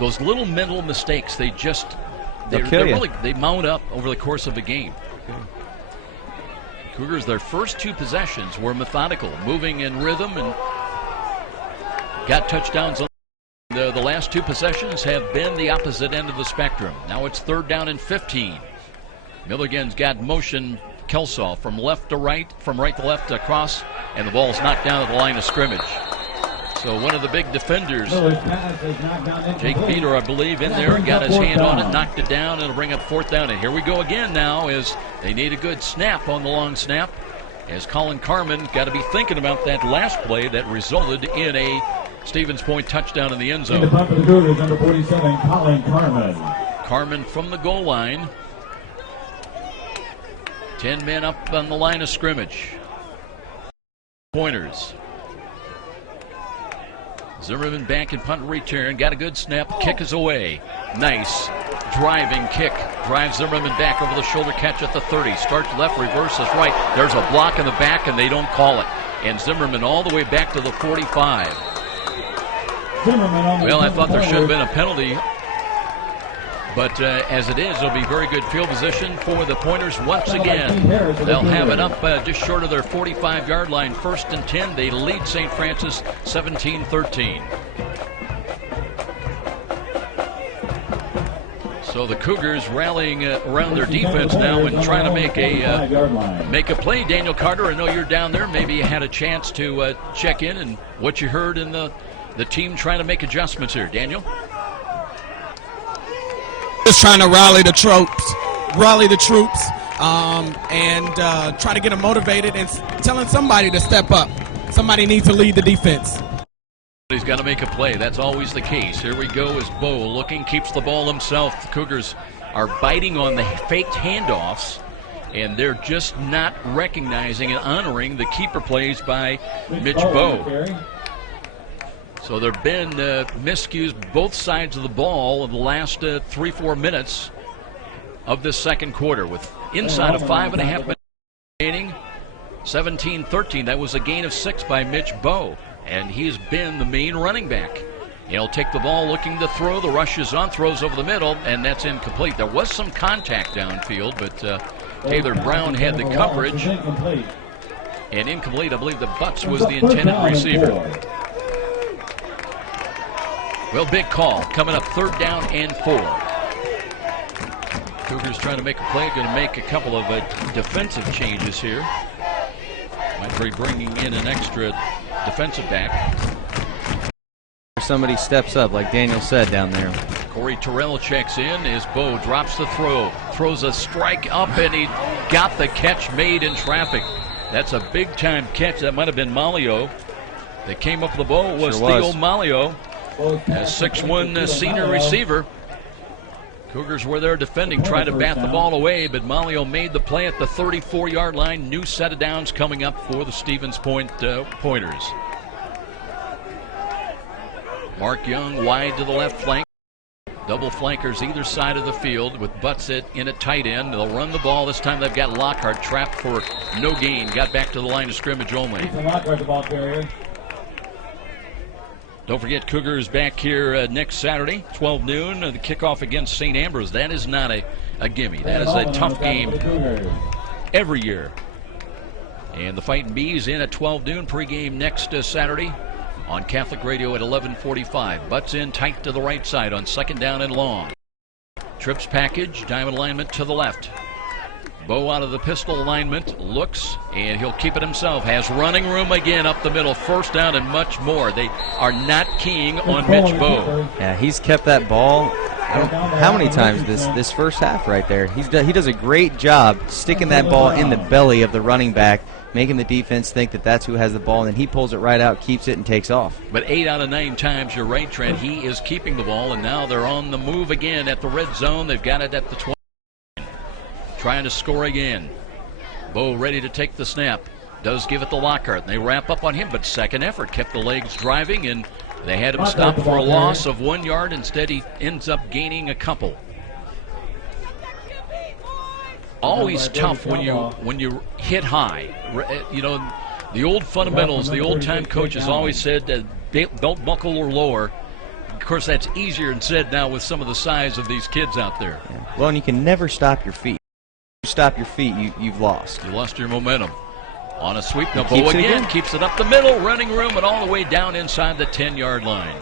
those little mental mistakes, they mount up over the course of a game. Okay. Cougars, their first 2 possessions were methodical, moving in rhythm, and got touchdowns. The last 2 possessions have been the opposite end of the spectrum. Now it's 3rd down and 15. Milligan's got motion Kelsaw from left to right, from right to left across, and the ball's knocked down at the line of scrimmage. So one of the big defenders, Jake Peter, I believe, in there, got his hand on it, knocked it down, and it'll bring up 4th down. And here we go again now as they need a good snap on the long snap, as Colin Carman got to be thinking about that last play that resulted in a Stevens Point touchdown in the end zone. In the punt for the Cougars, number 47, Colin Carman. Carman from the goal line. 10 men up on the line of scrimmage. Pointers. Zimmerman back in punt return. Got a good snap. Kick is away. Nice driving kick. Drives Zimmerman back over the shoulder. Catch at the 30. Starts left, reverses right. There's a block in the back, and they don't call it. And Zimmerman all the way back to the 45. Well, I thought there should have been a penalty. But as it is, it'll be very good field position for the Pointers once again. They'll have it up just short of their 45-yard line. 1st and 10. They lead St. Francis 17-13. So the Cougars rallying around their defense now and trying to make a play. Daniel Carter, I know you're down there. Maybe you had a chance to check in and what you heard in the team trying to make adjustments here. Daniel? Just trying to rally the troops, and try to get them motivated and telling somebody to step up. Somebody needs to lead the defense. He's got to make a play. That's always the case. Here we go as Bo looking, keeps the ball himself. The Cougars are biting on the faked handoffs, and they're just not recognizing and honoring the keeper plays by Mitch Bo. So there have been miscues both sides of the ball in the last 3-4 minutes of this second quarter, with inside of 5.5 minutes remaining. 17-13. That was a gain of 6 by Mitch Bo, and he's been the main running back. He'll take the ball looking to throw. The rush is on, throws over the middle, and that's incomplete. There was some contact downfield, but Taylor Brown had the coverage. And incomplete, I believe the Butts was the intended receiver. Well, big call coming up, 3rd down and 4. Cougars trying to make a play, going to make a couple of defensive changes here. Might be bringing in an extra defensive back. somebody steps up, like Daniel said down there. Corey Terrell checks in as Bo drops the throw, throws a strike up, and he got the catch made in traffic. That's a big-time catch. That might have been Malio. That came up the ball was Theo Malio, a 6'1" senior receiver. Cougars were there defending, trying to bat the ball away, but Malio made the play at the 34-yard line. New set of downs coming up for the Stevens Point Pointers. Mark Young wide to the left flank. Double flankers either side of the field with Butts in at tight end. They'll run the ball. This time they've got Lockhart trapped for no gain. Got back to the line of scrimmage only. Don't forget, Cougars back here next Saturday, 12 noon, the kickoff against St. Ambrose. That is not a gimme. That is a tough game every year. And the Fighting Bees in at 12 noon, pregame next Saturday on Catholic Radio at 11:45. Butts in tight to the right side on second down and long. Trips package, diamond alignment to the left. Bo out of the pistol alignment, looks, and he'll keep it himself. Has running room again up the middle, first down and much more. They are not keying on Mitch Bo. Yeah, he's kept that ball. I don't know how many times this first half right there. He does a great job sticking that ball in the belly of the running back, making the defense think that that's who has the ball, and then he pulls it right out, keeps it, and takes off. But 8 out of 9 times, you're right, Trent, he is keeping the ball, and now they're on the move again at the red zone. They've got it at the 20. Trying to score again. Bo ready to take the snap. Does give it to Lockhart. And they wrap up on him, but second effort kept the legs driving, and they had him stopped for a loss of 1 yard. Instead, he ends up gaining a couple. Always tough when you hit high. You know, the old fundamentals, the old-time coaches always said belt buckle or lower. Of course, that's easier said now with some of the size of these kids out there. Yeah. Well, and you can never stop your feet. If you stop your feet, you've lost. You lost your momentum. On a sweep, now Bo again keeps it up the middle, running room, and all the way down inside the 10-yard line.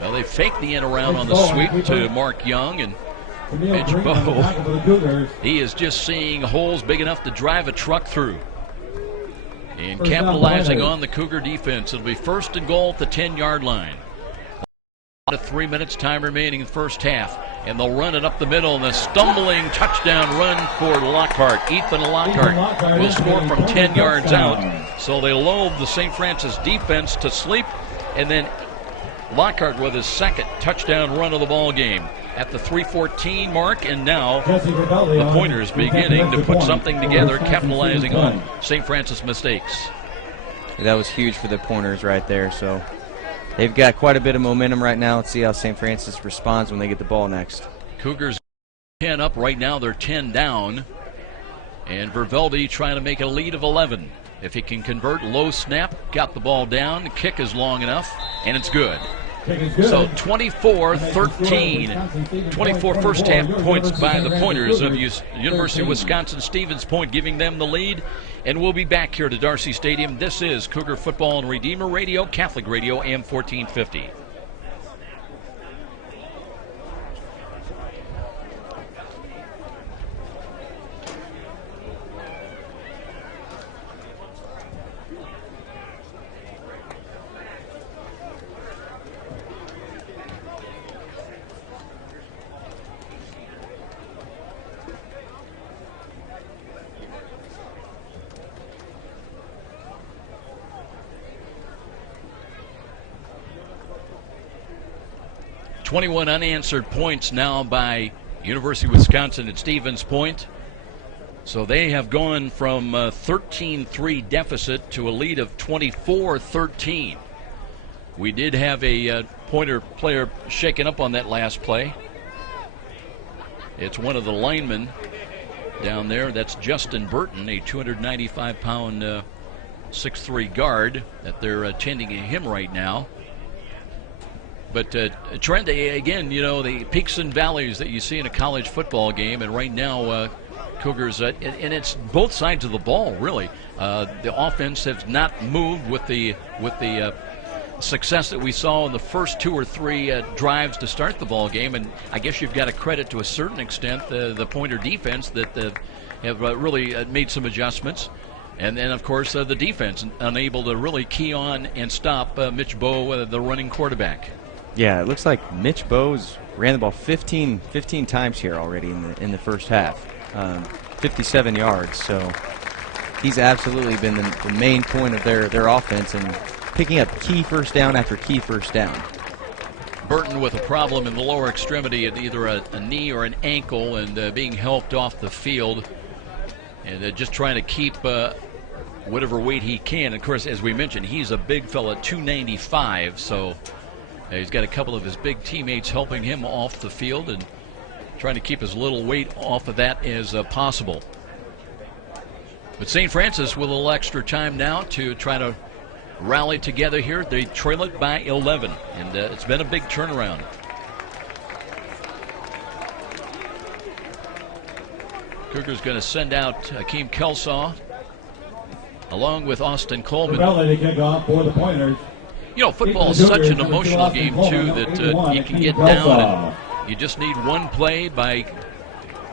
Well, they faked the end around on the sweep to Mark Young, and Mitch Bo, he is just seeing holes big enough to drive a truck through. And capitalizing on the Cougar defense. It'll be first and goal at the 10-yard line. 3 minutes time remaining in the first half. And they'll run it up the middle, and the stumbling touchdown run for Lockhart. Ethan Lockhart will score from 10 yards out. So they lulled the St. Francis defense to sleep, and then Lockhart with his second touchdown run of the ball game at the 3:14 mark, and now the Pointers beginning to put something together, capitalizing on St. Francis mistakes. That was huge for the Pointers right there. So they've got quite a bit of momentum right now. Let's see how St. Francis responds when they get the ball next. Cougars 10 up right now. They're 10 down. And Vervelde trying to make a lead of 11. If he can convert, low snap, got the ball down. The kick is long enough, and it's good. So 24-13. 24 first half points by the Pointers of University of Wisconsin. Stevens Point giving them the lead. And we'll be back here to Darcy Stadium. This is Cougar Football and Redeemer Radio, Catholic Radio, AM 1450. .21 unanswered points now by University of Wisconsin at Stevens Point. So they have gone from 13-3 deficit to a lead of 24-13. We did have a Pointer player shaken up on that last play. It's one of the linemen down there. That's Justin Burton, a 295-pound 6'3" guard that they're attending to him right now. But Trent, again, you know, the peaks and valleys that you see in a college football game, and right now Cougars, and it's both sides of the ball, really. The offense has not moved with the success that we saw in the first 2 or 3 drives to start the ball game, and I guess you've got to credit to a certain extent the Pointer defense that have really made some adjustments. And then, of course, the defense unable to really key on and stop Mitch Bowe, the running quarterback. Yeah, it looks like Mitch Bowes ran the ball 15 times here already in the first half. 57 yards, so he's absolutely been the main point of their offense and picking up key first down after key first down. Burton with a problem in the lower extremity at either a knee or an ankle, and being helped off the field, and just trying to keep whatever weight he can. Of course, as we mentioned, he's a big fella, 295, so he's got a couple of his big teammates helping him off the field and trying to keep as little weight off of that as possible. But St. Francis with a little extra time now to try to rally together here. They trail it by 11, and it's been a big turnaround. Cougars going to send out Akeem Kelsaw along with Austin Coleman. To kick off for the Pointers. You know, football is such an emotional game, too, that you can get down and you just need one play by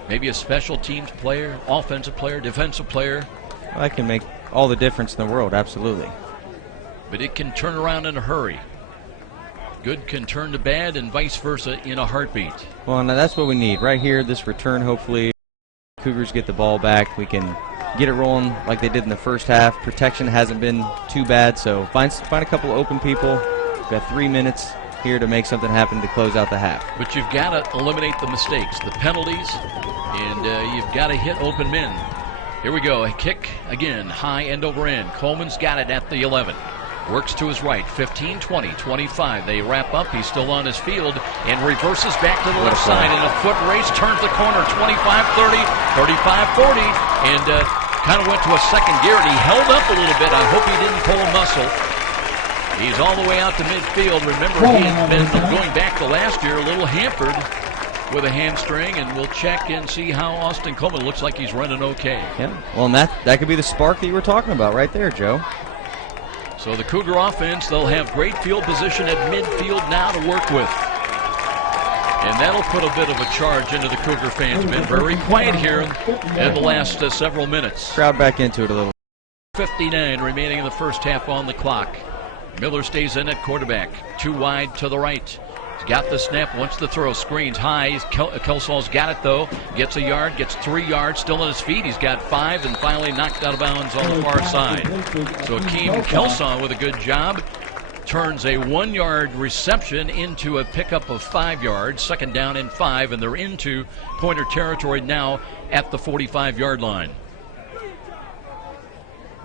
maybe a special teams player, offensive player, defensive player. Well, that can make all the difference in the world, absolutely. But it can turn around in a hurry. Good can turn to bad and vice versa in a heartbeat. Well, now that's what we need. Right here, this return, hopefully, Cougars get the ball back. We can get it rolling like they did in the first half. Protection hasn't been too bad, so find a couple of open people. We've got 3 minutes here to make something happen to close out the half. But you've got to eliminate the mistakes, the penalties, and you've got to hit open men. Here we go, a kick again, high end over end. Coleman's got it at the 11. Works to his right, 15, 20, 25. They wrap up. He's still on his field and reverses back to the left side in a foot race. Turns the corner, 25, 30, 35, 40, and kind of went to a second gear, and he held up a little bit. I hope he didn't pull a muscle. He's all the way out to midfield. Remember, he had been going back to last year a little hampered with a hamstring, and we'll check and see how Austin Coleman looks like he's running okay. Yeah, well, and that could be the spark that you were talking about right there, Joe. So the Cougar offense, they'll have great field position at midfield now to work with. And that'll put a bit of a charge into the Cougar fans. Been very quiet here in the last several minutes. Crowd back into it a little. 59 remaining in the first half on the clock. Miller stays in at quarterback. Too wide to the right. He's got the snap, wants the throw, screens high. Kelsall's got it though. Gets a yard, gets 3 yards, still on his feet. He's got 5 and finally knocked out of bounds on the far side. So Akeem Kelsaw with a good job. Turns a 1-yard reception into a pickup of 5 yards. Second down and 5, and they're into Pointer territory now at the 45-yard line.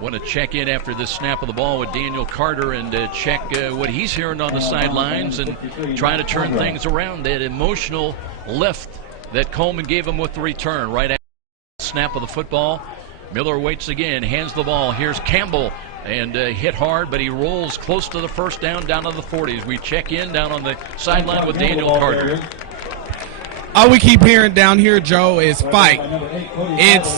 Want to check in after this snap of the ball with Daniel Carter and check what he's hearing on the sidelines and trying to turn things around. That emotional lift that Coleman gave him with the return right after the snap of the football. Miller waits again, hands the ball. Here's Campbell, and hit hard, but he rolls close to the first down to the 40s. We check in down on the sideline with Daniel Carter. All we keep hearing down here, Joe, is fight. It's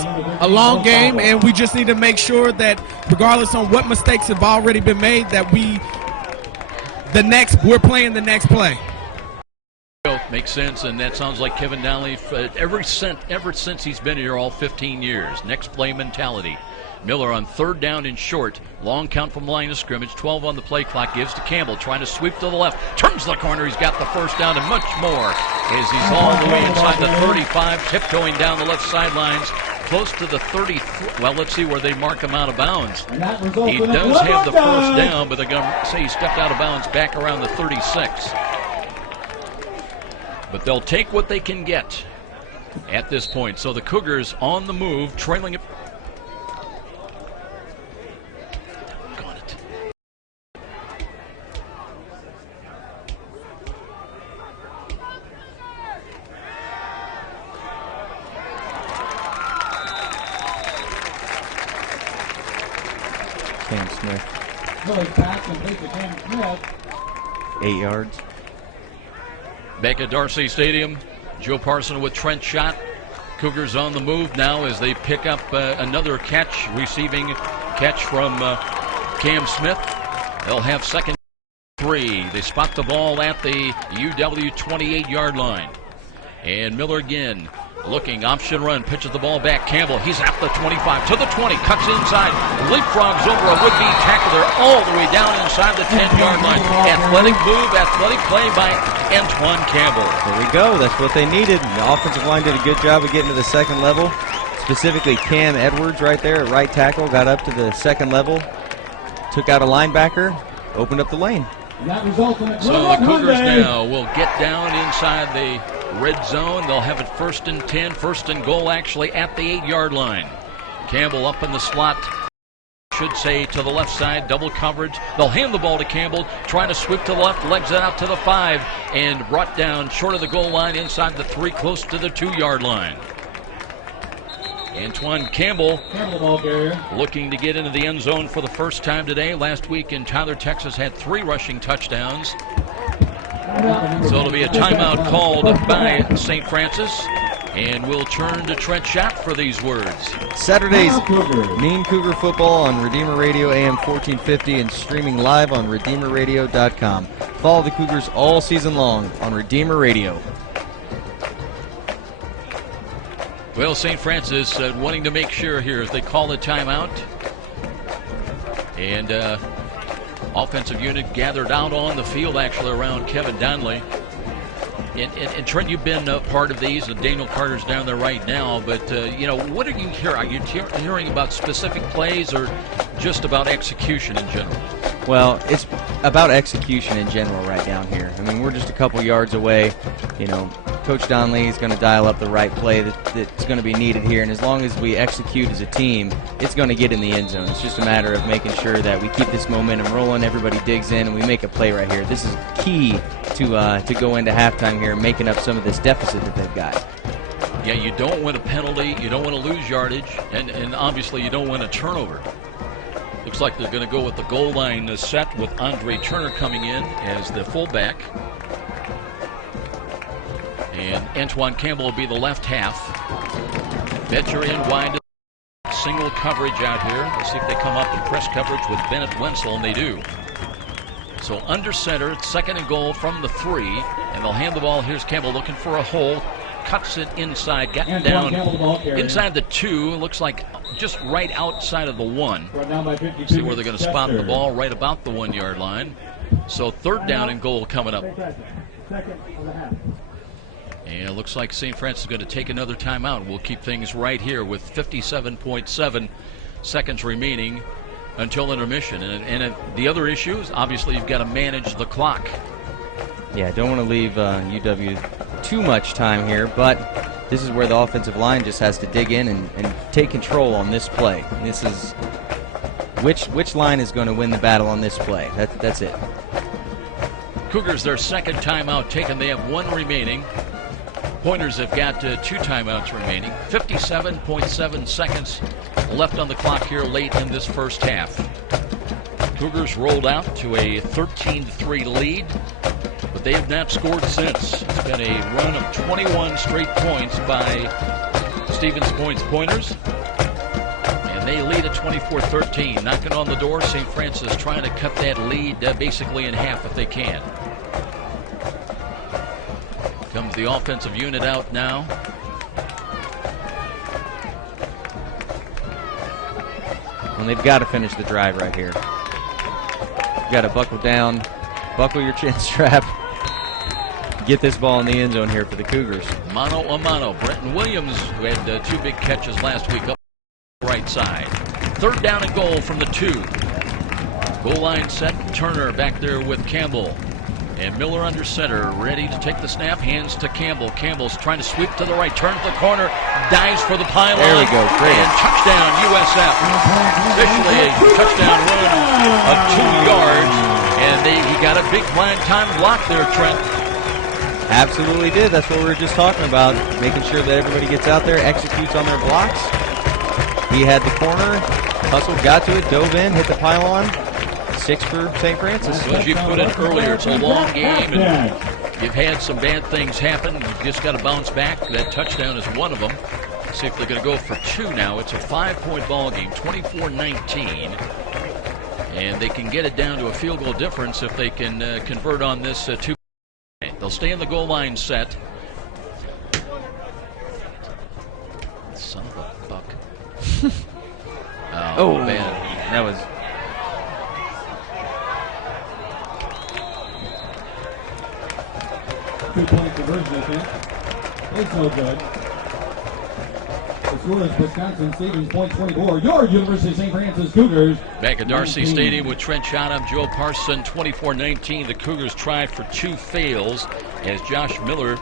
a long game, and we just need to make sure that regardless on what mistakes have already been made, that we're playing the next play. Makes sense, and that sounds like Kevin Donnelly ever since he's been here all 15 years. Next play mentality. Miller on third down and short. Long count from line of scrimmage. 12 on the play clock. Gives to Campbell. Trying to sweep to the left. Turns the corner. He's got the first down and much more as he's all the way inside the 35. Tiptoeing down the left sidelines. Close to the 30. Well, let's see where they mark him out of bounds. He does have the first down, but they're going to say he stepped out of bounds back around the 36. But they'll take what they can get at this point. So the Cougars on the move, trailing it. Cam Smith. Miller's pass complete to Cam Smith. 8 yards. Back at Darcy Stadium, Joe Parson with Trent Schott. Cougars on the move now as they pick up another receiving catch from Cam Smith. They'll have second 3. They spot the ball at the UW 28-yard line. And Miller again Looking, option run, pitches the ball back. Campbell, he's at the 25, to the 20, cuts inside, leapfrogs over a would-be tackler all the way down inside the 10-yard line. Athletic move, athletic play by Antoine Campbell. There we go. That's what they needed. The offensive line did a good job of getting to the second level. Specifically, Cam Edwards right there at right tackle got up to the second level, took out a linebacker, opened up the lane. So the Cougars now will get down inside the red zone. They'll have it 1st and 10, 1st and goal actually at the 8-yard line. Campbell up in the slot, should say to the left side, double coverage. They'll hand the ball to Campbell, trying to sweep to the left, legs it out to the 5, and brought down short of the goal line inside the 3, close to the 2-yard line. Antoine Campbell looking to get into the end zone for the first time today. Last week in Tyler, Texas, had 3 rushing touchdowns. So it'll be a timeout called by St. Francis. And we'll turn to Trent Schapp for these words. Saturday's Mean Cougar football on Redeemer Radio AM 1450 and streaming live on RedeemerRadio.com. Follow the Cougars all season long on Redeemer Radio. Well, St. Francis wanting to make sure here as they call the timeout. And offensive unit gathered out on the field actually around Kevin Donnelly. And Trent, you've been part of these, and Daniel Carter's down there right now. But, what are you hearing? Are you hearing about specific plays or just about execution in general? Well, it's about execution in general right down here. I mean, we're just a couple yards away. Coach Donnelly is going to dial up the right play that's going to be needed here. And as long as we execute as a team, it's going to get in the end zone. It's just a matter of making sure that we keep this momentum rolling, everybody digs in, and we make a play right here. This is key to go into halftime here, making up some of this deficit that they've got. Yeah, you don't want a penalty, you don't want to lose yardage, and obviously you don't want a turnover. Looks like they're going to go with the goal line set with Andre Turner coming in as the fullback. And Antoine Campbell will be the left half. Betcher in wide. Single coverage out here. Let's see if they come up in press coverage with Bennett Wenzel, and they do. So under center, it's 2nd and goal from the 3, and they'll hand the ball. Here's Campbell looking for a hole. Cuts it inside, got down inside the 2. Looks like just right outside of the 1. See where they're going to spot the ball, right about the 1-yard line. So 3rd down and goal coming up. And it looks like St. Francis is going to take another timeout. We'll keep things right here with 57.7 seconds remaining until intermission. And the other issue is obviously you've got to manage the clock. Yeah, don't want to leave UW too much time here, but this is where the offensive line just has to dig in and take control on this play. And this is which line is going to win the battle on this play. That's it. Cougars, their 2nd timeout taken. They have 1 remaining. Pointers have got 2 timeouts remaining. 57.7 seconds left on the clock here late in this first half. Cougars rolled out to a 13-3 lead, but they have not scored since. It's been a run of 21 straight points by Stevens Point's Pointers. And they lead at 24-13. Knocking on the door, St. Francis trying to cut that lead basically in half if they can. Comes the offensive unit out now. And they've got to finish the drive right here. You've got to buckle down, buckle your chin strap, get this ball in the end zone here for the Cougars. Mano a mano. Brenton Williams, who had 2 big catches last week up the right side. 3rd down and goal from the 2. Goal line set. Turner back there with Campbell. And Miller under center, ready to take the snap, hands to Campbell. Campbell's trying to sweep to the right, turn to the corner, dives for the pylon. There we go, great. And touchdown, USF. Officially a touchdown run of 2 yards. And he got a big blind time block there, Trent. Absolutely did. That's what we were just talking about, making sure that everybody gets out there, executes on their blocks. He had the corner, hustled, got to it, dove in, hit the pylon. 6 for St. Francis. So as you put it earlier, it's a long game, and you've had some bad things happen. You've just got to bounce back. That touchdown is one of them. See if they're going to go for 2 now. It's a 5-point ball game, 24-19. And they can get it down to a field goal difference if they can convert on this 2. They'll stay in the goal line set. Son of a buck. Oh, man. That was. 2-point conversion attempt. It's no good. The score is Wisconsin Stadium's point 24. Your University of St. Francis Cougars. Back at Darcy 19. Stadium with Trent Chatham, Joe Parson, 24-19. The Cougars tried for 2 fails as Josh Miller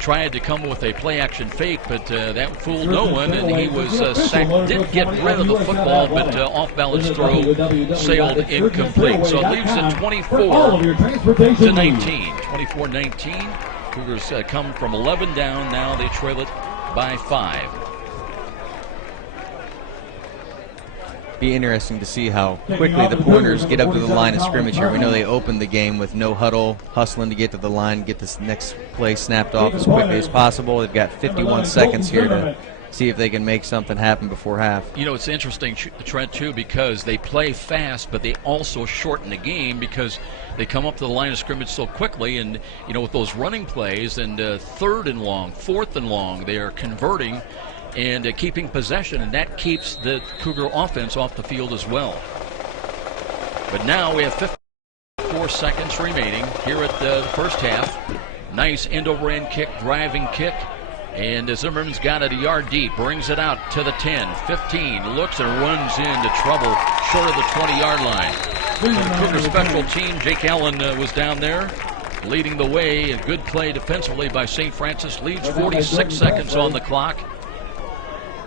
tried to come with a play-action fake, but that fooled no one, and he was sacked. Did get rid of the football, but off-balance throw sailed incomplete. So it leaves it 24-19. 24-19. Cougars come from 11 down. Now they trail it by 5. Be interesting to see how quickly the Pointers get up to the line of scrimmage here. We know they opened the game with no huddle, hustling to get to the line, get this next play snapped off as quickly as possible. They've got 51 seconds here to see if they can make something happen before half. You know, it's interesting, Trent, too, because they play fast, but they also shorten the game because they come up to the line of scrimmage so quickly. And, you know, with those running plays and 3rd and long, 4th and long, they are converting and keeping possession, and that keeps the Cougar offense off the field as well. But now we have 54 seconds remaining here at the first half. Nice end-over-end kick, driving kick, and Zimmerman's got it a yard deep, brings it out to the 10, 15, looks and runs into trouble short of the 20-yard line. So the Cougar special team, Jake Allen was down there leading the way. A good play defensively by St. Francis, leaves 46 seconds on the clock.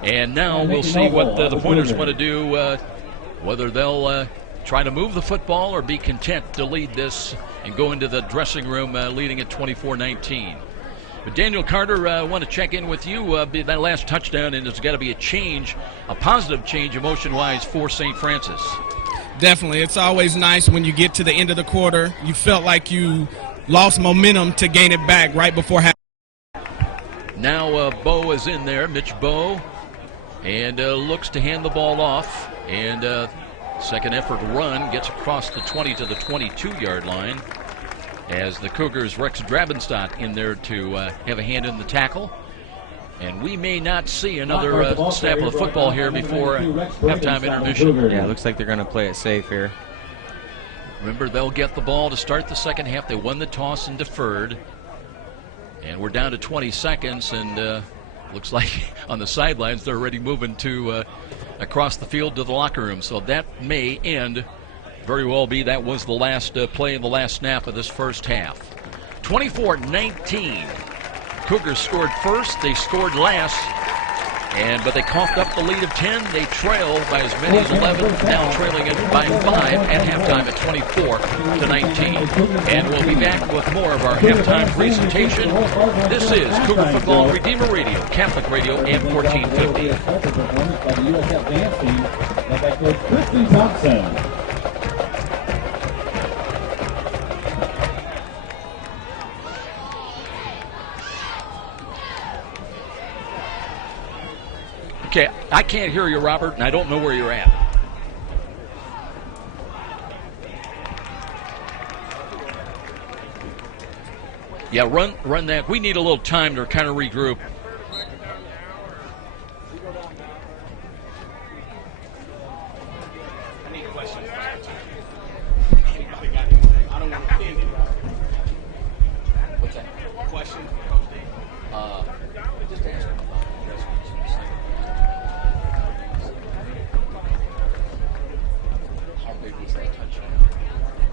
And now we'll see what the Pointers want to do, whether they'll try to move the football or be content to lead this and go into the dressing room leading at 24-19. But Daniel Carter, I want to check in with you. That last touchdown, and there's got to be a change, a positive change emotion-wise for St. Francis. Definitely. It's always nice when you get to the end of the quarter. You felt like you lost momentum to gain it back right before half. Now Bowe is in there, Mitch Bowe, and looks to hand the ball off. And second effort run gets across the 20 to the 22-yard line as the Cougars' Rex Drabenstadt in there to have a hand in the tackle. And we may not see another snap of the football here before halftime intermission. Yeah, it looks like they're going to play it safe here. Remember, they'll get the ball to start the second half. They won the toss and deferred. And we're down to 20 seconds, and looks like on the sidelines they're already moving to across the field to the locker room. So that may end, very well be that was the last play and the last snap of this first half. 24-19. Cougars scored first, they scored last, but they coughed up the lead of 10. They trail by as many as 11, now trailing it by 5 at halftime at 24-19. And we'll be back with more of our halftime presentation. This is Cougar Football Redeemer Radio, Catholic Radio, AM 1450. By the USF dance team, led by Coach Kristen Thompson. Okay, I can't hear you, Robert, and I don't know where you're at. Yeah, run that. We need a little time to kind of regroup. What's that? Question? Just ask. How big was that touchdown?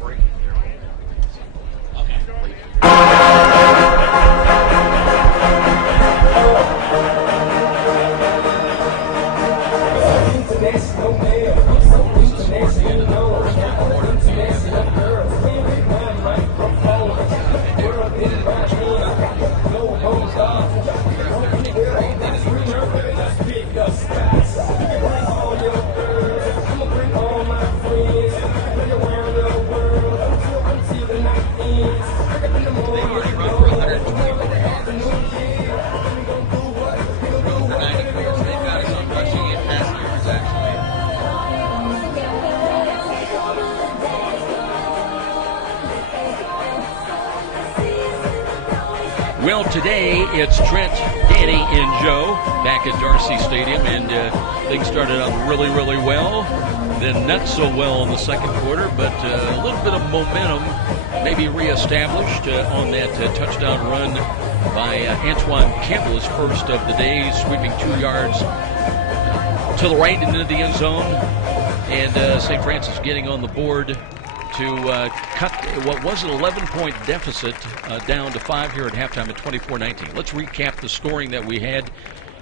Breaking there. Okay. Well, today it's Trent, Danny, and Joe back at Darcy Stadium, and things started out really, really well. Then not so well in the second quarter, but a little bit of momentum maybe reestablished on that touchdown run by Antoine Campbell, his first of the day, sweeping 2 yards to the right and into the end zone. And St. Francis getting on the board to cut what was an 11-point deficit down to 5 here at halftime at 24-19. Let's recap the scoring that we had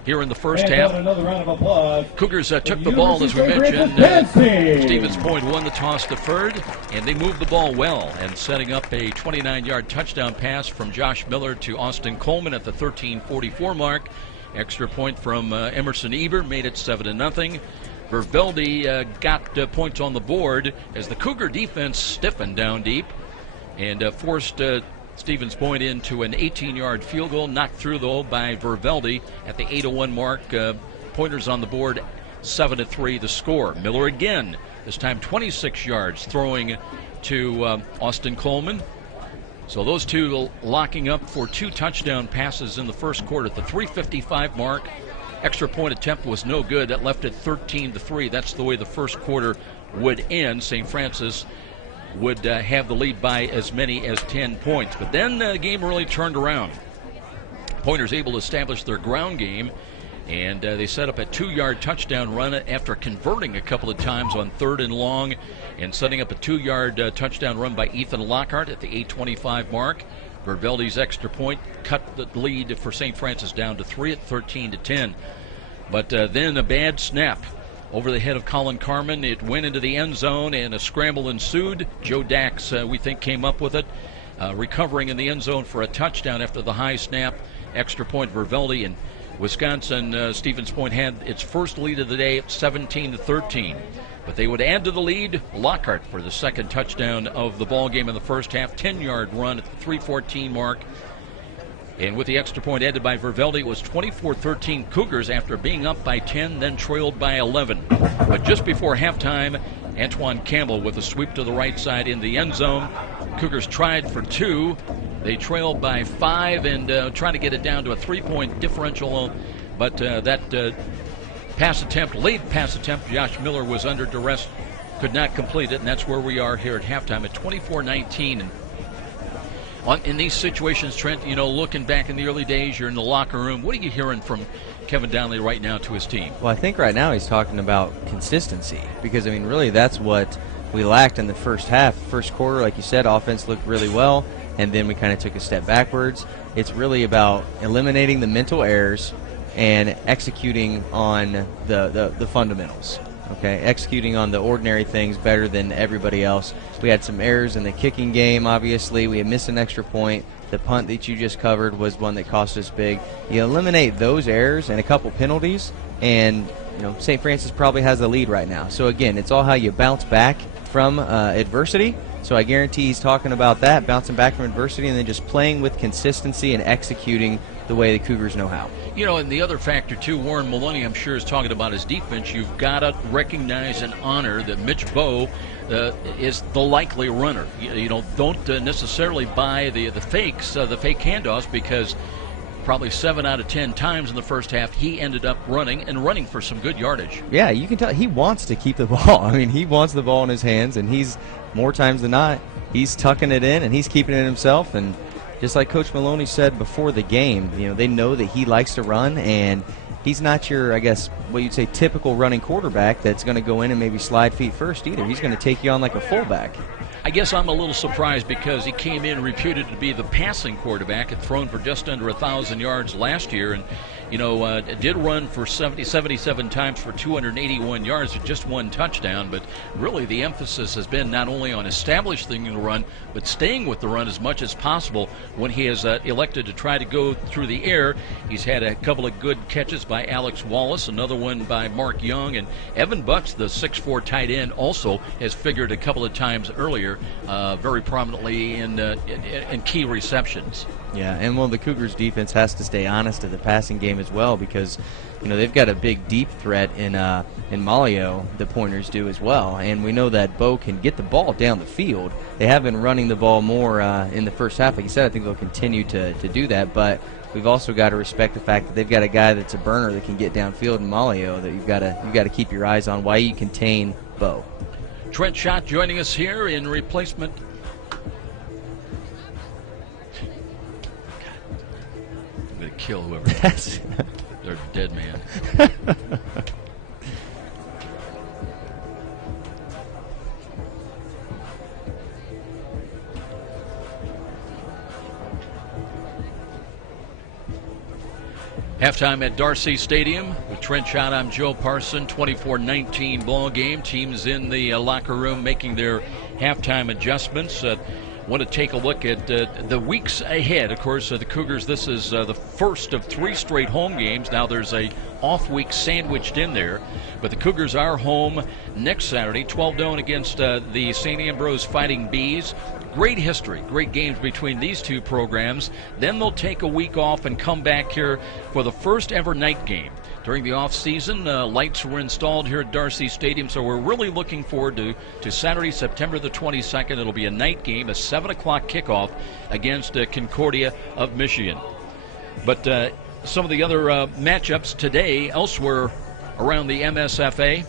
here in the first half. Another round of applause. Cougars took the ball, as we mentioned. Stevens Point won the toss deferred, and they moved the ball well, and setting up a 29-yard touchdown pass from Josh Miller to Austin Coleman at the 13:44 mark. Extra point from Emerson Eber made it 7-0. Vervelde got points on the board as the Cougar defense stiffened down deep and forced Stevens Point into an 18-yard field goal, knocked through though by Vervelde at the 8:01 mark. Pointers on the board, 7-3 the score. Miller again, this time 26 yards, throwing to Austin Coleman. So those two locking up for 2 touchdown passes in the first quarter at the 3:55 mark. Extra point attempt was no good. That left it 13-3. That's the way the first quarter would end. St. Francis would have the lead by as many as 10 points. But then the game really turned around. Pointers able to establish their ground game, and they set up a 2-yard touchdown run after converting a couple of times on 3rd and long, and setting up a 2-yard touchdown run by Ethan Lockhart at the 8:25 mark. Vervelde's extra point cut the lead for St. Francis down to 3 at 13-10. But then a bad snap over the head of Colin Carman. It went into the end zone, and a scramble ensued. Joe Dax, we think, came up with it, recovering in the end zone for a touchdown after the high snap. Extra point Vervelde, and Wisconsin Stevens Point had its first lead of the day at 17-13. But they would add to the lead. Lockhart for the second touchdown of the ball game in the first half. 10-yard run at the 3:14 mark. And with the extra point added by Vervelde, it was 24-13 Cougars after being up by 10, then trailed by 11. But just before halftime, Antoine Campbell with a sweep to the right side in the end zone. Cougars tried for 2. They trailed by 5 and trying to get it down to a 3-point differential. But that late pass attempt, Josh Miller was under duress, could not complete it, and that's where we are here at halftime at 24-19. And in these situations, Trent, looking back in the early days, you're in the locker room. What are you hearing from Kevin Donnelly right now to his team? Well, I think right now he's talking about consistency, because, really that's what we lacked in the first half. First quarter, like you said, offense looked really well, and then we kind of took a step backwards. It's really about eliminating the mental errors and executing on the fundamentals, okay? Executing on the ordinary things better than everybody else. We had some errors in the kicking game, obviously. We had missed an extra point. The punt that you just covered was one that cost us big. You eliminate those errors and a couple penalties, and St. Francis probably has the lead right now. So, again, it's all how you bounce back from adversity. So I guarantee he's talking about that, bouncing back from adversity and then just playing with consistency and executing the way the Cougars know how. And the other factor, too, Warren Maloney, I'm sure, is talking about his defense. You've got to recognize and honor that Mitch Bowe is the likely runner. Don't necessarily buy the fakes, the fake handoffs, because probably 7 out of 10 times in the first half he ended up running for some good yardage. Yeah, you can tell he wants to keep the ball. He wants the ball in his hands, and he's more times than not, he's tucking it in and he's keeping it himself. And just like Coach Maloney said before the game, they know that he likes to run, and he's not your, I guess, what you'd say typical running quarterback that's going to go in and maybe slide feet first either. He's going to take you on like a fullback. I guess I'm a little surprised because he came in reputed to be the passing quarterback, had thrown for just under 1,000 yards last year, and did run for 77 times for 281 yards with just 1 touchdown. But really the emphasis has been not only on establishing the run, but staying with the run as much as possible. When he has elected to try to go through the air, he's had a couple of good catches by Alex Wallace, another one by Mark Young, and Evan Butts, the 6'4" tight end, also has figured a couple of times earlier very prominently in key receptions. Yeah, and the Cougars defense has to stay honest to the passing game as well, because they've got a big deep threat in Malio. The Pointers do as well, and we know that Bo can get the ball down the field. They have been running the ball more in the first half, like you said. I think they'll continue to do that, but we've also got to respect the fact that they've got a guy that's a burner that can get downfield in Malio that you've got to keep your eyes on while you contain Bo. Trent Schott joining us here in replacement. I'm going to kill whoever. They're a dead man. Halftime at Darcy Stadium with Trent Schott. I'm Joe Parson. 24-19 ball game. Teams in the locker room making their halftime adjustments. Want to take a look at the weeks ahead. Of course, the Cougars, this is the first of 3 straight home games. Now there's a off week sandwiched in there, but the Cougars are home next Saturday, 12 noon against the St. Ambrose Fighting Bees. Great history, great games between these two programs. Then they'll take a week off and come back here for the first ever night game. During the off season, lights were installed here at Darcy Stadium, so we're really looking forward to Saturday, September the 22nd. It'll be a night game, a 7 o'clock kickoff against Concordia of Michigan. But some of the other matchups today elsewhere around the MSFA.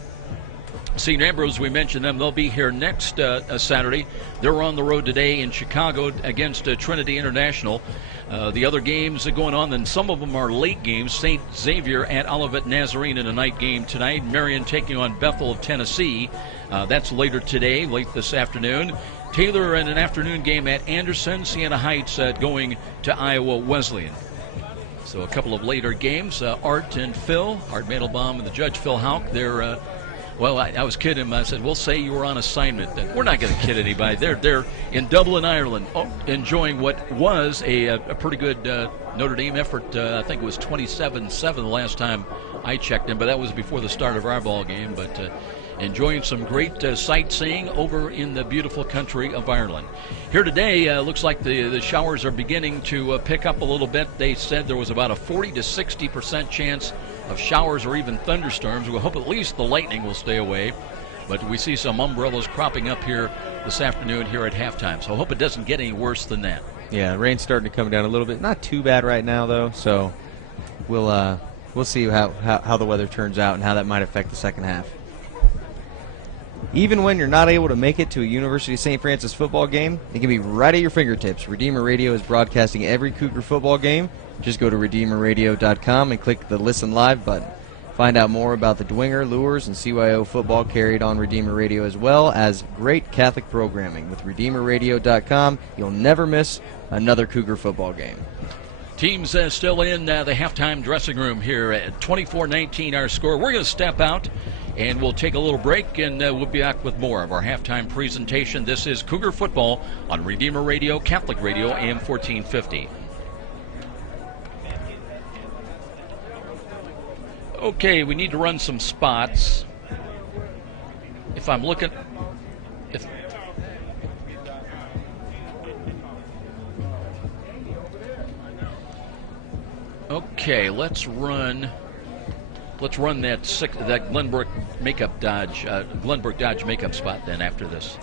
St. Ambrose, we mentioned them. They'll be here next Saturday. They're on the road today in Chicago against Trinity International. The other games are going on, and some of them are late games. St. Xavier at Olivet Nazarene in a night game tonight. Marion taking on Bethel of Tennessee. That's later today, late this afternoon. Taylor in an afternoon game at Anderson. Siena Heights going to Iowa Wesleyan. So a couple of later games. Art and Phil, Art Mandelbaum and the judge Phil Houck, they're well, I was kidding him. I said, we'll say you were on assignment. We're not going to kid anybody. They're in Dublin, Ireland, enjoying what was a pretty good Notre Dame effort. I think it was 27-7 the last time I checked in, but that was before the start of our ball game. But enjoying some great sightseeing over in the beautiful country of Ireland. Here today, looks like the showers are beginning to pick up a little bit. They said there was about a 40 to 60% chance of showers or even thunderstorms. We hope at least the lightning will stay away, but we see some umbrellas cropping up here this afternoon here at halftime, so I hope it doesn't get any worse than that. Yeah, rain's starting to come down a little bit. Not too bad right now, though, so we'll see how the weather turns out and how that might affect the second half. Even when you're not able to make it to a University of St. Francis football game, it can be right at your fingertips. Redeemer Radio is broadcasting every Cougar football game. Just go to RedeemerRadio.com and click the Listen Live button. Find out more about the Dwinger, Lures, and CYO football carried on Redeemer Radio, as well as great Catholic programming. With RedeemerRadio.com, you'll never miss another Cougar football game. Teams still in the halftime dressing room here at 24-19 our score. We're going to step out and we'll take a little break, and we'll be back with more of our halftime presentation. This is Cougar Football on Redeemer Radio, Catholic Radio, AM 1450. Okay, we need to run some spots. If I'm looking... Okay, let's run that Glenbrook Dodge makeup spot then after this.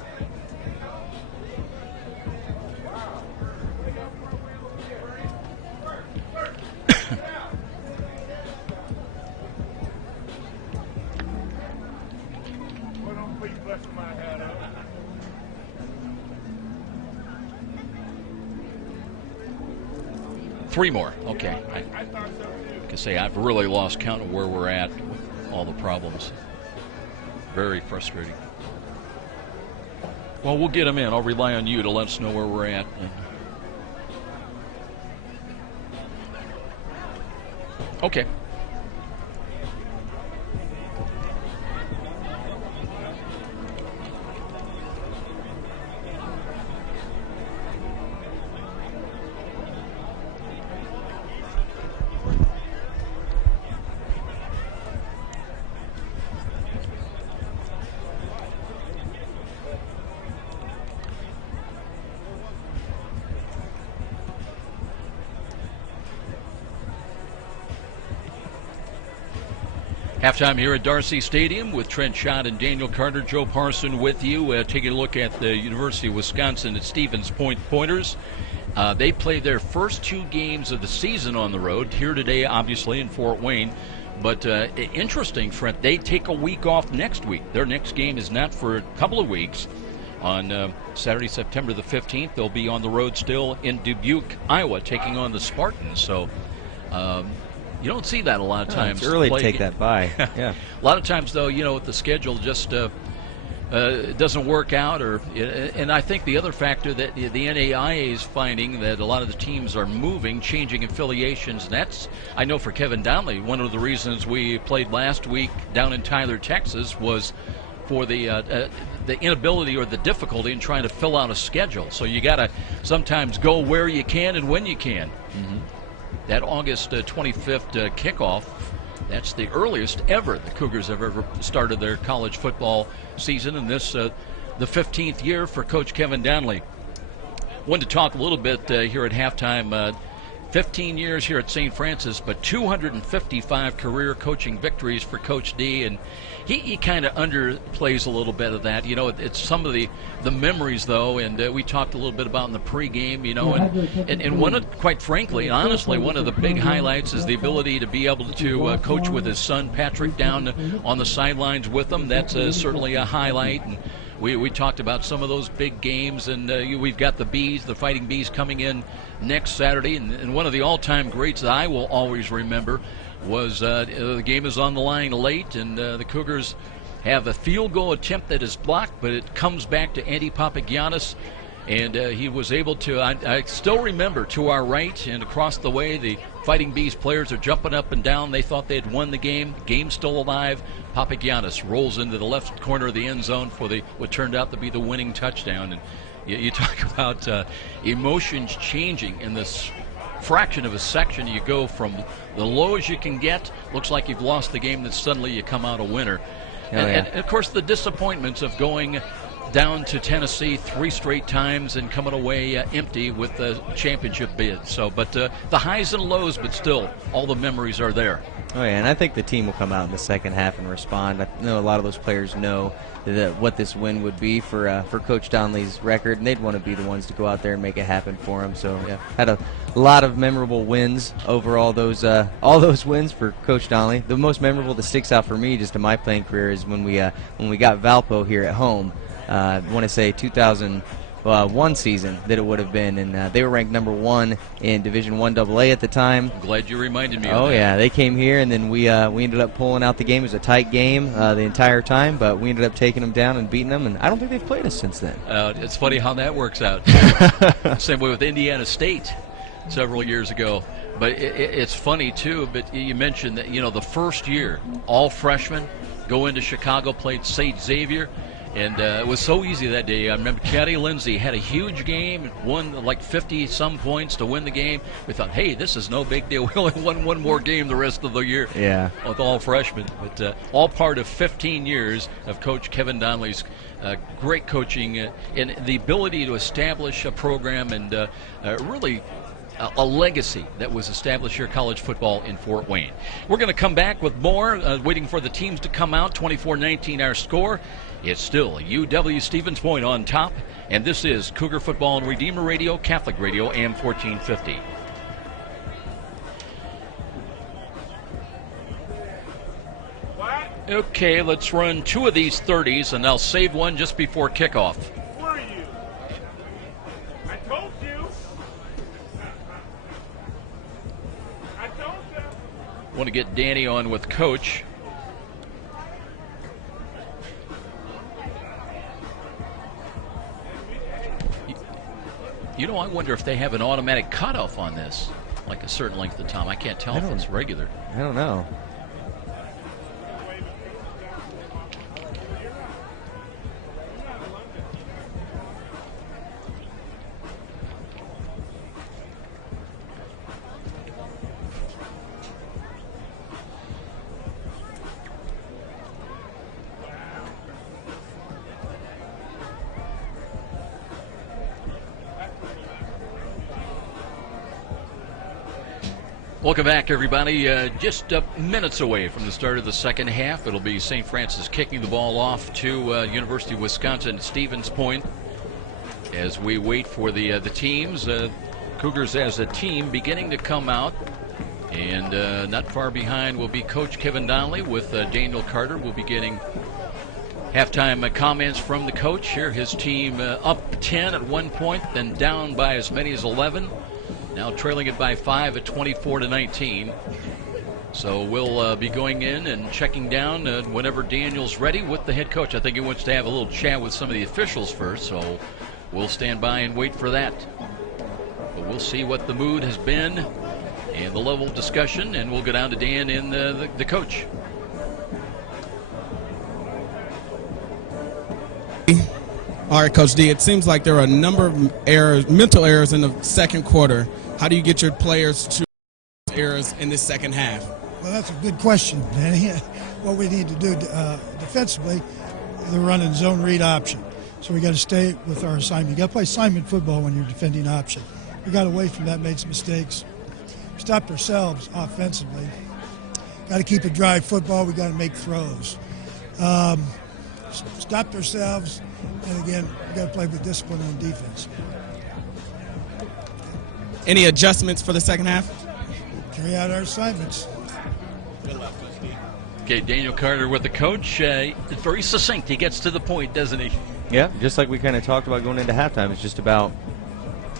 Three more. Okay. I can say I've really lost count of where we're at with all the problems. Very frustrating. Well, we'll get them in. I'll rely on you to let us know where we're at. Okay. Halftime here at Darcy Stadium with Trent Schott and Daniel Carter. Joe Parson with you, taking a look at the University of Wisconsin at Stevens Point Pointers. They played their first 2 games of the season on the road, here today obviously in Fort Wayne. But interesting, Trent, they take a week off next week. Their next game is not for a couple of weeks. On Saturday, September the 15th, they'll be on the road still in Dubuque, Iowa, taking on the Spartans. So you don't see that a lot of times. It's early to take that bye. Yeah. A lot of times, though, the schedule just doesn't work out. And I think the other factor that the NAIA is finding that a lot of the teams are moving, changing affiliations. And that's, I know for Kevin Donnelly, one of the reasons we played last week down in Tyler, Texas, was for the inability or the difficulty in trying to fill out a schedule. So you got to sometimes go where you can and when you can. Mm-hmm. That August 25th kickoff, that's the earliest ever the Cougars have ever started their college football season, and this the 15th year for Coach Kevin Donnelly. Wanted to talk a little bit here at halftime. 15 years here at St. Francis, but 255 career coaching victories for Coach D, and he kind of underplays a little bit of that. It's some of the memories, though, and we talked a little bit about in the pregame, and one of, quite frankly, honestly, one of the big highlights is the ability to be able to coach with his son Patrick down on the sidelines with him. That's certainly a highlight. And we talked about some of those big games, and we've got the Fighting Bees coming in next Saturday, and one of the all-time greats that I will always remember was the game is on the line late, and the Cougars have a field goal attempt that is blocked, but it comes back to Andy Papagiannis, and he was able to, I still remember, to our right and across the way, the Fighting Bees players are jumping up and down. They thought they had won the game. Game's still alive. Papagiannis rolls into the left corner of the end zone for what turned out to be the winning touchdown. And you talk about emotions changing in this fraction of a section. You go from the low as you can get, looks like you've lost the game, then suddenly you come out a winner. And of course, the disappointments of going down to Tennessee 3 straight times and coming away empty with the championship bid. So, but the highs and lows, but still, all the memories are there. Oh yeah, and I think the team will come out in the second half and respond. I know a lot of those players know what this win would be for Coach Donnelly's record, and they'd want to be the ones to go out there and make it happen for him. So yeah, had a lot of memorable wins over all those wins for Coach Donnelly. The most memorable that sticks out for me, just in my playing career, is when we got Valpo here at home. I want to say 2001 season that it would have been, and they were ranked number 1 in Division I AA at the time. I'm glad you reminded me of that. Oh yeah, they came here, and then we ended up pulling out the game. It was a tight game the entire time, but we ended up taking them down and beating them, and I don't think they've played us since then. It's funny how that works out. Same way with Indiana State several years ago. But it's funny too, but you mentioned that, the first year, all freshmen go into Chicago, played St. Xavier. And it was so easy that day. I remember Caddy Lindsay had a huge game, won like 50-some points to win the game. We thought, hey, this is no big deal. We only won one more game the rest of the year with all freshmen. But all part of 15 years of Coach Kevin Donnelly's great coaching and the ability to establish a program and really a legacy that was established here, college football in Fort Wayne. We're going to come back with more, waiting for the teams to come out. 24-19 our score. It's still UW Stevens Point on top, and this is Cougar Football and Redeemer Radio, Catholic Radio, AM 1450. Okay, let's run 2 of these 30s, and I'll save one just before kickoff. Where are you? I told you. I told you. Want to get Danny on with Coach. I wonder if they have an automatic cutoff on this, like a certain length of time. I can't tell if it's regular. I don't know. Welcome back, everybody. Just minutes away from the start of the second half. It'll be St. Francis kicking the ball off to University of Wisconsin at Stevens Point. As we wait for the teams, Cougars as a team beginning to come out. And not far behind will be Coach Kevin Donnelly with Daniel Carter. We'll be getting halftime comments from the coach here. His team up 10 at one point, then down by as many as 11. Now trailing it by 5 at 24-19. So we'll be going in and checking down whenever Daniel's ready with the head coach. I think he wants to have a little chat with some of the officials first, so we'll stand by and wait for that. But we'll see what the mood has been and the level of discussion, and we'll go down to Dan and the coach. All right, Coach D, it seems like there are a number of errors, mental errors in the second quarter. How do you get your players to errors in this second half? Well, that's a good question, Danny. What we need to do defensively, they're running zone read option. So we got to stay with our assignment. You got to play assignment football when you're defending option. We got away from that, made some mistakes. Stopped ourselves offensively. Got to keep it dry football. We got to make throws. Stopped ourselves, and again, we got to play with discipline on defense. Any adjustments for the second half? Carry out our assignments. Okay, Daniel Carter with the coach. Very succinct. He gets to the point, doesn't he? Yeah, just like we kind of talked about going into halftime. It's just about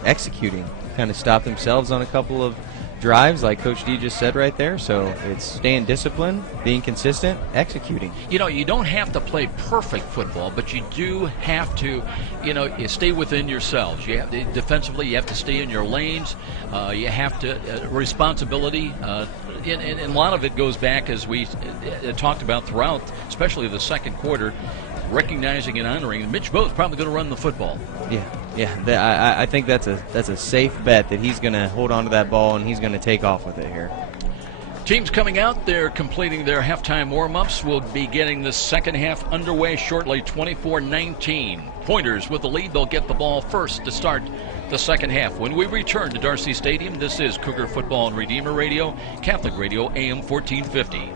executing. Kind of stop themselves on a couple of drives, like Coach D just said right there. So it's staying disciplined, being consistent, executing. You know, you don't have to play perfect football, but you do have to, you stay within yourselves. You have to, defensively, you have to stay in your lanes. You have to responsibility. And a lot of it goes back, as we talked about throughout, especially the second quarter, recognizing and honoring. Mitch Bo's probably going to run the football. Yeah. I think that's a safe bet that he's going to hold on to that ball and he's going to take off with it here. Teams coming out, they're completing their halftime warm-ups. We'll be getting the second half underway shortly, 24-19. Pointers with the lead. They'll get the ball first to start the second half. When we return to Darcy Stadium, this is Cougar Football and Redeemer Radio, Catholic Radio, AM 1450.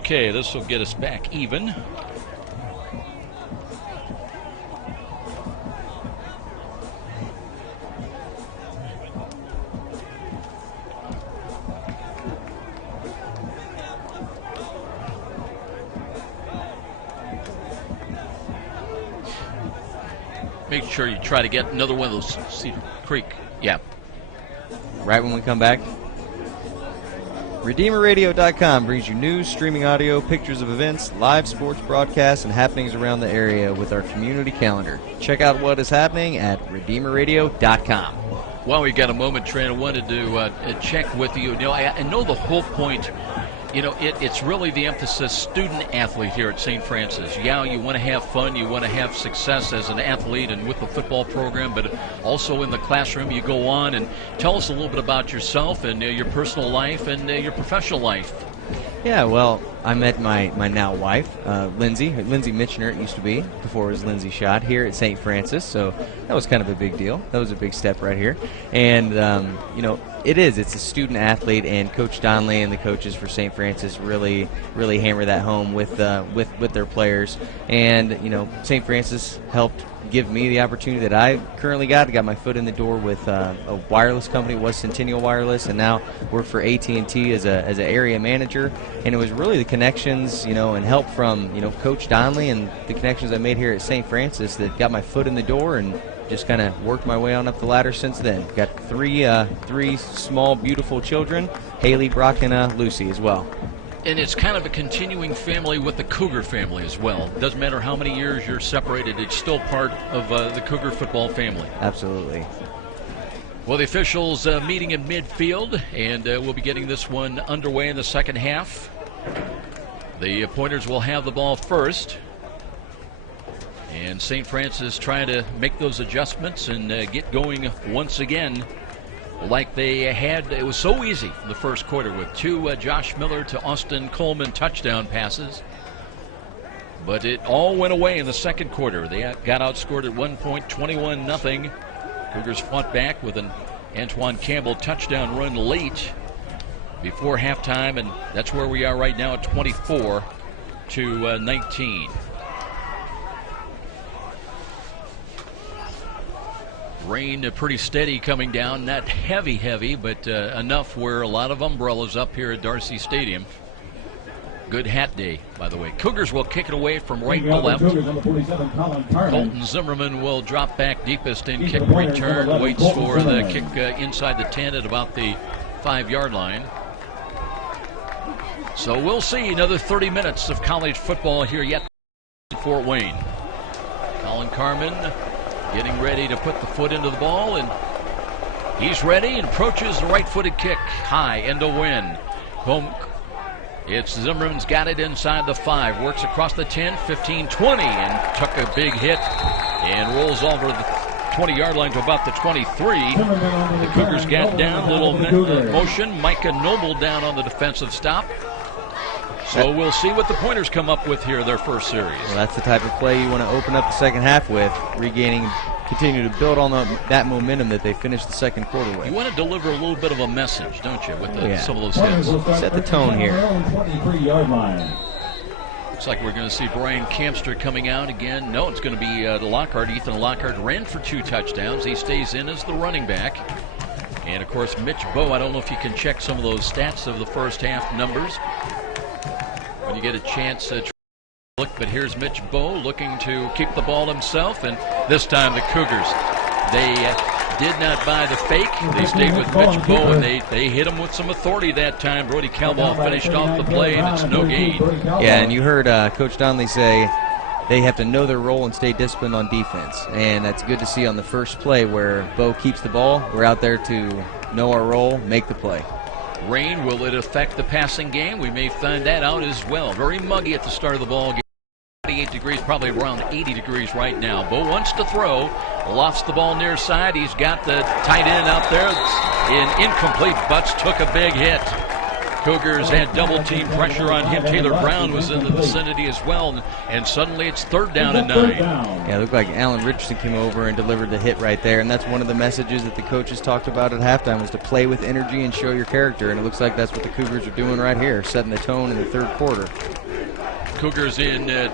Okay, this will get us back even. Make sure you try to get another one of those Cedar Creek. Yeah. Right when we come back. RedeemerRadio.com brings you news, streaming audio, pictures of events, live sports broadcasts, and happenings around the area with our community calendar. Check out what is happening at RedeemerRadio.com. While we got a moment, Trent, I wanted to check with you. I know the whole point, it's really the emphasis student-athlete here at St. Francis. Yeah, you want to have fun, you want to have success as an athlete and with the football program, but also in the classroom you go on and tell us a little bit about yourself and your personal life and your professional life. Yeah, well, I met my now wife, Lindsay Mitchner, it used to be, before it was Lindsay Schott, here at St. Francis, so that was kind of a big deal. That was a big step right here. And, it's a student-athlete, and Coach Donnelly and the coaches for St. Francis really hammer that home with their players. And, St. Francis helped give me the opportunity that I currently got. I got my foot in the door with a wireless company, was Centennial Wireless, and now work for AT&T as an area manager. And it was really the connections, and help from, Coach Donnelly and the connections I made here at St. Francis that got my foot in the door and just kind of worked my way on up the ladder since then. Got three small, beautiful children, Haley, Brock, and Lucy as well. And it's kind of a continuing family with the Cougar family as well. Doesn't matter how many years you're separated, it's still part of the Cougar football family. Absolutely. Well, the officials meeting in midfield, and we'll be getting this one underway in the second half. The Pointers will have the ball first. And St. Francis trying to make those adjustments and get going once again like they had. It was so easy in the first quarter with two Josh Miller to Austin Coleman touchdown passes. But it all went away in the second quarter. They got outscored at one point, 21-0. Cougars fought back with an Antoine Campbell touchdown run late before halftime, and that's where we are right now at 24-19. Rain pretty steady coming down, not heavy, but enough where a lot of umbrellas up here at Darcy Stadium. Good hat day, by the way. Cougars will kick it away from right to left. Colton Zimmerman will drop back deepest in kick return. Waits for the kick inside the 10 at about the 5-yard line. So we'll see another 30 minutes of college football here yet in Fort Wayne. Colin Carmen getting ready to put the foot into the ball, and he's ready and approaches the right-footed kick high and a win. Home. It's Zimmerman's got it inside the 5, works across the 10, 15, 20, and took a big hit and rolls over the 20-yard line to about the 23. The Cougars got down, little motion. Micah Noble down on the defensive stop. So we'll see what the Pointers come up with here their first series. Well, that's the type of play you want to open up the second half with, continue to build on that momentum that they finished the second quarter with. You want to deliver a little bit of a message, don't you, with some of those hits? Set the tone here. Looks like we're going to see Brian Campster coming out again. No, it's going to be Lockhart. Ethan Lockhart ran for 2 touchdowns. He stays in as the running back. And, of course, Mitch Bowe, I don't know if you can check some of those stats of the first half numbers when you get a chance to look, but here's Mitch Bowe looking to keep the ball himself, and this time the Cougars, they did not buy the fake. They stayed with Mitch Bowe, and they hit him with some authority that time. Brody Calball finished off the play, and it's no gain. Yeah, and you heard Coach Donnelly say they have to know their role and stay disciplined on defense, and that's good to see on the first play where Bowe keeps the ball. We're out there to know our role, make the play. Rain, will it affect the passing game? We may find that out as well. Very muggy at the start of the ball game. 88 degrees, probably around 80 degrees right now. Bowe wants to throw, lofts the ball near side. He's got the tight end out there in incomplete. Butts took a big hit. Cougars had double team pressure on him. Taylor Brown was in the vicinity as well, and suddenly it's 3rd down and 9. Yeah, it looked like Alan Richardson came over and delivered the hit right there, and that's one of the messages that the coaches talked about at halftime was to play with energy and show your character, and it looks like that's what the Cougars are doing right here, setting the tone in the 3rd quarter. Cougars in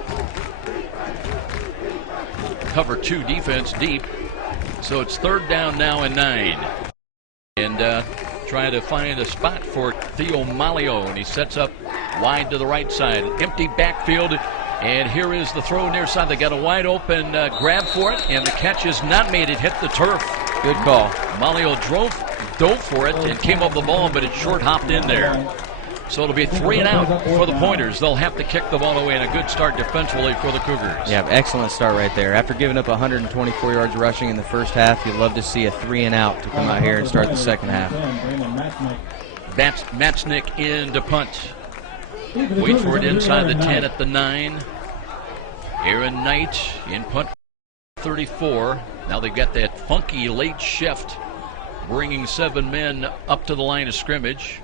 cover 2 defense deep, so it's 3rd down now and 9. And trying to find a spot for Theo Malio, and he sets up wide to the right side. Empty backfield, and here is the throw near side. They got a wide open grab for it, and the catch is not made. It hit the turf. Good call. Malio dove for it and came up the ball, but it short hopped in there. So it'll be 3 and out for the Pointers. They'll have to kick the ball away, and a good start defensively for the Cougars. Yeah, excellent start right there. After giving up 124 yards rushing in the first half, you'd love to see a 3 and out to come out here and start the second half. Matznick in to punt. Wait for it inside the 10 at the 9. Aaron Knight in punt 34. Now they've got that funky late shift, bringing 7 men up to the line of scrimmage.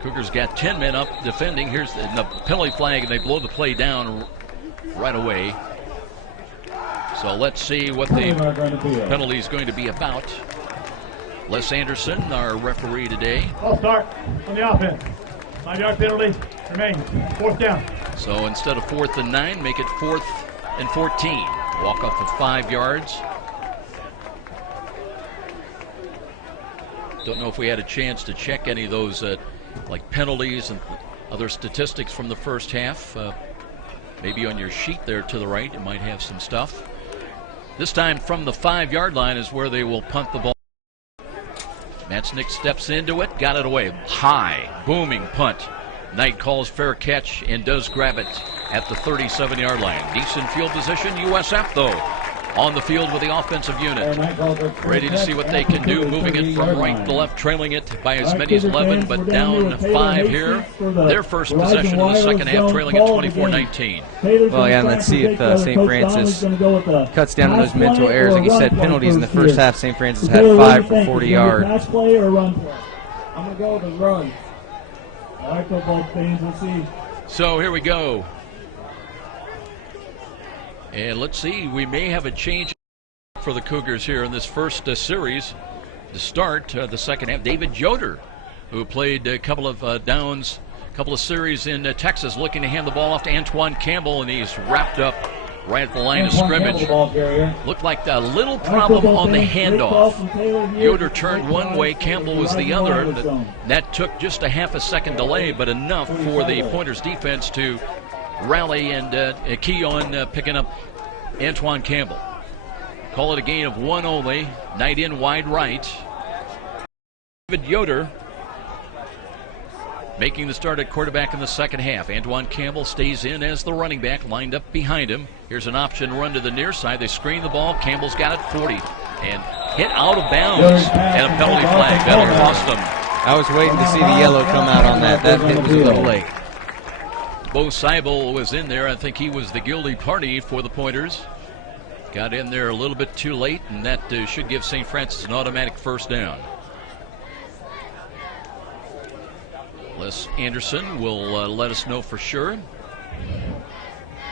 Cougars got 10 men up defending. Here's the penalty flag, and they blow the play down right away. So let's see what the penalty is going to be about. Les Anderson, our referee today. I'll start on the offense. 5-yard penalty remains. 4th down. So instead of 4th and 9, make it 4th and 14. Walk off of 5 yards. Don't know if we had a chance to check any of those like penalties and other statistics from the first half. Maybe on your sheet there to the right, it might have some stuff. This time from the 5-yard line is where they will punt the ball. Matznick steps into it, got it away. High, booming punt. Knight calls fair catch and does grab it at the 37-yard line. Decent field position. USF, though, on the field with the offensive unit. Ready to see what they can do, moving it from right to left, trailing it by as many as 11, but down 5 here. Their first possession in the second half, trailing at 24-19. Well, yeah, and let's see if St. Francis cuts down on those mental errors. Like you said, penalties in the first half. St. Francis had 5 for 40 yards. Pass play or run play? I'm going to go with a run. All right, football fans, we'll see. So here we go. And let's see, we may have a change for the Cougars here in this first series to start the second half. David Yoder, who played a couple of downs, a couple of series in Texas, looking to hand the ball off to Antoine Campbell, and he's wrapped up right at the line of scrimmage. Looked like a little problem on the handoff. Yoder turned one way, Campbell was the other. That took just a half a second delay, but enough for the Pointers defense to rally and key on picking up Antoine Campbell. Call it a gain of one only. Knight in wide right. David Yoder making the start at quarterback in the second half. Antoine Campbell stays in as the running back, lined up behind him. Here's an option run to the near side. They screen the ball. Campbell's got it 40 and hit out of bounds, and a penalty flag. That'll cost them. I was waiting to see the yellow come out on that. That hit was a little late. Bo Seibel was in there. I think he was the guilty party for the Pointers. Got in there a little bit too late, and that should give St. Francis an automatic first down. Les Anderson will let us know for sure.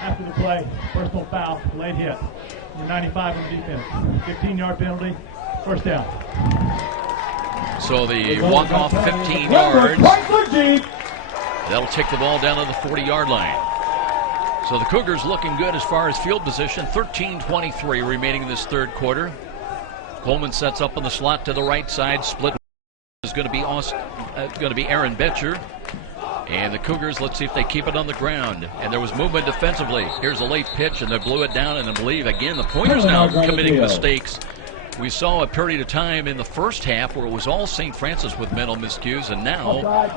After the play, personal foul, late hit. Number 95 on the defense. 15-yard penalty, first down. So the walk-off 15 yards. That'll take the ball down to the 40-yard line. So the Cougars looking good as far as field position. 13:23 remaining in this third quarter. Coleman sets up in the slot to the right side. Split is going to be Aaron Betcher. And the Cougars, let's see if they keep it on the ground. And there was movement defensively. Here's a late pitch, and they blew it down. And I believe, again, the Pointers now committing mistakes. We saw a period of time in the first half where it was all St. Francis with mental miscues, and now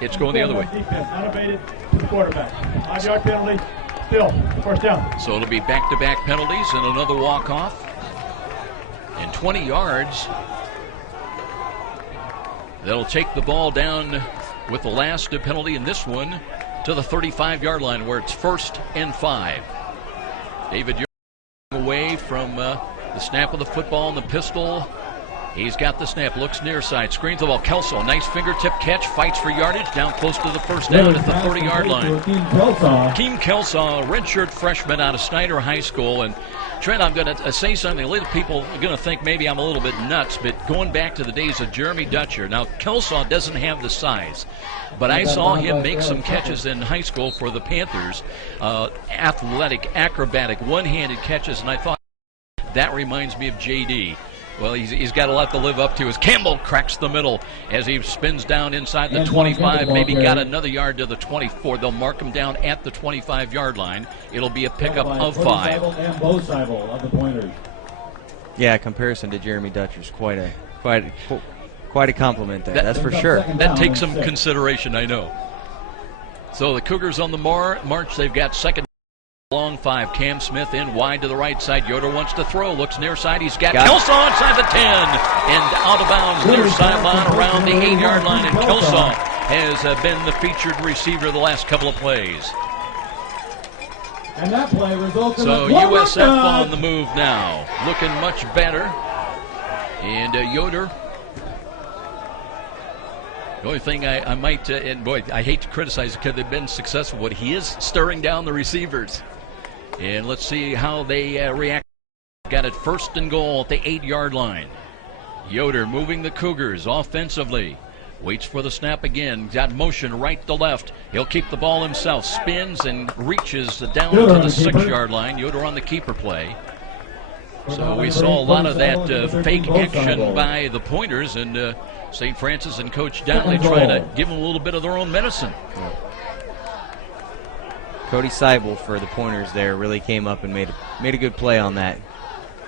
it's going the other way. Defense unabated to the quarterback. 5-yard penalty, still first down. So it'll be back-to-back penalties and another walk-off. And 20 yards. That'll take the ball down with the last penalty in this one to the 35-yard line, where it's 1st and 5. David away from the snap of the football and the pistol. He's got the snap, looks near side, screens the ball. Kelso, nice fingertip catch, fights for yardage, down close to the first down at the 30-yard line. Keem Kelso, redshirt freshman out of Snyder High School. And Trent, I'm going to say something. A little people are going to think maybe I'm a little bit nuts, but going back to the days of Jeremy Dutcher. Now, Kelso doesn't have the size, but I saw him make some catches in high school for the Panthers. Athletic, acrobatic, one-handed catches, and I thought that reminds me of J.D. Well, he's got a lot to live up to as Campbell cracks the middle as he spins down inside the 25, maybe got another yard to the 24. They'll mark him down at the 25-yard line. It'll be a pickup of 5. And Bo Seibel of the Pointers. Yeah, comparison to Jeremy Dutcher's quite a compliment there. That's for sure. That takes some consideration, I know. So the Cougars on the march. They've got second. Long 5, Cam Smith in wide to the right side. Yoder wants to throw, looks near side. He's got Kelso inside the 10 and out of bounds near sideline around the 8-yard line. And Kelso has been the featured receiver the last couple of plays. And that play results in so USF on the move now, looking much better. And Yoder. The only thing I might, and boy, I hate to criticize because they've been successful, but he is stirring down the receivers. And let's see how they react. Got it 1st and goal at the 8-yard line. Yoder moving the Cougars offensively. Waits for the snap again. Got motion right to left. He'll keep the ball himself. Spins and reaches down to the 6-yard line. Yoder on the keeper play. So we saw a lot of that fake action by the Pointers, and St. Francis and Coach Donnelly trying to give them a little bit of their own medicine. Cody Seibel for the Pointers there really came up and made a good play on that.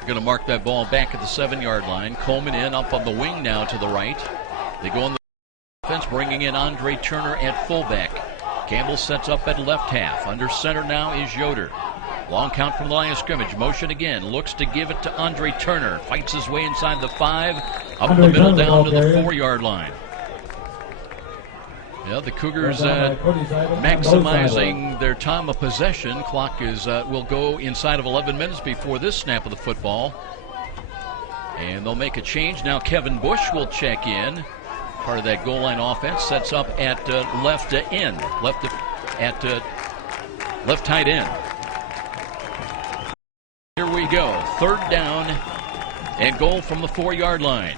Going to mark that ball back at the 7-yard line. Coleman in up on the wing now to the right. They go on the defense, bringing in Andre Turner at fullback. Campbell sets up at left half. Under center now is Yoder. Long count from the line of scrimmage. Motion again. Looks to give it to Andre Turner. Fights his way inside the 5. Up the middle down to the 4-yard line. Yeah, the Cougars maximizing their time of possession. Clock is will go inside of 11 minutes before this snap of the football. And they'll make a change. Now Kevin Bush will check in. Part of that goal line offense. Sets up at left end. Left tight end. Here we we go. 3rd down and goal from the 4-yard line.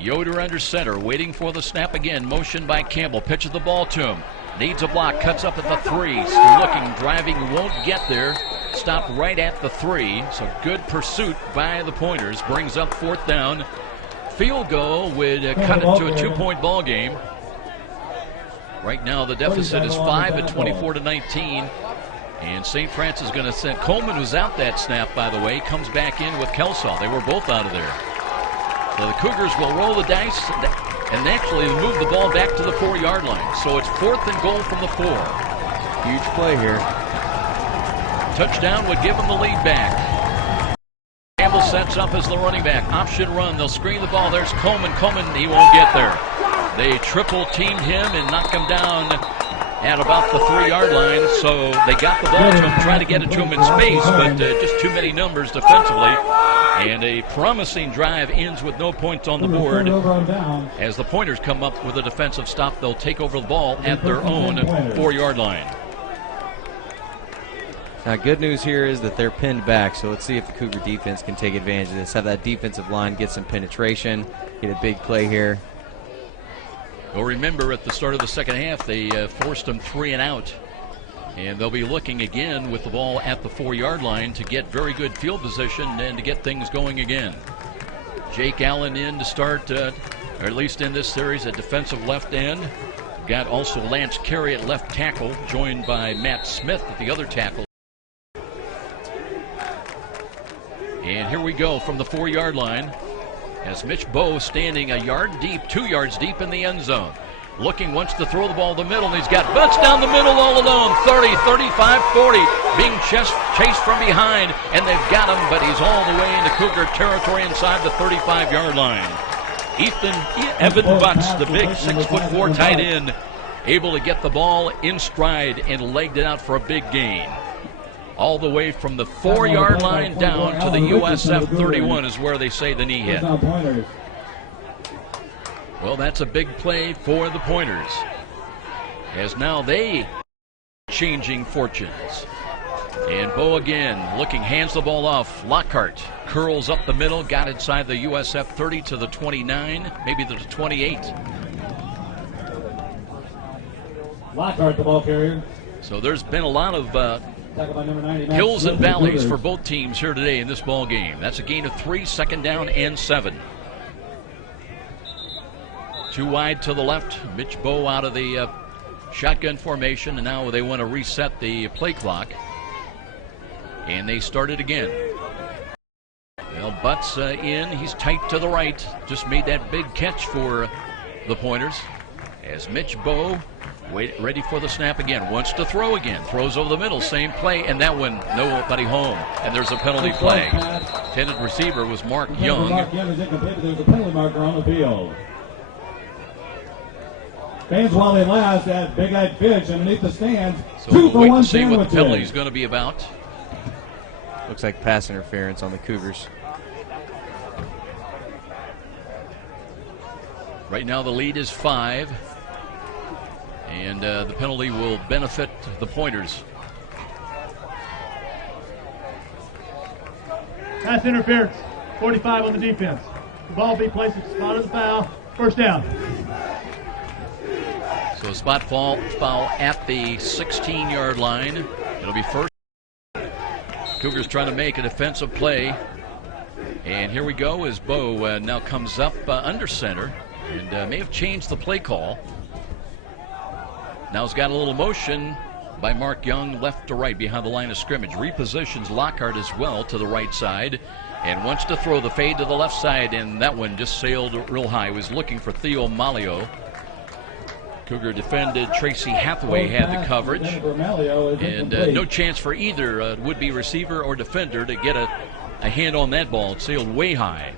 Yoder under center, waiting for the snap again. Motion by Campbell. Pitches the ball to him. Needs a block. Cuts up at the 3. Looking, driving, won't get there. Stopped right at the 3. So good pursuit by the Pointers. Brings up 4th down. Field goal would cut it to a 2-point ball game. Right now the deficit is 5 at 24-19. And St. Francis is going to send Coleman, who's out that snap, by the way, comes back in with Kelsall. They were both out of there. So the Cougars will roll the dice and actually move the ball back to the 4-yard line. So it's 4th and goal from the 4. Huge play here. Touchdown would give them the lead back. Campbell sets up as the running back. Option run. They'll screen the ball. There's Coleman. Coleman, he won't get there. They triple teamed him and knocked him down at about the 3-yard line. So they got the ball to him, trying to get it to him in space, but just too many numbers defensively. And a promising drive ends with no points on the board. As the Pointers come up with a defensive stop, they'll take over the ball at their own 4-yard line. Now, good news here is that they're pinned back, so let's see if the Cougar defense can take advantage of this. Have that defensive line get some penetration, get a big play here. Well, remember, at the start of the second half, they forced them 3 and out. And they'll be looking again with the ball at the 4-yard line to get very good field position and to get things going again. Jake Allen in to start, or at least in this series, at defensive left end. Got also Lance Carey at left tackle, joined by Matt Smith at the other tackle. And here we go from the 4-yard line as Mitch Bowe standing a yard deep, 2 yards deep in the end zone. Looking, wants to throw the ball to the middle, and he's got Butts down the middle all alone. 30, 35, 40, being chased from behind, and they've got him, but he's all the way into Cougar territory inside the 35-yard line. Evan Butts, the big 6'4" tight end, able to get the ball in stride and legged it out for a big gain. All the way from the 4-yard line down to the USF 31 is where they say the knee hit. Well, that's a big play for the Pointers, as now they changing fortunes. And Bowe again looking, hands the ball off. Lockhart curls up the middle, got inside the USF 30 to the 29, maybe to the 28. Lockhart, the ball carrier. So there's been a lot of hills and valleys for both teams here today in this ball game. That's a gain of 3, 2nd down and 7. 2 wide to the left. Mitch Bowe out of the shotgun formation, and now they want to reset the play clock. And they start it again. Well, Butts in. He's tight to the right. Just made that big catch for the Pointers. As Mitch Bowe ready for the snap again. Wants to throw again. Throws over the middle. Same play. And that one, nobody home. And there's a penalty flag. Intended receiver was Mark Young. Mark Young is incomplete, but there's a penalty marker on the field. Fans while they last at Big Eyed Fish underneath the stands. So we'll wait and see what the penalty is going to be about. Looks like pass interference on the Cougars. Right now the lead is 5. And the penalty will benefit the Pointers. Pass interference. 45 on the defense. The ball be placed at the spot of the foul. 1st down. So spot foul at the 16-yard line. It'll be 1st. Cougars trying to make a defensive play. And here we go as Bowe now comes up under center and may have changed the play call. Now he's got a little motion by Mark Young left to right behind the line of scrimmage. Repositions Lockhart as well to the right side and wants to throw the fade to the left side, and that one just sailed real high. He was looking for Theo Malio. Cougar defended. Tracy Hathaway had the coverage, and no chance for either would-be receiver or defender to get a hand on that ball. It sailed way high.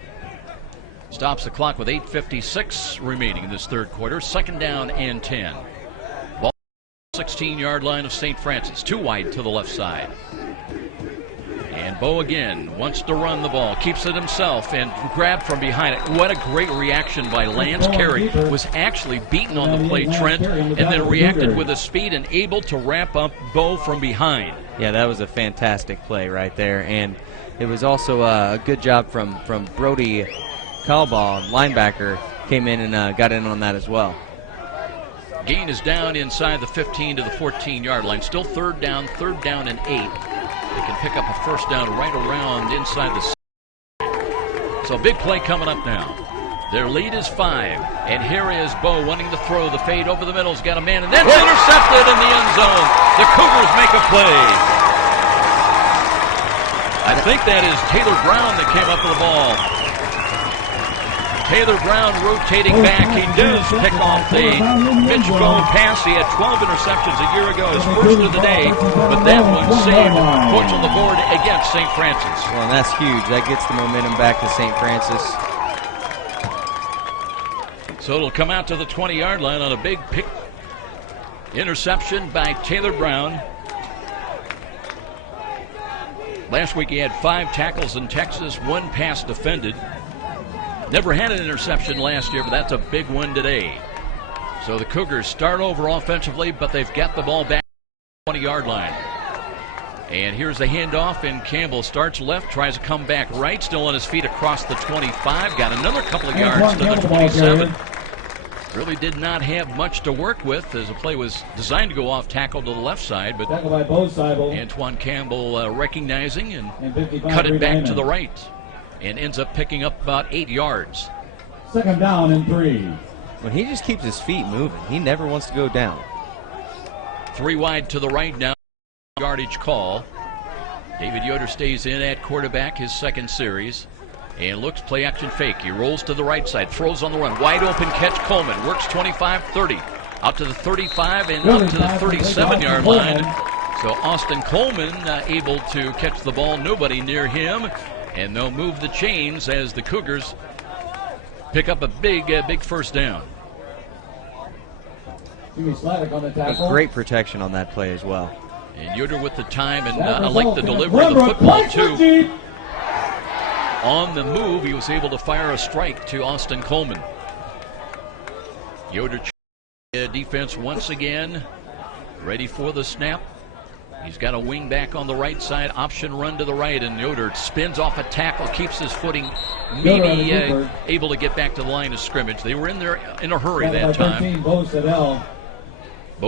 Stops the clock with 8:56 remaining in this 3rd quarter. 2nd down and 10. Ball 16-yard line of St. Francis. 2 wide to the left side. And Bo again wants to run the ball, keeps it himself, and grabbed from behind it. What a great reaction by Lance Carey. Was actually beaten on the play, Trent, and then reacted with his speed and able to wrap up Bo from behind. Yeah, that was a fantastic play right there, and it was also a good job from Brody Calbaugh, linebacker, came in and got in on that as well. Gain is down inside the 15 to the 14-yard line. Still third down and 8. They can pick up a first down right around inside the. So big play coming up now. Their lead is 5, and here is Bo wanting to throw. The fade over the middle. He's got a man, and then intercepted in the end zone. The Cougars make a play. I think that is Taylor Brown that came up with the ball. Taylor Brown rotating back. He does pick off the Mitch Bowe pass. He had 12 interceptions a year ago, his first of the day, but that one saved points on the board against St. Francis. Well, and that's huge. That gets the momentum back to St. Francis. So it'll come out to the 20-yard line on a big pick interception by Taylor Brown. Last week he had 5 tackles in Texas, 1 pass defended. Never had an interception last year, but that's a big one today. So the Cougars start over offensively, but they've got the ball back at the 20-yard line. And here's the handoff, and Campbell starts left, tries to come back right, still on his feet across the 25. Got another couple of yards to the 27. Really did not have much to work with as the play was designed to go off tackle to the left side, but Antoine Campbell recognizing and cut it back to the right. And ends up picking up about 8 yards. Second down and 3. When he just keeps his feet moving, he never wants to go down. 3 wide to the right now. Yardage call. David Yoder stays in at quarterback, his second series. And looks play action fake. He rolls to the right side, throws on the run. Wide open catch, Coleman. Works 25, 30. Out to the 35 and up to the 37-yard line. So Austin Coleman able to catch the ball. Nobody near him. And they'll move the chains as the Cougars pick up a big first down. Great protection on that play as well. And Yoder with the time, and I like the delivery of the football too. On the move, he was able to fire a strike to Austin Coleman. Yoder defense once again, ready for the snap. He's got a wing back on the right side, option run to the right, and Yoder spins off a tackle, keeps his footing, maybe able to get back to the line of scrimmage. They were in there in a hurry that time. Bo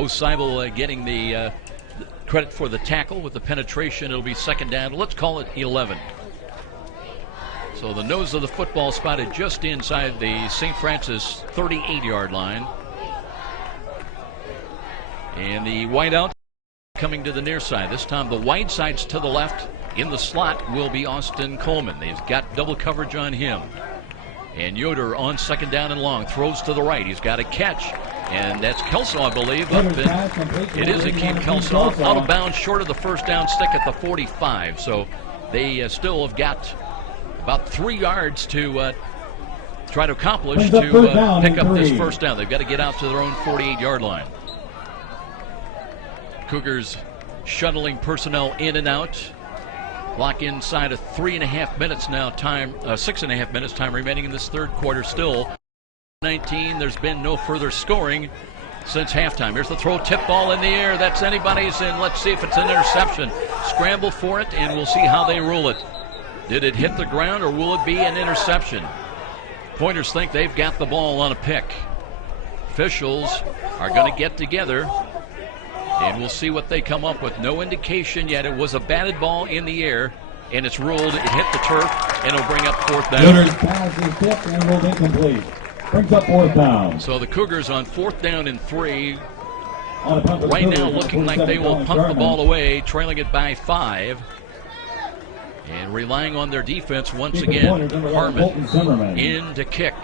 Seibel getting the credit for the tackle with the penetration. It'll be second down. Let's call it 11. So the nose of the football spotted just inside the St. Francis 38-yard line. And the wideout coming to the near side. This time the wide side's to the left. In the slot will be Austin Coleman. They've got double coverage on him. And Yoder on second down and long. Throws to the right. He's got a catch. And that's Kelso, I believe. It is Akeem Kelso. Out of bounds, short of the first down stick at the 45. So they still have got about 3 yards to try to accomplish to pick up this first down. They've got to get out to their own 48-yard line. Cougars shuttling personnel in and out. Clock inside of 3.5 minutes now. 6.5 minutes time remaining in this third quarter. Still 19. There's been no further scoring since halftime. Here's the throw, tip ball in the air. That's anybody's, and let's see if it's an interception. Scramble for it, and we'll see how they rule it. Did it hit the ground, or will it be an interception? Pointers think they've got the ball on a pick. Officials are going to get together, and we'll see what they come up with. No indication yet. It was a batted ball in the air, and it's ruled. It hit the turf, and it'll bring up fourth down. Yoder's pass is tipped and ruled incomplete. Brings up fourth down. So the Cougars on 4th down and 3. Right now looking like they will punt the ball away, trailing it by 5. And relying on their defense once again. Harmon in to kick.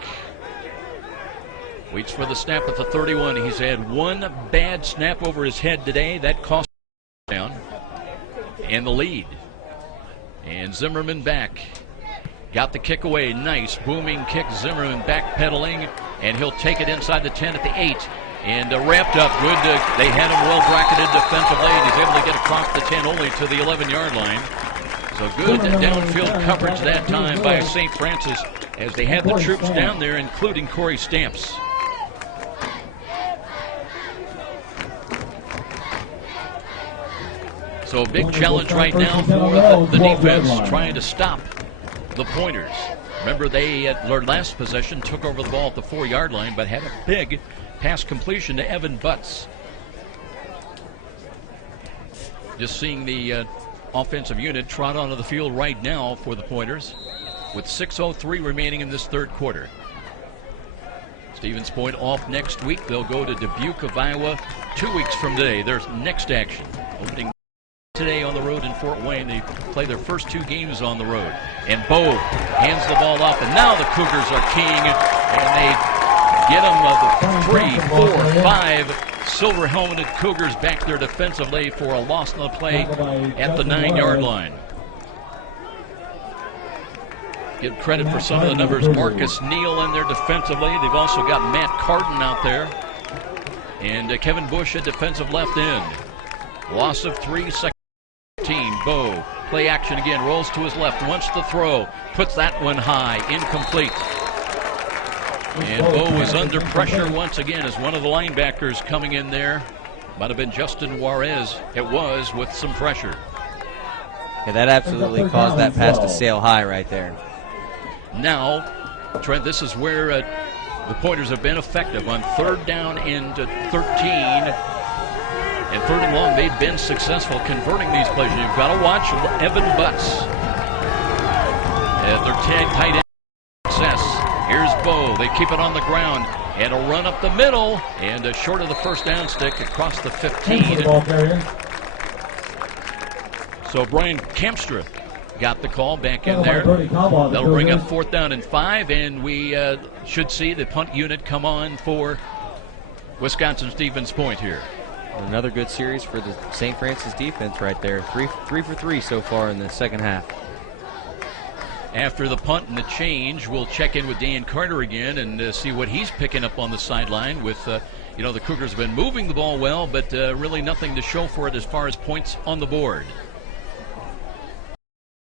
Waits for the snap at the 31. He's had one bad snap over his head today. That cost him down. And the lead. And Zimmerman back. Got the kick away. Nice booming kick. Zimmerman backpedaling. And he'll take it inside the 10 at the 8. And wrapped up good. They had him well bracketed defensively. And he's able to get across the 10 only to the 11-yard line. So good downfield coverage that time by St. Francis as they had the troops down there, including Corey Stamps. So a big challenge right now for the defense, trying to stop the Pointers. Remember, they at their last possession took over the ball at the 4-yard line, but had a big pass completion to Evan Butts. Just seeing the offensive unit trot onto the field right now for the Pointers with 6:03 remaining in this third quarter. Stevens Point off next week. They'll go to Dubuque of Iowa 2 weeks from today. Their next action, opening today on the road in Fort Wayne. They play their first 2 games on the road. And Bo hands the ball off, and now the Cougars are king, and they get them the 3, 4, 5 silver helmeted Cougars back there defensively for a loss on the play at the 9-yard line. Give credit for some of the numbers. Marcus Neal in there defensively. They've also got Matt Carton out there, and Kevin Bush at defensive left end. Loss of 3, second team. Bo, play action again, rolls to his left, wants to throw, puts that one high, incomplete. And Bo was under pressure once again as one of the linebackers coming in there. Might have been Justin Juarez. It was, with some pressure. Yeah, that absolutely caused that pass to sail high right there. Now, Trent, this is where the Pointers have been effective on 3rd down and 13. And 3rd and long, they've been successful converting these plays. You've got to watch Evan Butts. Their tight end success. Here's Bo. They keep it on the ground. And a run up the middle. And short of the first down stick across the 15. So Brian Kempstra got the call back in there. That'll bring up 4th down and 5. And we should see the punt unit come on for Wisconsin Stevens Point here. Another good series for the St. Francis defense right there. 3 for 3 so far in the second half. After the punt and the change, we'll check in with Dan Carter again and see what he's picking up on the sideline with, the Cougars have been moving the ball well, but really nothing to show for it as far as points on the board.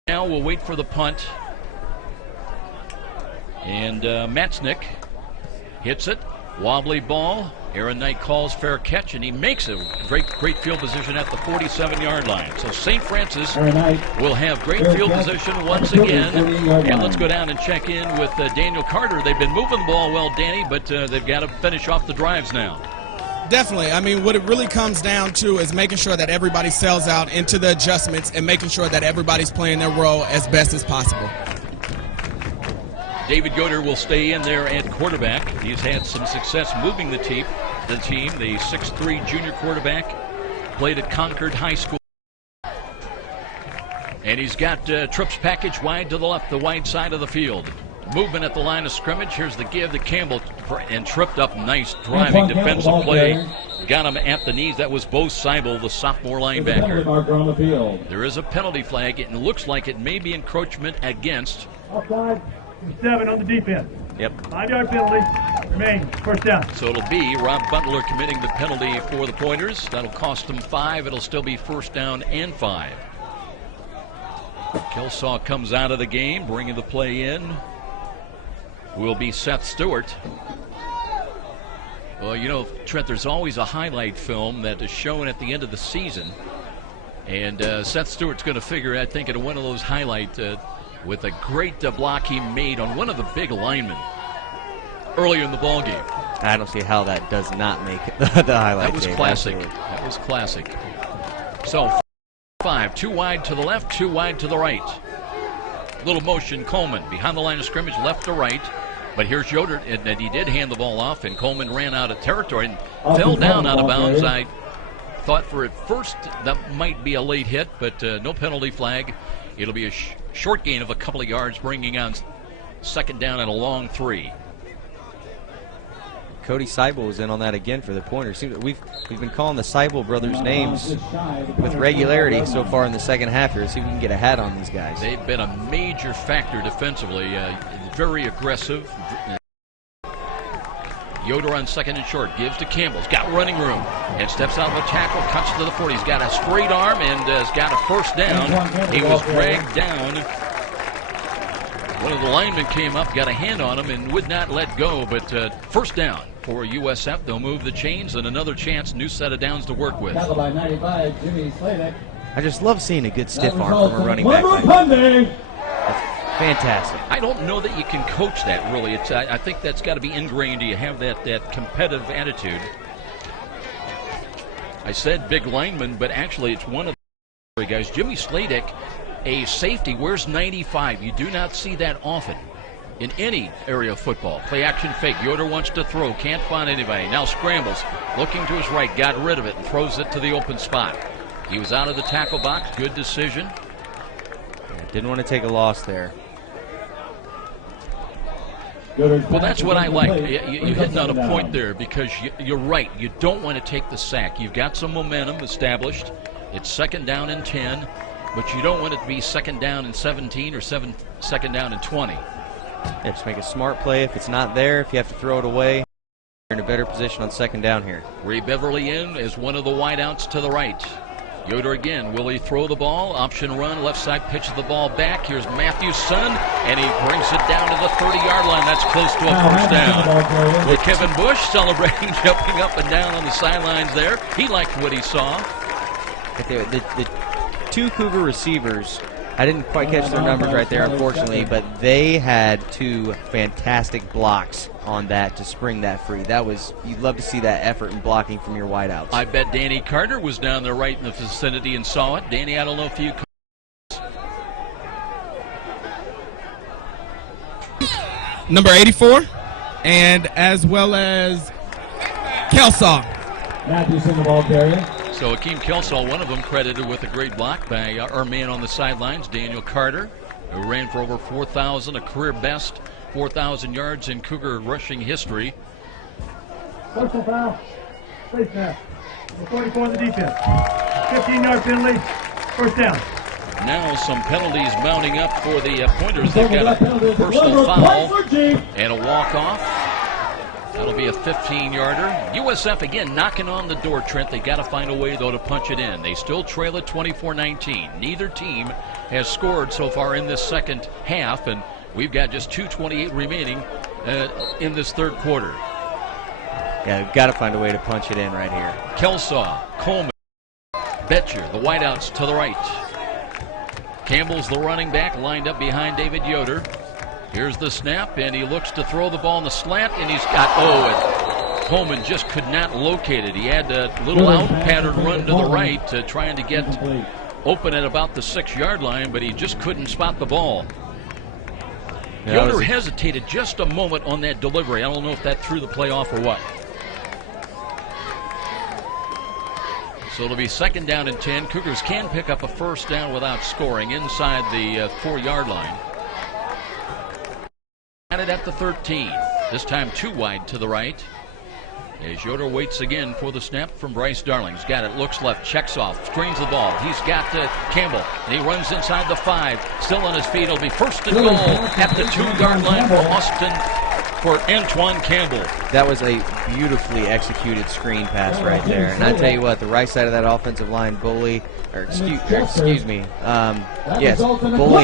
Now we'll wait for the punt. And Matznick hits it. Wobbly ball. Aaron Knight calls fair catch, and he makes a great field position at the 47-yard line. So St. Francis will have great field position once again. And let's go down and check in with Daniel Carter. They've been moving the ball well, Danny, but they've got to finish off the drives now. Definitely. I mean, what it really comes down to is making sure that everybody sells out into the adjustments and making sure that everybody's playing their role as best as possible. David Goder will stay in there at quarterback. He's had some success moving the team. The 6'3" junior quarterback, played at Concord High School. And he's got trips package wide to the left, the wide side of the field. Movement at the line of scrimmage. Here's the give to Campbell, and tripped up. Nice driving defensive play. Got him at the knees. That was Bo Seibel, the sophomore linebacker. There is a penalty flag. It looks like it may be encroachment against. Offside, 7 on the defense. Yep. 5-yard penalty. Remain first down. So it'll be Rob Butler committing the penalty for the Pointers. That'll cost them 5. It'll still be first down and 5. Kelsaw comes out of the game, bringing the play in will be Seth Stewart. Well, Trent, there's always a highlight film that is shown at the end of the season. And Seth Stewart's going to figure, I think, in one of those highlights with a great block he made on one of the big linemen earlier in the ball game. I don't see how that does not make the highlight. That was classic. That was classic. So 5, 2 wide to the left, 2 wide to the right. Little motion, Coleman behind the line of scrimmage, left to right. But here's Yoder, and he did hand the ball off, and Coleman ran out of territory and fell down out of bounds. I thought for at first that might be a late hit, but no penalty flag. It'll be a short gain of a couple of yards, bringing on second down and a long 3. Cody Seibel was in on that again for the Pointers. We've been calling the Seibel brothers' names with regularity so far in the second half here. See if we can get a hat on these guys. They've been a major factor defensively. Very aggressive. Yoder on second and short, gives to Campbell. He's got running room and steps out of a tackle, cuts to the 40. He's got a straight arm and has got a first down. He was dragged down. One of the linemen came up, got a hand on him, and would not let go, but first down for USF. They'll move the chains and another chance, new set of downs to work with. Tackled by 95, Jimmy Sladek. I just love seeing a good stiff arm from a running back. That's fantastic. I don't know that you can coach that, really. I think that's got to be ingrained. You have that competitive attitude. I said big lineman, but actually it's one of the guys. Jimmy Sladek, a safety, wears 95. You do not see that often in any area of football. Play action fake. Yoder wants to throw. Can't find anybody. Now scrambles. Looking to his right. Got rid of it and throws it to the open spot. He was out of the tackle box. Good decision. Yeah, didn't want to take a loss there. Well, that's what I like. You're hitting on a point there because you're right. You don't want to take the sack. You've got some momentum established. It's second down and 10, but you don't want it to be second down and 17 or second down and 20. Yeah, just make a smart play. If it's not there, if you have to throw it away, you're in a better position on second down here. Ray Beverly in as one of the wideouts to the right. Yoder again. Will he throw the ball? Option run. Left side pitches the ball back. Here's Matthew's son, and he brings it down to the 30-yard line. That's close to a first down. With Kevin Bush celebrating, jumping up and down on the sidelines there. He liked what he saw. The two Cougar receivers, I didn't quite catch their numbers right there, unfortunately, but they had two fantastic blocks on that to spring that free. You'd love to see that effort in blocking from your wideouts. I bet Danny Carter was down there right in the vicinity and saw it. Danny, I don't know if you Number 84, and as well as Kelsaw. Matthews in the ball carrier. So Akeem Kelsaw, one of them, credited with a great block by our man on the sidelines, Daniel Carter, who ran for over 4,000, a career best 4,000 yards in Cougar rushing history. Personal foul. Face snap. 44 on the defense. 15-yard penalty. First down. Now some penalties mounting up for the Pointers. They've got a personal foul and a walk-off. That'll be a 15-yarder. USF again knocking on the door, Trent. They got to find a way, though, to punch it in. They still trail at 24-19. Neither team has scored so far in this second half, and we've got just 2:28 remaining in this third quarter. Yeah, they've got to find a way to punch it in right here. Kelsaw, Coleman, Betcher, the wideouts to the right. Campbell's the running back, lined up behind David Yoder. Here's the snap, and he looks to throw the ball in the slant, and he's got, Coleman just could not locate it. He had a little out pattern run to the right, trying to get open at about the 6-yard line, but he just couldn't spot the ball. Yoder hesitated just a moment on that delivery. I don't know if that threw the play off or what. So it'll be second down and 10. Cougars can pick up a first down without scoring inside the 4-yard line. It at the 13. This time too wide to the right. As Yoder waits again for the snap from Bryce Darling. He's got it, looks left, checks off, screens the ball. He's got Campbell, and he runs inside the 5. Still on his feet. It'll be first and goal at the 2-yard line for Austin, for Antoine Campbell. That was a beautifully executed screen pass right there. And I tell you what, the right side of that offensive line, Bully and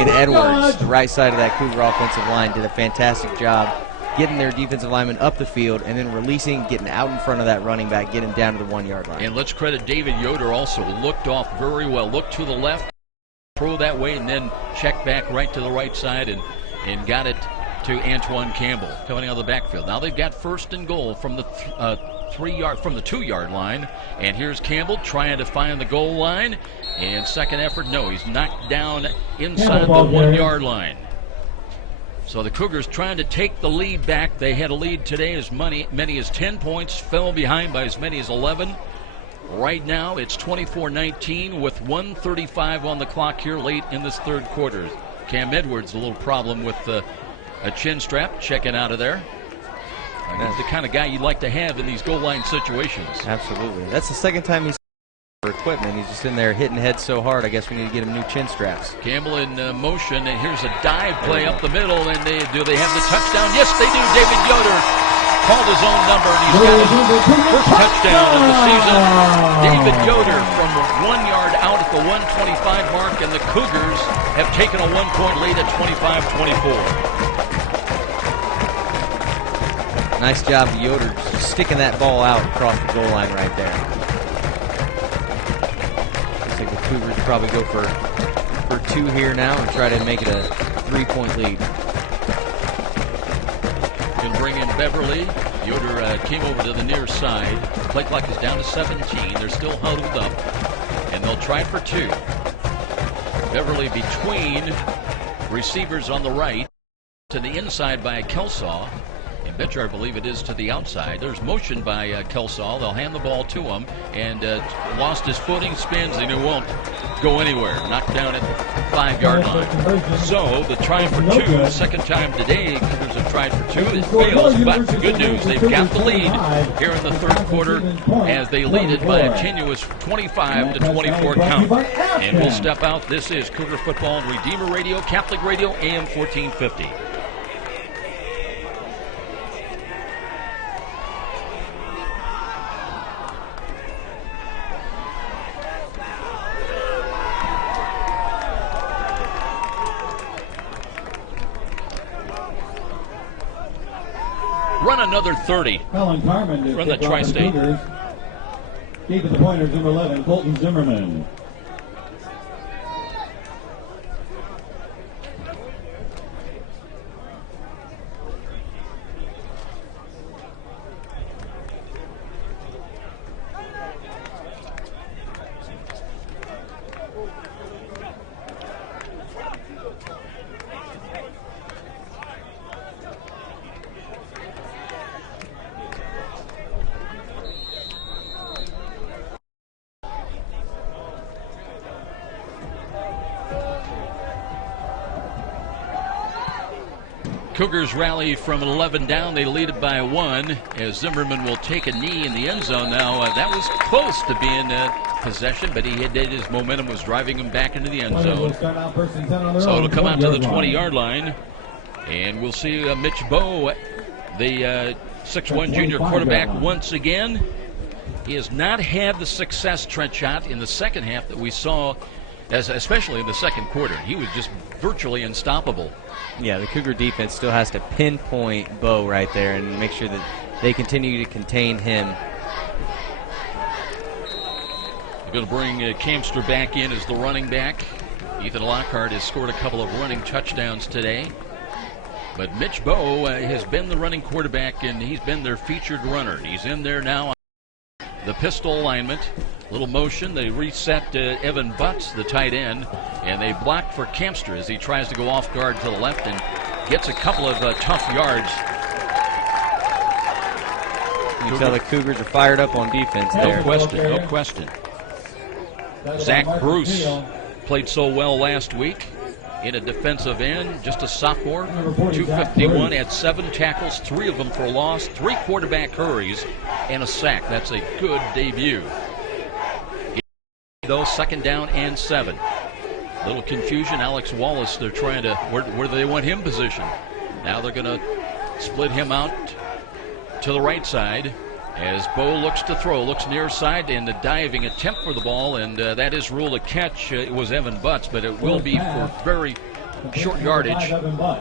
Edwards, the right side of that Cougar offensive line, did a fantastic job getting their defensive lineman up the field and then releasing, getting out in front of that running back, getting down to the 1-yard line. And let's credit David Yoder also. Looked off very well. Looked to the left, throw that way, and then checked back right to the right side and got it to Antoine Campbell coming out of the backfield. Now they've got first and goal from the 2-yard line, and here's Campbell trying to find the goal line, and second effort, no, he's knocked down inside the 1-yard line. So the Cougars trying to take the lead back. They had a lead today as many as 10 points, fell behind by as many as 11. Right now it's 24-19 with 1:35 on the clock here late in this third quarter. Cam Edwards, a little problem with a chin strap, checking out of there. He's the kind of guy you'd like to have in these goal line situations. Absolutely. That's the second time he's for equipment. He's just in there hitting heads so hard. I guess we need to get him new chin straps. Campbell in motion, and here's a dive play up the middle, and do they have the touchdown? Yes, they do. David Yoder called his own number, and he's got his first touchdown of the season. David Yoder from 1 yard out at the 125 mark, and the Cougars have taken a 1-point lead at 25-24. Nice job, Yoder, sticking that ball out across the goal line right there. Looks like the Cougars probably go for 2 here now and try to make it a 3-point lead. Can bring in Beverly. Yoder came over to the near side. Play clock is down to 17. They're still huddled up, and they'll try for 2. Beverly between receivers on the right, to the inside by Kelsaw. Betcher, I believe it is, to the outside. There's motion by Kelsaw. They'll hand the ball to him, and lost his footing, spins, and it won't go anywhere. Knocked down at 5-yard line. So the try for 2, second time today, Cougars have tried for 2. It fails, but the good news, they've got the lead here in the third quarter as they lead it by a tenuous 25-24 count. And we'll step out. This is Cougar Football on Redeemer Radio, Catholic Radio, AM 1450. Run another 30 Colin Carmen from the Tri-State. Deep at the pointers, number 11, Colton Zimmerman. Cougars rally from 11 down. They lead it by 1 as Zimmerman will take a knee in the end zone now. That was close to being possession, but his momentum was driving him back into the end zone. So it'll come out to the 20-yard line, and we'll see Mitch Bowe, the 6'1 junior quarterback, once again. He has not had the success, Trent Schott, in the second half that we saw, especially in the second quarter. He was just virtually unstoppable. Yeah, the Cougar defense still has to pinpoint Bowe right there and make sure that they continue to contain him. They're going to bring Camster back in as the running back. Ethan Lockhart has scored a couple of running touchdowns today. But Mitch Bowe has been the running quarterback, and he's been their featured runner. He's in there now. The pistol alignment, little motion. They reset Evan Butts, the tight end, and they block for Camster as he tries to go off guard to the left and gets a couple of tough yards. You can tell the Cougars are fired up on defense there. No question, no question. Zach Bruce played so well last week in a defensive end, just a sophomore, 251, had 7 tackles, 3 of them for loss, 3 quarterback hurries, and a sack. That's a good debut. Though, second down and 7. Little confusion. Alex Wallace, they're trying to, where do they want him positioned? Now they're going to split him out to the right side as Bowe looks to throw, looks near side, and the diving attempt for the ball, and that is ruled a catch. It was Evan Butts, but it will be for very short yardage,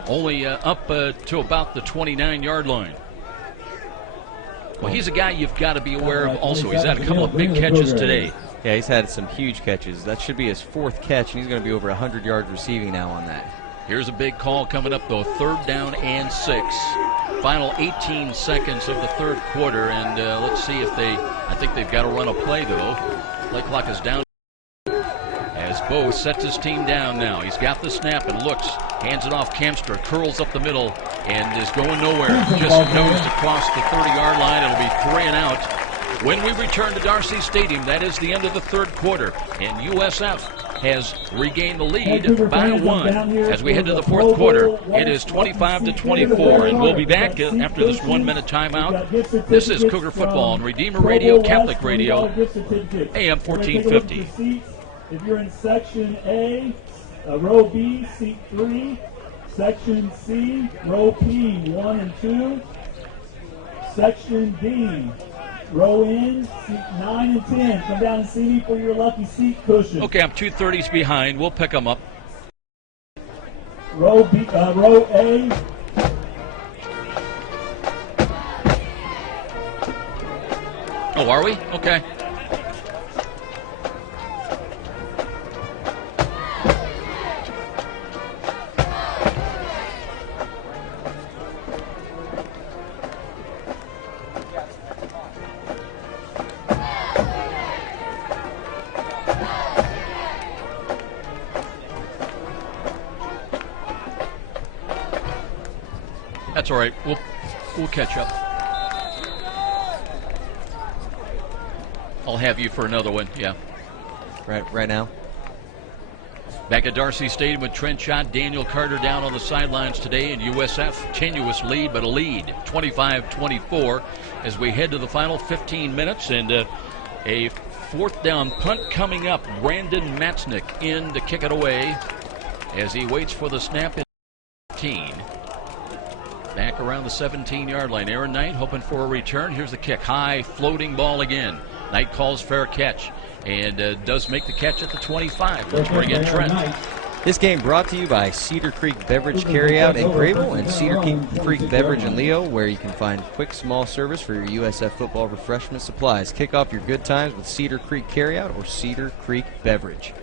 only up to about the 29-yard line. Well, he's a guy you've got to be aware of also. He's had a couple of big catches today. Yeah, he's had some huge catches. That should be his 4th catch, and he's going to be over 100 yards receiving now on that. Here's a big call coming up, though. 3rd down and 6. Final 18 seconds of the third quarter, and let's see if I think they've got to run a play, though. Play clock is down as Bowe sets his team down now. He's got the snap and looks, hands it off. Camster curls up the middle and is going nowhere. Just nosed across the 30-yard line. It'll be 3 and out. When we return to Darcy Stadium, that is the end of the third quarter, and USF has regained the lead by 1 as we head to the fourth quarter. It is 25-24, and we'll be back after this 1-minute timeout. This is Cougar Football on Redeemer Radio, Catholic Radio, AM 1450. If you're in Section A, Row B, Seat 3, Section C, Row P, 1 and 2, Section D. Row in, seat 9 and 10. Come down and see me for your lucky seat cushion. Okay, I'm 230s behind. We'll pick them up. Row B, row A. Oh, are we? Okay. That's all right. We'll catch up. I'll have you for another one. Yeah. Right now. Back at Darcy Stadium with Trent Schott, Daniel Carter down on the sidelines today, and USF tenuous lead, but a lead, 25-24, as we head to the final 15 minutes, and a fourth down punt coming up. Brandon Matznick in to kick it away as he waits for the snap in 15. Back around the 17-yard line. Aaron Knight hoping for a return. Here's the kick. High floating ball again. Knight calls fair catch and does make the catch at the 25. Let's bring in Trent. This game brought to you by Cedar Creek Beverage Carryout in Grable and Cedar Creek Beverage in Leo, where you can find quick small service for your USF football refreshment supplies. Kick off your good times with Cedar Creek Carryout or Cedar Creek Beverage.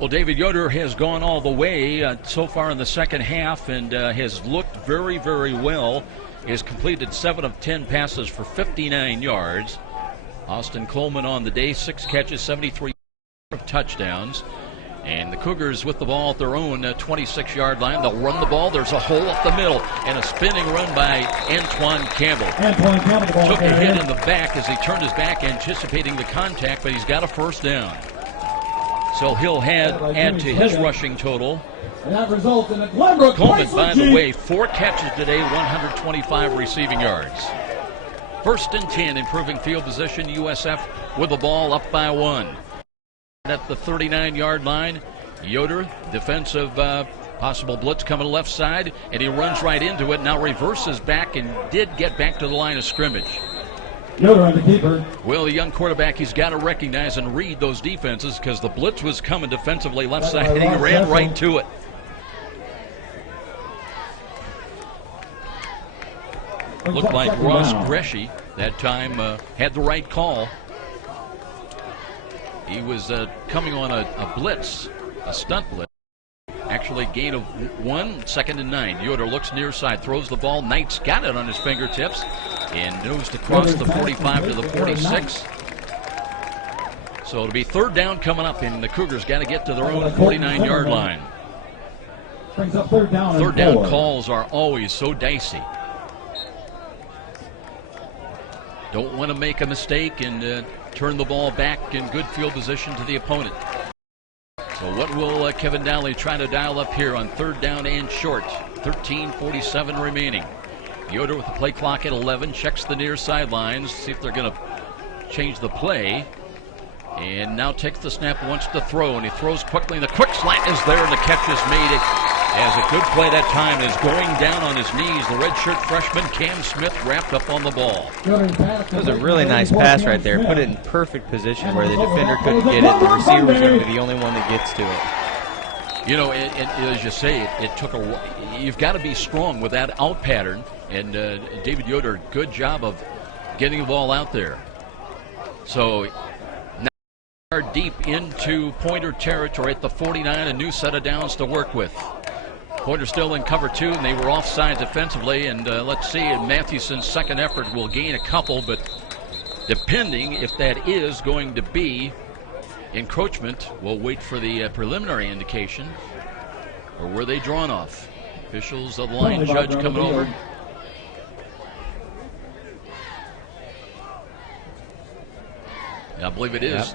Well, David Yoder has gone all the way so far in the second half and has looked very, very well. He has completed 7 of 10 passes for 59 yards. Austin Coleman on the day, 6 catches, 73 touchdowns. And the Cougars with the ball at their own 26-yard line. They'll run the ball. There's a hole up the middle and a spinning run by Antoine Campbell. Took a hit in the back as he turned his back, anticipating the contact, but he's got a first down. So he'll add to his rushing total. And that results in a Glenbrook. Coleman, by the way, 4 catches today, 125 receiving yards. 1st and 10, improving field position. USF with the ball up by 1. At the 39-yard line, Yoder, defensive possible blitz coming left side, and he runs right into it. Now reverses back and did get back to the line of scrimmage. Yoder on the keeper. Well, the young quarterback, he's got to recognize and read those defenses because the blitz was coming defensively left side, and he ran right to it. Looked like Ross Greshey that time had the right call. He was coming on a blitz, a stunt blitz. Actually, gain of 1, 2nd and 9. Yoder looks near side, throws the ball. Knight's got it on his fingertips and knows to cross the 45 to the 46. So it'll be 3rd down coming up, and the Cougars got to get to their own 49-yard line. Brings up 3rd down. 3rd down calls are always so dicey. Don't want to make a mistake and turn the ball back in good field position to the opponent. So what will Kevin Dowley try to dial up here on 3rd down and short? 13:47 remaining. Yoder with the play clock at 11, checks the near sidelines, see if they're going to change the play. And now takes the snap, wants to throw, and he throws quickly, and the quick slant is there, and the catch is made. As a good play that time, is going down on his knees. The redshirt freshman Cam Smith wrapped up on the ball. That was a really nice pass right there. Put it in perfect position where the defender couldn't get it. The receiver was going to be the only one that gets to it. You know, as you say, it took you've got to be strong with that out pattern. And David Yoder, good job of getting the ball out there. So now deep into Pointer territory at the 49, a new set of downs to work with. Pointer still in cover 2, and they were offside defensively. And let's see, Mathewson's second effort will gain a couple, but depending if that is going to be encroachment, we'll wait for the preliminary indication. Or were they drawn off? Officials of the line judge coming over. I believe it is.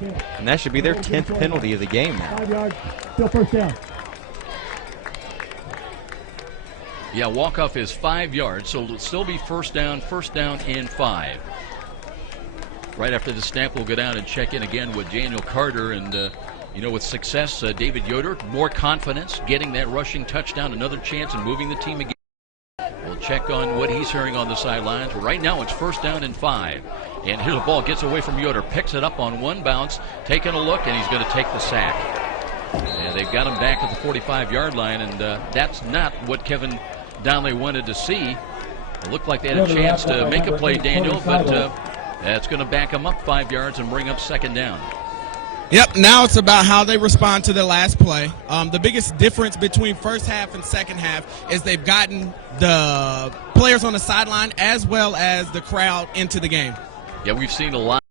Yep. And that should be their 10th penalty of the game now. 5 yards, still 1st down. Yeah, walk-off is 5 yards, so it'll still be 1st down and 5. Right after the snap, we'll go down and check in again with Daniel Carter. And, you know, with success, David Yoder, more confidence, getting that rushing touchdown, another chance in moving the team again. We'll check on what he's hearing on the sidelines. Right now it's 1st down and 5. And here's a ball, gets away from Yoder, picks it up on one bounce, taking a look, and he's going to take the sack. And they've got him back at the 45-yard line, and that's not what Kevin Donnelly wanted to see. It looked like they had a chance to make a play, Daniel, but that's going to back them up 5 yards and bring up 2nd down. Yep, now it's about how they respond to the last play. The biggest difference between first half and second half is they've gotten the players on the sideline as well as the crowd into the game. Yeah, we've seen a lot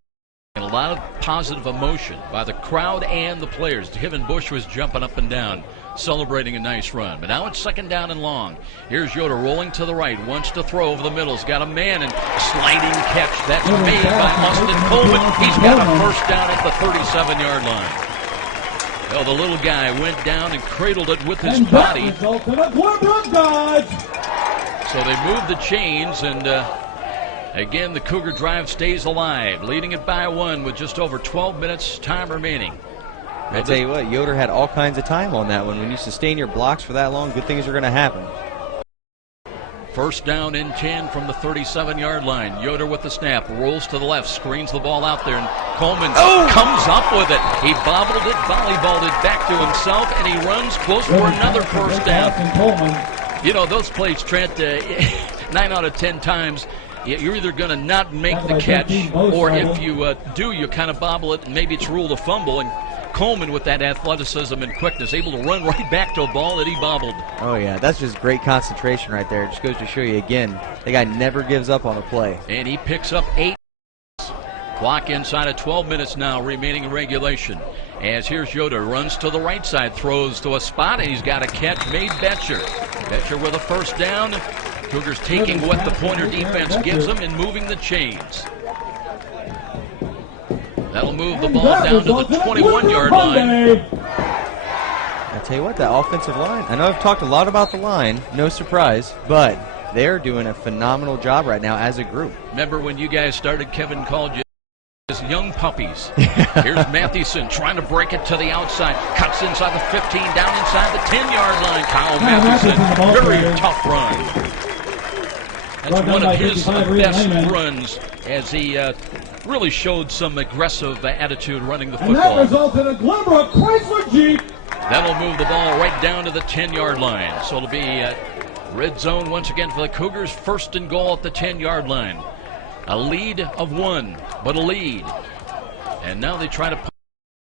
of positive emotion by the crowd and the players. Kevin Bush was jumping up and down, celebrating a nice run. But now it's 2nd down and long. Here's Yoder rolling to the right, wants to throw over the middle. He's got a man and sliding catch. That's made by Austin Coleman. He's got a 1st down at the 37-yard line. Well, the little guy went down and cradled it with his body. So they moved the chains, and again, the Cougar drive stays alive, leading it by 1 with just over 12 minutes time remaining. I tell you what, Yoder had all kinds of time on that one. When you sustain your blocks for that long, good things are going to happen. 1st down and 10 from the 37-yard line. Yoder with the snap, rolls to the left, screens the ball out there, and Coleman comes up with it. He bobbled it, volleyballed it back to himself, and he runs close for another 1st down. You know, those plays, Trent, 9 out of 10 times, you're either going to not make the catch, or if you do, you kind of bobble it, and maybe it's ruled a fumble. And Coleman, with that athleticism and quickness, able to run right back to a ball that he bobbled. Oh, yeah, that's just great concentration right there. It just goes to show you again, the guy never gives up on a play. And he picks up 8. Clock inside of 12 minutes now remaining in regulation. As here's Yoder, runs to the right side, throws to a spot, and he's got a catch made Betcher. Betcher with a 1st down. Cougars taking what the Pointer defense gives them and moving the chains. That'll move the ball down to the 21-yard line. I tell you what, that offensive line, I know I've talked a lot about the line, no surprise, but they're doing a phenomenal job right now as a group. Remember when you guys started, Kevin called you as young puppies. Here's Mathewson trying to break it to the outside, cuts inside the 15, down inside the 10-yard line. Kyle Mathewson, very tough run. That's one of his best runs, as he really showed some aggressive attitude running the football. And that resulted in a Glenbrook Chrysler Jeep. That'll move the ball right down to the 10-yard line. So it'll be red zone once again for the Cougars. 1st and goal at the 10-yard line. A lead of 1, but a lead. And now they try to put.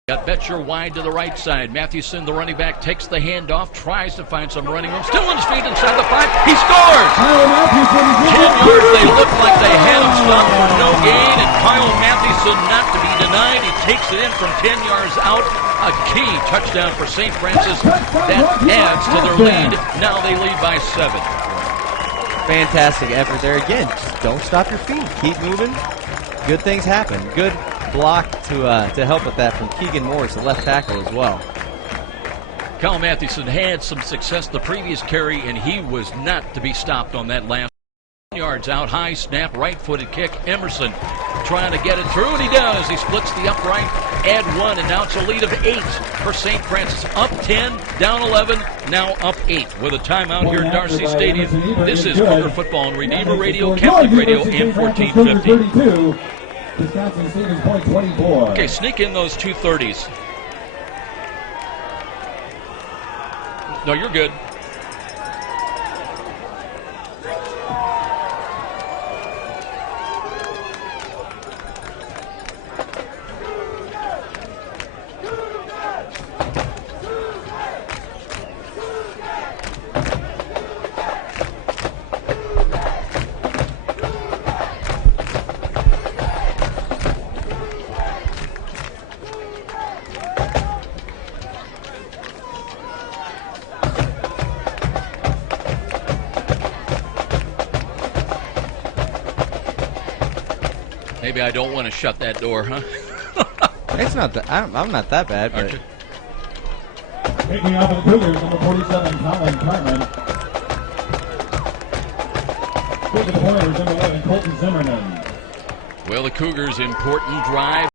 Got Betcher wide to the right side. Mathewson, the running back, takes the handoff, tries to find some running room. Still on his feet inside the 5. He scores! 10 yards, they look like they had him stopped for no gain, and Kyle Mathewson not to be denied. He takes it in from 10 yards out. A key touchdown for St. Francis. That adds to their lead. Now they lead by 7. Fantastic effort there. Again, just don't stop your feet. Keep moving. Good things happen. Good block to help with that from Keegan Morris, the left tackle as well. Kyle Mathewson had some success the previous carry, and he was not to be stopped on that last. Yards out, high snap, right-footed kick. Emerson trying to get it through, and he does. He splits the upright, add 1, and now it's a lead of 8 for St. Francis. Up 10, down 11, now up 8 with a timeout here at Darcy Stadium. This is Cougar Football on Redeemer Radio, Catholic Radio, and 1450. Wisconsin Stevens point 24. Okay, sneak in those 230s. No, you're good. Maybe I don't want to shut that door, huh? It's not that. I'm not that bad, but. Picking up the Cougars, number 47, Colin Cartman. With the Pointers, number 11, Colton Zimmerman. Well, the Cougars' important drive.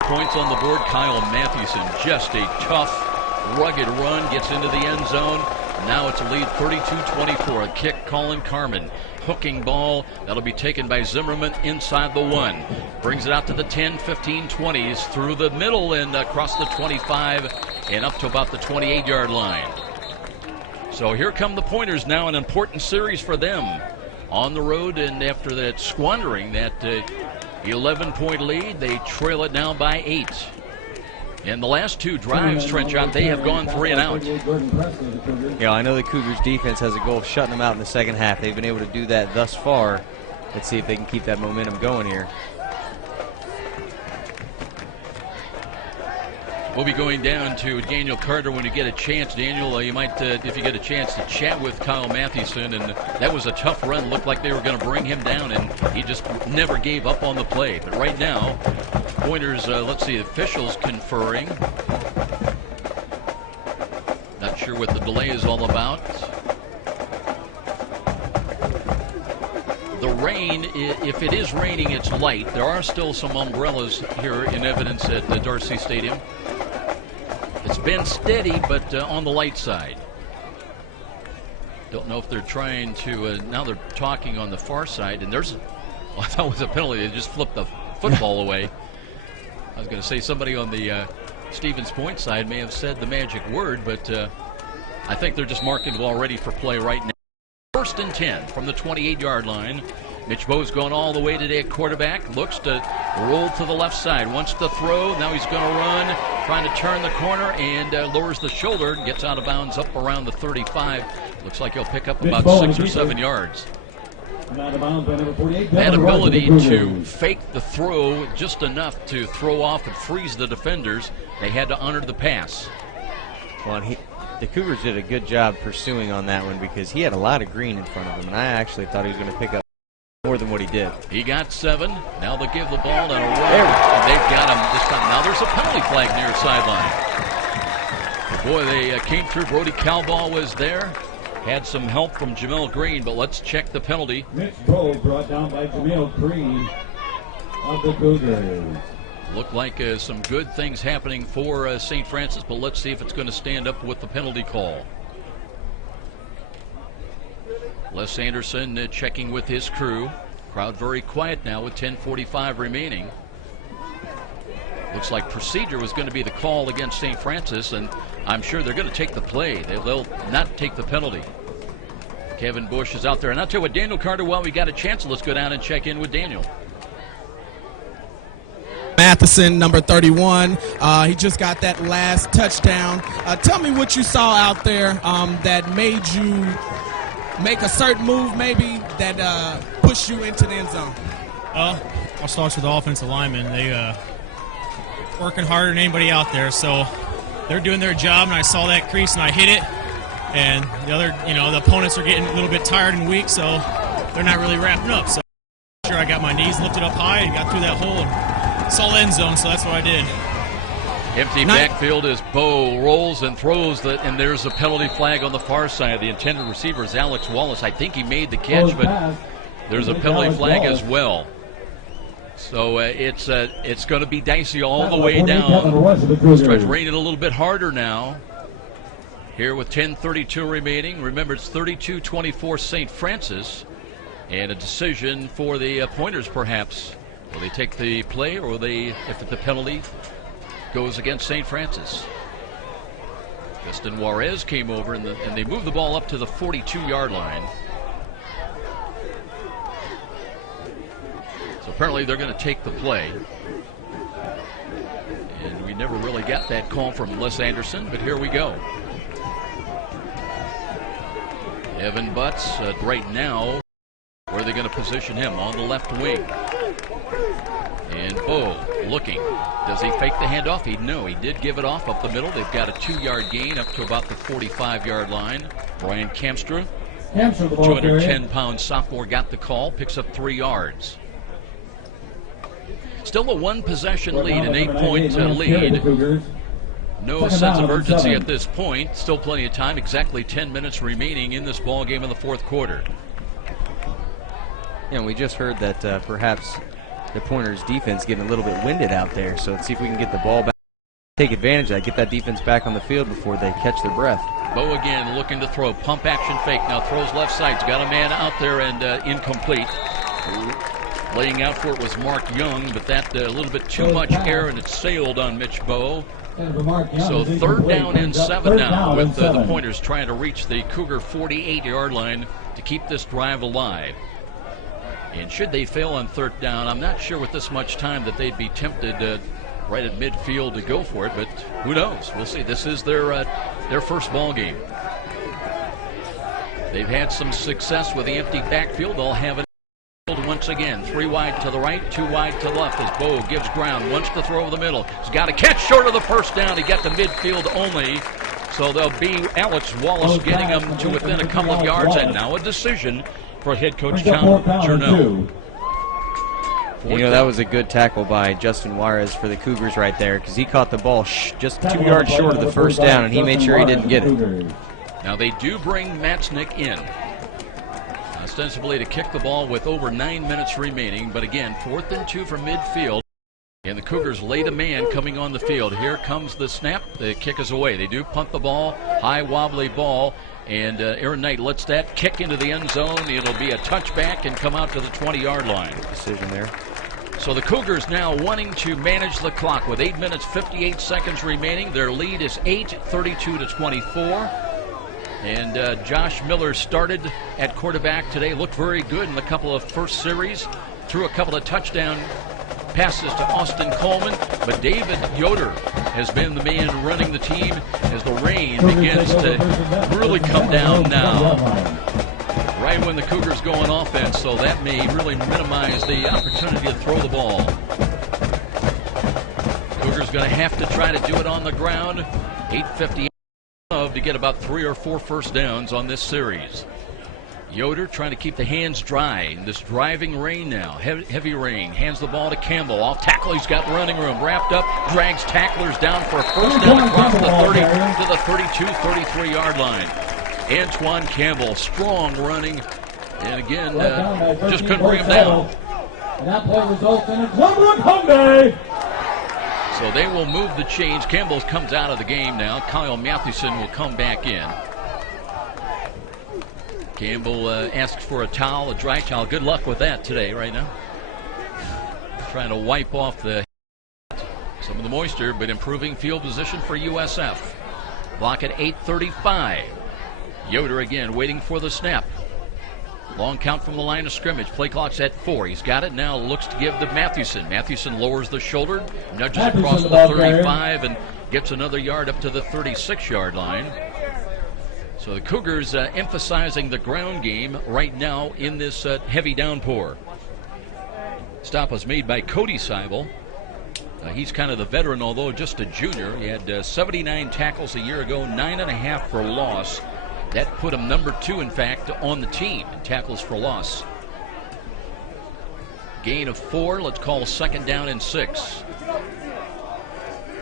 Points on the board. Kyle Mathewson, just a tough, rugged run, gets into the end zone. Now it's a lead 32-24. A kick, Colin Carmen. Hooking ball. That'll be taken by Zimmerman inside the 1. Brings it out to the 10, 15, 20s. Through the middle and across the 25 and up to about the 28-yard line. So here come the Pointers now. An important series for them. On the road, and after that squandering that 11-point lead, they trail it now by 8. In the last 2 drives, Trent John, they have gone 3 and out. Yeah, I know the Cougars defense has a goal of shutting them out in the second half. They've been able to do that thus far. Let's see if they can keep that momentum going here. We'll be going down to Daniel Carter when you get a chance. Daniel, you might, if you get a chance, to chat with Kyle Mathewson. And that was a tough run. Looked like they were going to bring him down, and he just never gave up on the play. But right now, Pointers, let's see, officials conferring. Not sure what the delay is all about. The rain, if it is raining, it's light. There are still some umbrellas here in evidence at the Darcy Stadium. It's been steady, but on the light side. Don't know if they're trying to, now they're talking on the far side, and there's, I thought it was a penalty. They just flipped the football away. I was going to say somebody on the Stevens Point side may have said the magic word, but I think they're just marking the ball ready for play right now. 1st and 10 from the 28-yard line. Mitch Bowe's going all the way today at quarterback. Looks to roll to the left side. Wants to throw. Now he's going to run. Trying to turn the corner and lowers the shoulder. Gets out of bounds up around the 35. Looks like he'll pick up about 6 or 7 yards. That ability to fake the throw just enough to throw off and freeze the defenders. They had to honor the pass. Well, the Cougars did a good job pursuing on that one because he had a lot of green in front of him, and I actually thought he was going to pick up more than what he did. He got 7. Now they'll give the ball to a run. And they've got him this time. Now there's a penalty flag near sideline. Boy, they came through. Brody Calball was there. Had some help from Jamel Green, but let's check the penalty. Mitch Bowe brought down by Jamel Green of the Cougars. Looked like some good things happening for St. Francis, but let's see if it's going to stand up with the penalty call. Les Anderson checking with his crew. Crowd very quiet now with 10:45 remaining. Looks like procedure was going to be the call against St. Francis, and I'm sure they're going to take the play. They'll not take the penalty. Kevin Bush is out there. And I'll tell you what, Daniel Carter, while we got a chance, let's go down and check in with Daniel. Matheson, number 31. He just got that last touchdown. Tell me what you saw out there that made you make a certain move, maybe, that pushed you into the end zone. I'll start with the offensive linemen. They working harder than anybody out there, so they're doing their job, and I saw that crease and I hit it. And the other, the opponents are getting a little bit tired and weak, so they're not really wrapping up. So sure, I got my knees lifted up high and got through that hole and saw the end zone, so that's what I did. Empty backfield as Bowe rolls and throws, and there's a penalty flag on the far side. The intended receiver is Alex Wallace. I think he made the catch, but there's a penalty flag as well. So it's going to be dicey all the way down. Starts raining a little bit harder now. Here with 10:32 remaining. Remember, it's 32-24 St. Francis, and a decision for the Pointers perhaps. Will they take the play, or will they, if the penalty goes against St. Francis? Justin Juarez came over, and they moved the ball up to the 42-yard line. So apparently they're going to take the play. And we never really got that call from Les Anderson, but here we go. Evan Butts right now, where are they going to position him? On the left wing. And Bowe looking. Does he fake the handoff? No, he did give it off up the middle. They've got a 2-yard gain up to about the 45-yard line. Brian Kamstra, 210-pound sophomore, got the call, picks up 3 yards. Still a 1-possession lead, an 8-point lead. No sense of urgency at this point. Still plenty of time. Exactly 10 minutes remaining in this ball game in the fourth quarter. Yeah, we just heard that perhaps the Pointers defense getting a little bit winded out there. So let's see if we can get the ball back, take advantage of that, get that defense back on the field before they catch their breath. Bo again looking to throw. Pump action fake. Now throws left side. He's got a man out there and incomplete. Laying out for it was Mark Young, but that a little bit too much air and it sailed on Mitch Bo. So 3rd down and 7 now with the Pointers trying to reach the Cougar 48-yard line to keep this drive alive. And should they fail on 3rd down, I'm not sure with this much time that they'd be tempted right at midfield to go for it, but who knows? We'll see. This is their first ball game. They've had some success with the empty backfield. They'll have it once again. 3 wide to the right, 2 wide to the left as Bo gives ground, wants to throw over the middle. He's got a catch short of the first down. He got to midfield only. So there'll be Alex Wallace getting him to within a couple of yards, and now a decision for head coach John Journeau. You know, that was a good tackle by Justin Juarez for the Cougars right there, because he caught the ball just 2 yards short of the first down, and he made sure he didn't get it. Now they do bring Matznick in, ostensibly to kick the ball with over 9 minutes remaining, but again, 4th and 2 from midfield. And the Cougars laid a man coming on the field. Here comes the snap. The kick is away. They do punt the ball, high wobbly ball, and Aaron Knight lets that kick into the end zone. It'll be a touchback and come out to the 20-yard line. Good decision there. So the Cougars now wanting to manage the clock with 8 minutes 58 seconds remaining. Their lead is 8, 32-24. And Josh Miller started at quarterback today. Looked very good in a couple of first series. Threw a couple of touchdown passes to Austin Coleman. But David Yoder has been the man running the team as the rain begins to really come down now. Right when the Cougars go on offense, so that may really minimize the opportunity to throw the ball. Cougars going to have to try to do it on the ground. 8:50 to get about 3 or 4 first downs on this series. Yoder trying to keep the hands dry in this driving rain now. Heavy rain. Hands the ball to Campbell. Off tackle. He's got running room. Wrapped up. Drags tacklers down for a first down across the 30 to the 32, 33-yard line. Antoine Campbell, strong running. And again, just couldn't bring him down. And that play results in a one-run comeback. So they will move the chains. Campbell comes out of the game now. Kyle Mathewson will come back in. Campbell asks for a towel, a dry towel. Good luck with that today, right now. Trying to wipe off some of the moisture, but improving field position for USF. Block at 8:35. Yoder again waiting for the snap. Long count from the line of scrimmage. Play clock's at 4. He's got it now. Looks to give to Mathewson. Mathewson lowers the shoulder, nudges across the 35, and gets another yard up to the 36-yard line. So the Cougars emphasizing the ground game right now in this heavy downpour. Stop was made by Cody Seibel. He's kind of the veteran, although just a junior. He had 79 tackles a year ago, 9.5 for loss. That put him number 2, in fact, on the team in tackles for loss. Gain of 4. Let's call 2nd down and 6.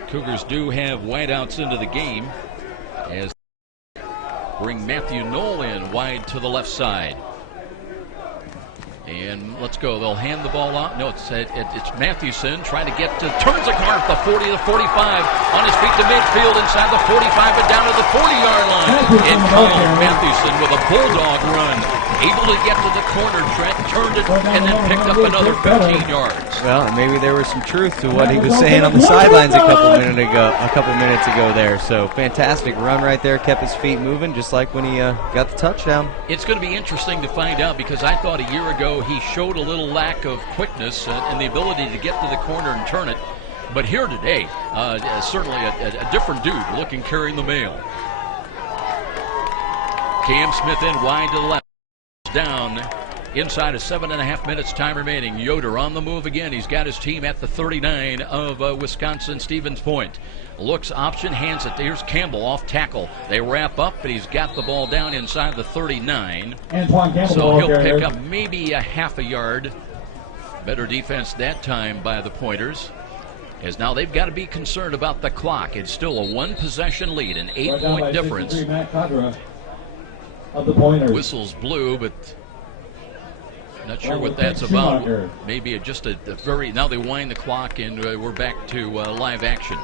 Cougars do have wideouts into the game as bring Matthew Knoll in wide to the left side. And let's go. They'll hand the ball out. No, it's Mathewson trying to get to, turns the car at the 40 to 45, on his feet to midfield, inside the 45, but down to the 40-yard line. And Kyle Mathewson with a bulldog run, able to get to the corner. Trent turned it and then picked up another 15 yards. Well, maybe there was some truth to what he was saying on the sidelines a couple minutes ago there. So fantastic run right there, kept his feet moving just like when he got the touchdown. It's going to be interesting to find out, because I thought a year ago he showed a little lack of quickness and the ability to get to the corner and turn it. But here today, certainly a different dude looking carrying the mail. Cam Smith in wide to the left. Down inside of 7.5 minutes time remaining. Yoder on the move again. He's got his team at the 39 of Wisconsin Stevens Point. Looks option, hands it. Here's Campbell off tackle. They wrap up, but he's got the ball down inside the 39. So he'll pick up maybe a half a yard. Better defense that time by the Pointers, as now they've got to be concerned about the clock. It's still a 1-possession lead, an 8-point difference. Of the Pointers. Whistles blew, but not sure what that's about. Maybe just a very, now they wind the clock and we're back to live action.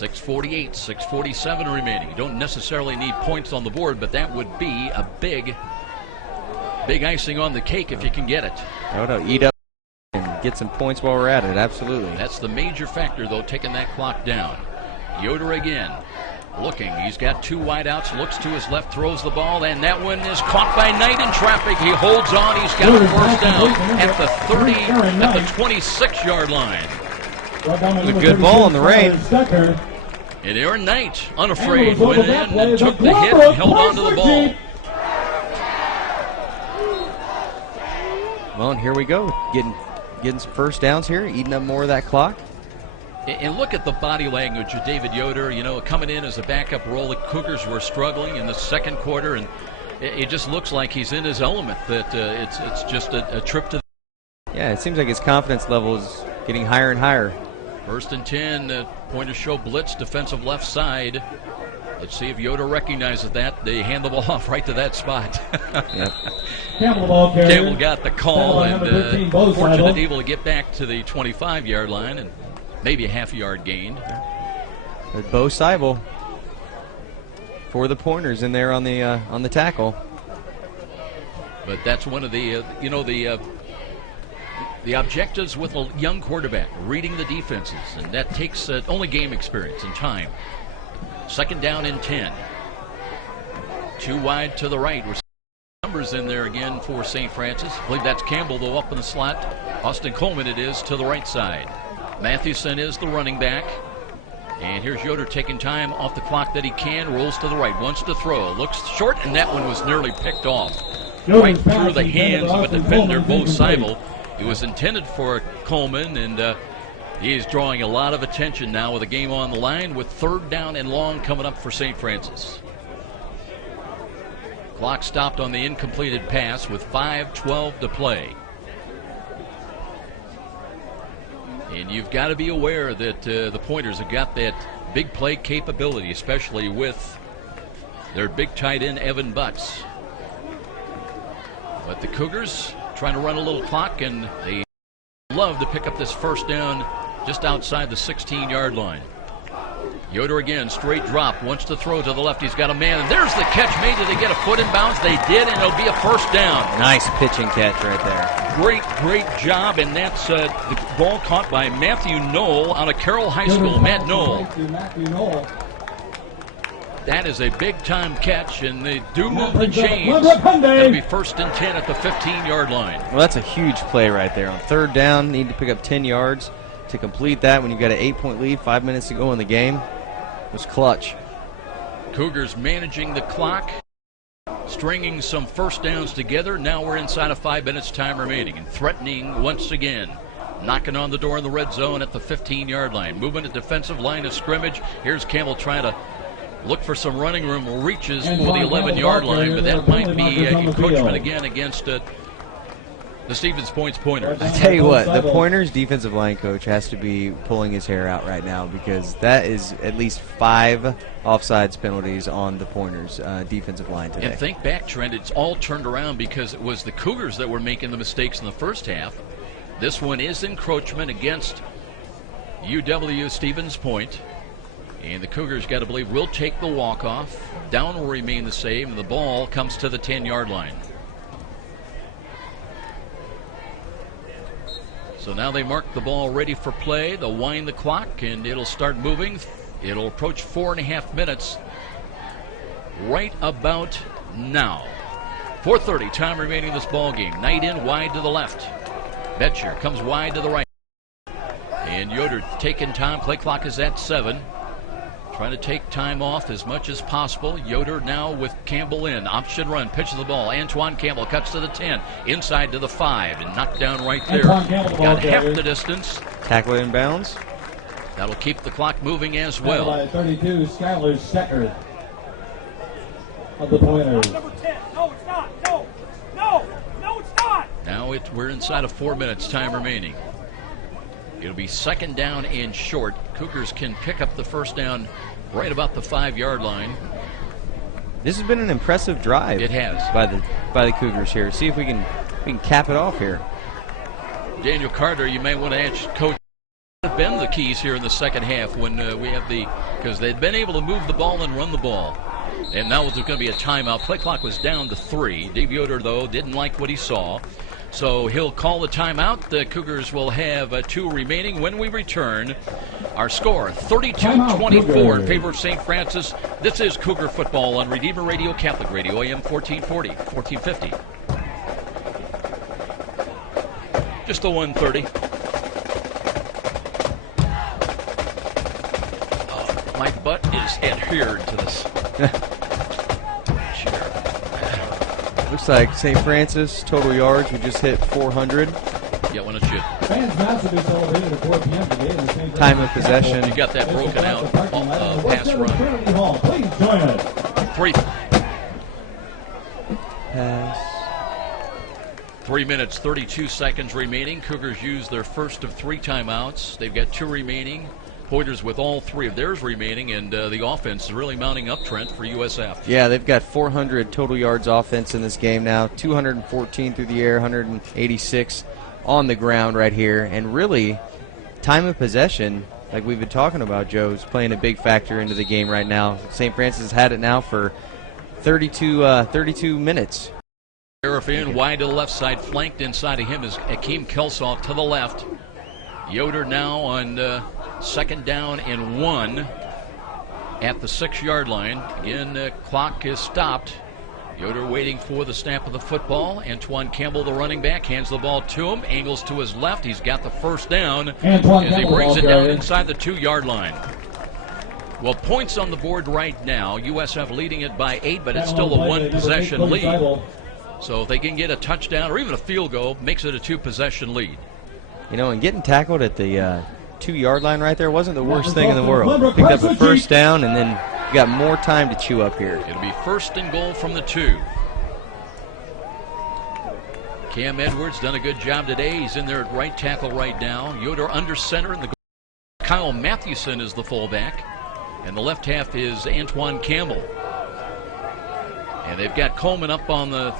6:48, 6:47 remaining. You don't necessarily need points on the board, but that would be a big icing on the cake if you can get it. No, eat up and get some points while we're at it. Absolutely. That's the major factor, though, taking that clock down. Yoder again. Looking, he's got two wideouts, looks to his left, throws the ball, and that one is caught by Knight in traffic. He holds on, he's got a first down at the 26-yard line. A good ball on the rain. And Aaron Knight, unafraid, went in and took the hit and held on to the ball. Well, and here we go, getting some first downs here, eating up more of that clock. And look at the body language of David Yoder, coming in as a backup role. The Cougars were struggling in the second quarter, and it just looks like he's in his element, that it's just a trip to. Yeah, it seems like his confidence level is getting higher and higher. 1st and 10, Pointer show blitz, defensive left side. Let's see if Yoder recognizes that. They hand the ball off right to that spot. Yep. Campbell got the call, and fortunate able to get back to the 25-yard line and maybe a half-yard gained. But Bo Seibel for the Pointers in there on the tackle. But that's one of the the objectives with a young quarterback, reading the defenses, and that takes only game experience and time. 2nd down and 10. Too wide to the right. We're numbers in there again for St. Francis. I believe that's Campbell, though, up in the slot. Austin Coleman it is to the right side. Mathewson is the running back. And here's Yoder taking time off the clock that he can. Rolls to the right. Wants to throw. Looks short, and that one was nearly picked off. Right through the hands of a defender, Bo Seibel. It was intended for Coleman, and he's drawing a lot of attention now with a game on the line, with 3rd down and long coming up for St. Francis. Clock stopped on the incompleted pass with 5:12 to play. And you've got to be aware that the Pointers have got that big play capability, especially with their big tight end, Evan Butts. But the Cougars trying to run a little clock, and they love to pick up this first down just outside the 16-yard line. Yoder again, straight drop, wants to throw to the left. He's got a man, and there's the catch made. Did they get a foot in bounds? They did, and it'll be a first down. Nice pitching catch right there. Great job, and that's the ball caught by Matthew Knoll out of Carroll High School. Matt Knoll. That is a big-time catch, and they do move the chains. It'll be 1st and 10 at the 15-yard line. Well, that's a huge play right there. On 3rd down, need to pick up 10 yards to complete that when you've got an 8-point lead, 5 minutes to go in the game. It was clutch. Cougars managing the clock, stringing some first downs together. Now we're inside of 5 minutes time remaining, and threatening once again. Knocking on the door in the red zone at the 15-yard line. Moving to defensive line of scrimmage. Here's Campbell trying to look for some running room. Reaches for the 11-yard line, but that might be encroachment again against the Stevens Pointers. I tell you what, the Pointers defensive line coach has to be pulling his hair out right now, because that is at least 5 offsides penalties on the Pointers defensive line today. And think back, Trent, it's all turned around because it was the Cougars that were making the mistakes in the first half. This one is encroachment against UW Stevens Point. And the Cougars, got to believe, will take the walk-off. Down will remain the same, and the ball comes to the 10-yard line. So now they mark the ball ready for play. They'll wind the clock, and it'll start moving. It'll approach 4.5 minutes right about now. 4:30 time remaining in this ball game. Knight in wide to the left. Betcher comes wide to the right. And Yoder taking time. Play clock is at 7. Trying to take time off as much as possible. Yoder now with Campbell in. Option run. Pitch of the ball. Antoine Campbell cuts to the 10. Inside to the 5. And knocked down right there. Got half the distance. Tackle in bounds. That'll keep the clock moving as well. 32, Skylar Stecker of the Pointers. Number 10. No, it's not. No, it's not. Now we're inside of 4 minutes time remaining. It'll be 2nd down and short. Cougars can pick up the first down right about the 5-yard line. This has been an impressive drive. It has. By the Cougars here. See if we can cap it off here. Daniel Carter, you may want to ask Coach Have been the keys here in the second half when we have because they'd been able to move the ball and run the ball. And now there's going to be a timeout. Play clock was down to 3. Dave Yoder, though, didn't like what he saw. So he'll call the timeout. The Cougars will have 2 remaining when we return. Our score, 32-24 in favor of St. Francis. This is Cougar football on Redeemer Radio, Catholic Radio, AM 1440, 1450. Just the 1:30. My butt is adhered to this chair. Looks like St. Francis total yards. We just hit 400. Yeah, when it should. Fans massively celebrated at 4 p.m. today in the St. Time of possession. You got that broken out pass run. Please join us. 3. Pass. 3 minutes, 32 seconds remaining. Cougars use their first of 3 timeouts. They've got 2 remaining. Pointers with all 3 of theirs remaining, and the offense is really mounting up, Trent, for USF. Yeah, they've got 400 total yards offense in this game now, 214 through the air, 186 on the ground right here. And really, time of possession, like we've been talking about, Joe, is playing a big factor into the game right now. St. Francis has had it now for 32 minutes. Sheriff in wide to the left side, flanked inside of him is Akeem Kelsoff to the left. Yoder now on 2nd down and 1 at the 6-yard line. Again, clock is stopped. Yoder waiting for the snap of the football. Antoine Campbell, the running back, hands the ball to him. Angles to his left. He's got the first down as he brings it down inside the 2-yard line. Well, points on the board right now. USF leading it by 8, but it's still a 1-possession lead. So if they can get a touchdown or even a field goal, makes it a 2-possession lead. You know, and getting tackled at the 2-yard line right there wasn't the worst thing in the world. Picked up a first down and then got more time to chew up here. It'll be 1st and goal from the 2. Cam Edwards done a good job today. He's in there at right tackle right now. Yoder under center in the goal. Kyle Mathewson is the fullback. And the left half is Antoine Campbell. And they've got Coleman up on the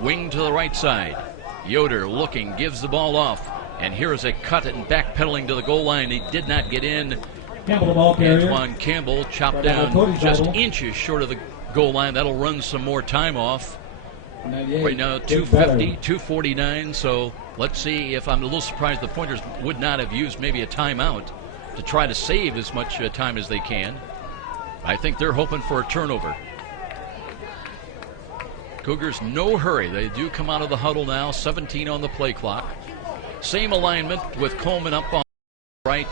wing to the right side. Yoder looking, gives the ball off. And here is a cut and backpedaling to the goal line. He did not get in. Antoine Campbell chopped down just inches short of the goal line. That'll run some more time off. Right now, 2:50, 2:49. So let's see if I'm a little surprised the Pointers would not have used maybe a timeout to try to save as much time as they can. I think they're hoping for a turnover. Cougars, no hurry. They do come out of the huddle now. 17 on the play clock. Same alignment with Coleman up on the right.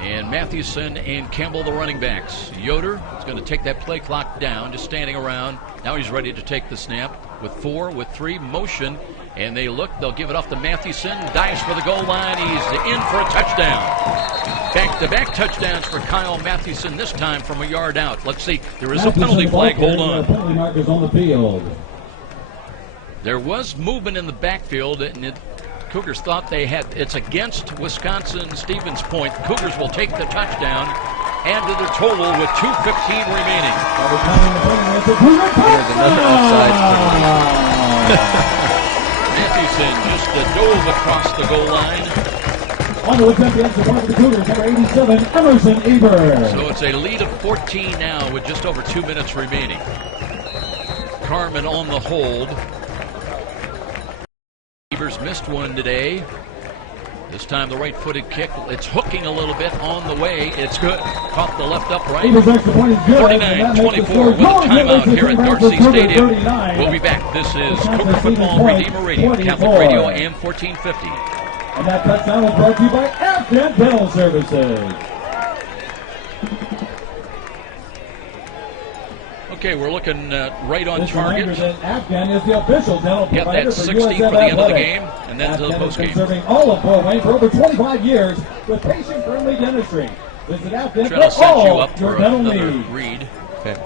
And Mathewson and Campbell, the running backs. Yoder is going to take that play clock down, just standing around. Now he's ready to take the snap with 4, with 3, motion. And they look, they'll give it off to Mathewson. Dives for the goal line. He's in for a touchdown. Back-to-back touchdowns for Kyle Mathewson, this time from a yard out. Let's see, there is a penalty flag. Hold on. Penalty markers on the field. There was movement in the backfield, and Cougars thought they had, it's against Wisconsin-Stevens Point. Cougars will take the touchdown, add to their total with 2:15 remaining. Here's another offside penalty. Mathewson just dove across the goal line. On to attempt the extra point for the Cougars, number 87, Emerson Eber. So it's a lead of 14 now with just over 2 minutes remaining. Carmen on the hold. Evers missed one today. This time the right-footed kick. It's hooking a little bit on the way. It's good. Caught the left upright. 49-24 with a timeout here at Darcy Stadium. We'll be back. This is Cougar Football Redeemer Radio, Catholic Radio, AM 1450. And that touchdown was brought to you by Afghan Dental Services. Okay, we're looking right on target. Afghan is the official dental Get provider that for 60 USF for the end of the Athletics. game, and then to the Afghan has been postgame. serving all of Fort Wayne for over 25 years with patient-friendly dentistry. Visit Afghan Trying to for set you all up your for dental another needs. read. Okay.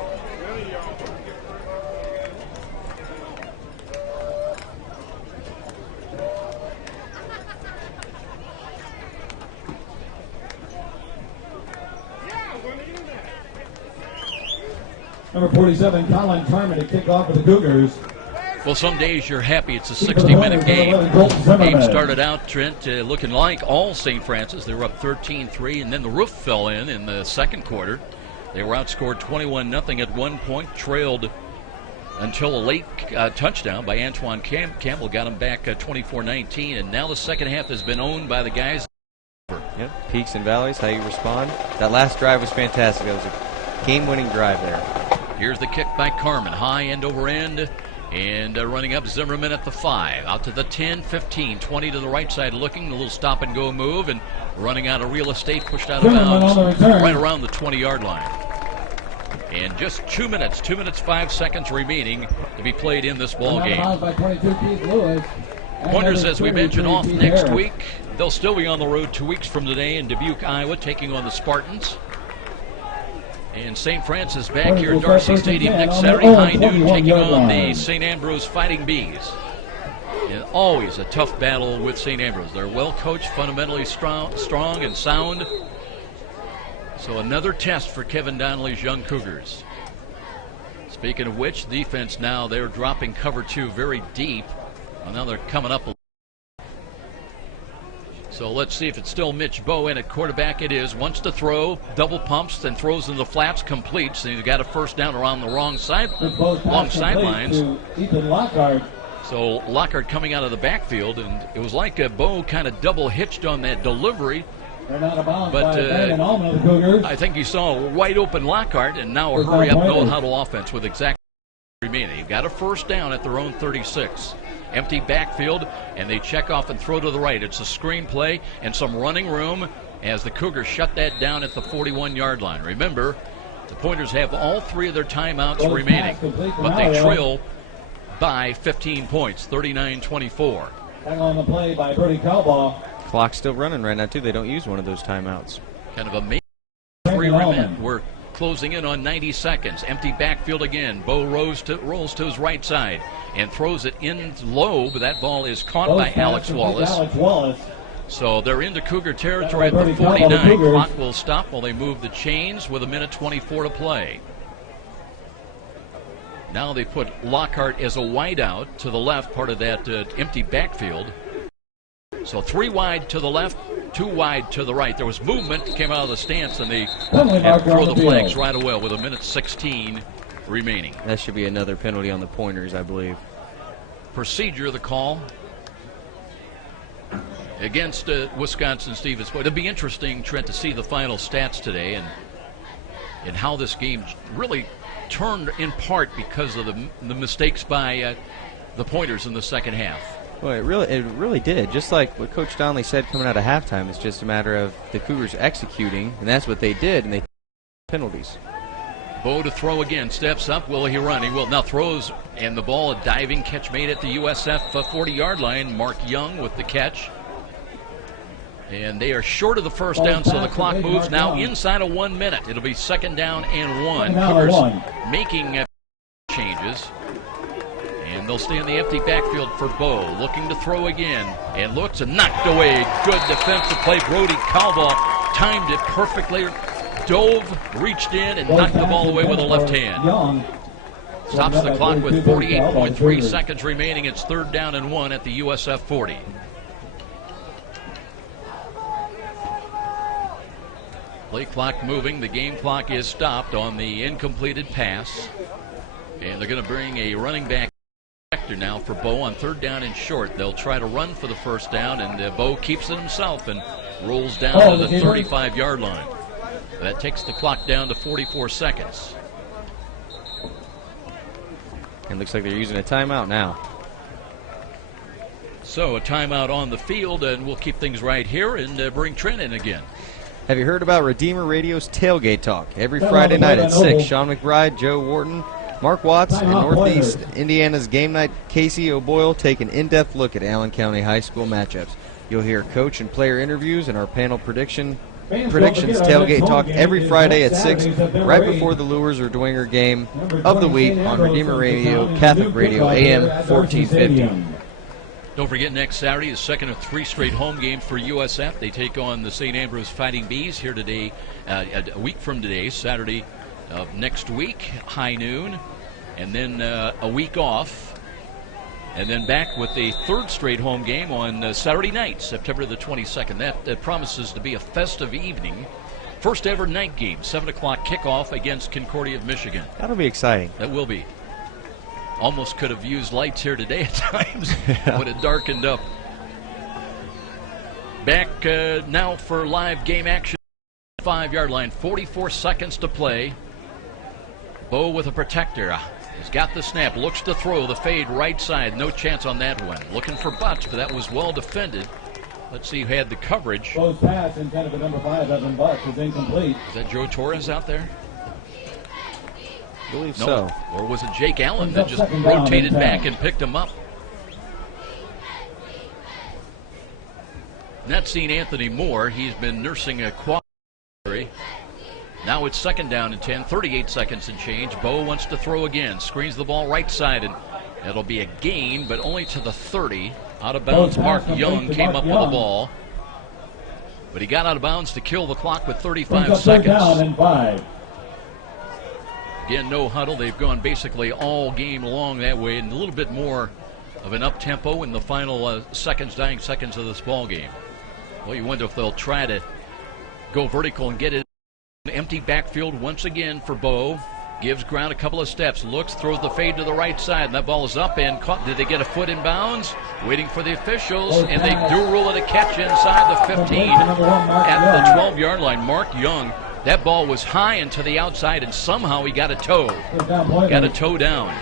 Number 47, Colin Carmen to kick off for the Cougars. Well, some days you're happy it's a 60-minute game. The game started out, Trent, looking like all St. Francis. They were up 13-3, and then the roof fell in the second quarter. They were outscored 21-0 at one point, trailed until a late touchdown by Antoine Campbell got them back 24-19, and now the second half has been owned by the guys. Yep, peaks and valleys, how you respond. That last drive was fantastic. That was a game-winning drive there. Here's the kick by Carmen, high end over end, and running up Zimmerman at the 5, out to the 10, 15, 20 to the right side looking, a little stop-and-go move, and running out of real estate, pushed out of bounds right around the 20-yard line. And just 2 minutes, 5 seconds remaining to be played in this ball game. Pointers, as we mentioned, off next week. They'll still be on the road 2 weeks from today in Dubuque, Iowa, taking on the Spartans. And St. Francis back here at Darcy Stadium next Saturday, high noon, taking on the St. Ambrose Fighting Bees. And always a tough battle with St. Ambrose. They're well coached, fundamentally strong and sound. So another test for Kevin Donnelly's young Cougars. Speaking of which, defense now, they're dropping cover 2 very deep. Well, now they're coming up. So let's see if it's still Mitch Bowe in at quarterback. It is. Wants to throw, double pumps, then throws in the flats, completes. And he's got a first down around the long sidelines. So Lockhart coming out of the backfield, and it was like Bowe kind of double hitched on that delivery. But I think you saw a wide open Lockhart, and now a hurry up no huddle offense with exactly remaining. You've got a first down at their own 36. Empty backfield, and they check off and throw to the right. It's a screen play and some running room as the Cougars shut that down at the 41-yard line. Remember, the Pointers have all 3 of their timeouts remaining, but they trail by 15 points, 39-24. On the play by Brody Cowball. Clock's still running right now, too. They don't use one of those timeouts. Kind of amazing. 3 remaining. We're closing in on 90 seconds. Empty backfield again. Bowe rolls to his right side and throws it in low, but that ball is caught by Alex Wallace. So they're into Cougar territory at the 49. Clock will stop while they move the chains with 1:24 to play. Now they put Lockhart as a wideout to the left, part of that empty backfield. So 3 wide to the left, 2 wide to the right. There was movement, came out of the stance, and they have to throw the flags right away with 1:16 remaining. That should be another penalty on the Pointers, I believe. Procedure, the call against Wisconsin-Stevens. It'll be interesting, Trent, to see the final stats today and how this game really turned in part because of the mistakes by the Pointers in the second half. Well, it really did. Just like what Coach Donnelly said coming out of halftime, it's just a matter of the Cougars executing, and that's what they did, and they penalties. Bowe to throw again, steps up. Will he run? He will. Now throws, and the ball, a diving catch made at the USF 40-yard line. Mark Young with the catch. And they are short of the first down, so the clock moves now inside of 1 minute. It'll be 2nd down and 1. Cougars making changes. And they'll stay in the empty backfield for Bowe. Looking to throw again. And looks and knocked away. Good defensive play. Brody Cowball timed it perfectly. Dove, reached in, and knocked the ball away with a left hand. Stops the clock with 48.3 seconds remaining. It's 3rd down and 1 at the USF 40. Play clock moving. The game clock is stopped on the incompleted pass. And they're going to bring a running back now for Bowe on 3rd down and short. They'll try to run for the first down, and Bowe keeps it himself and rolls down to the 35-yard line. That takes the clock down to 44 seconds. And looks like they're using a timeout now. So a timeout on the field, and we'll keep things right here and bring Trent in again. Have you heard about Redeemer Radio's Tailgate Talk? Every Friday night at 6, Sean McBride, Joe Wharton, Mark Watts, and Northeast Indiana's Game Night Casey O'Boyle take an in-depth look at Allen County High School matchups. You'll hear coach and player interviews and our panel predictions Tailgate Talk every Friday at 6, right before the Lures or Dwenger game of the week on Redeemer Radio, Catholic Radio, AM 1450. Don't forget, next Saturday is 2nd of 3 straight home games for USF. They take on the St. Ambrose Fighting Bees here today, a week from today, Saturday of next week, high noon, and then a week off And then back with the third straight home game on Saturday night, September the 22nd. That promises to be a festive evening. First ever night game, 7 o'clock kickoff against Concordia of Michigan. That'll be exciting. That will be. Almost could have used lights here today at times when it darkened up. Back now for live game action. 5-yard line, 44 seconds to play. Bo with a protector. He's got the snap, looks to throw, the fade right side. No chance on that one. Looking for Butts, but that was well defended. Let's see who had the coverage. Bo's pass intended for number 5, Evan Butts, is incomplete. Is that Joe Torres out there? I believe so. Or was it Jake Allen that just rotated back and picked him up? Not seen Anthony Moore. He's been nursing a quad injury. Now it's 2nd down and 10, 38 seconds and change. Bo wants to throw again. Screens the ball right side, and it'll be a gain, but only to the 30. Out of bounds, Mark Young came up with the ball. But he got out of bounds to kill the clock with 35 seconds. Down and 5. Again, no huddle. They've gone basically all game long that way, and a little bit more of an up-tempo in the final dying seconds of this ball game. Well, you wonder if they'll try to go vertical and get it. Empty backfield once again for Bo. Gives ground a couple of steps. Looks, throws the fade to the right side. And that ball is up and caught. Did they get a foot in bounds? Waiting for the officials. And they do rule it a catch inside the 15 at the 12-yard line. Mark Young. That ball was high and to the outside, and somehow he got a toe. Got a toe down.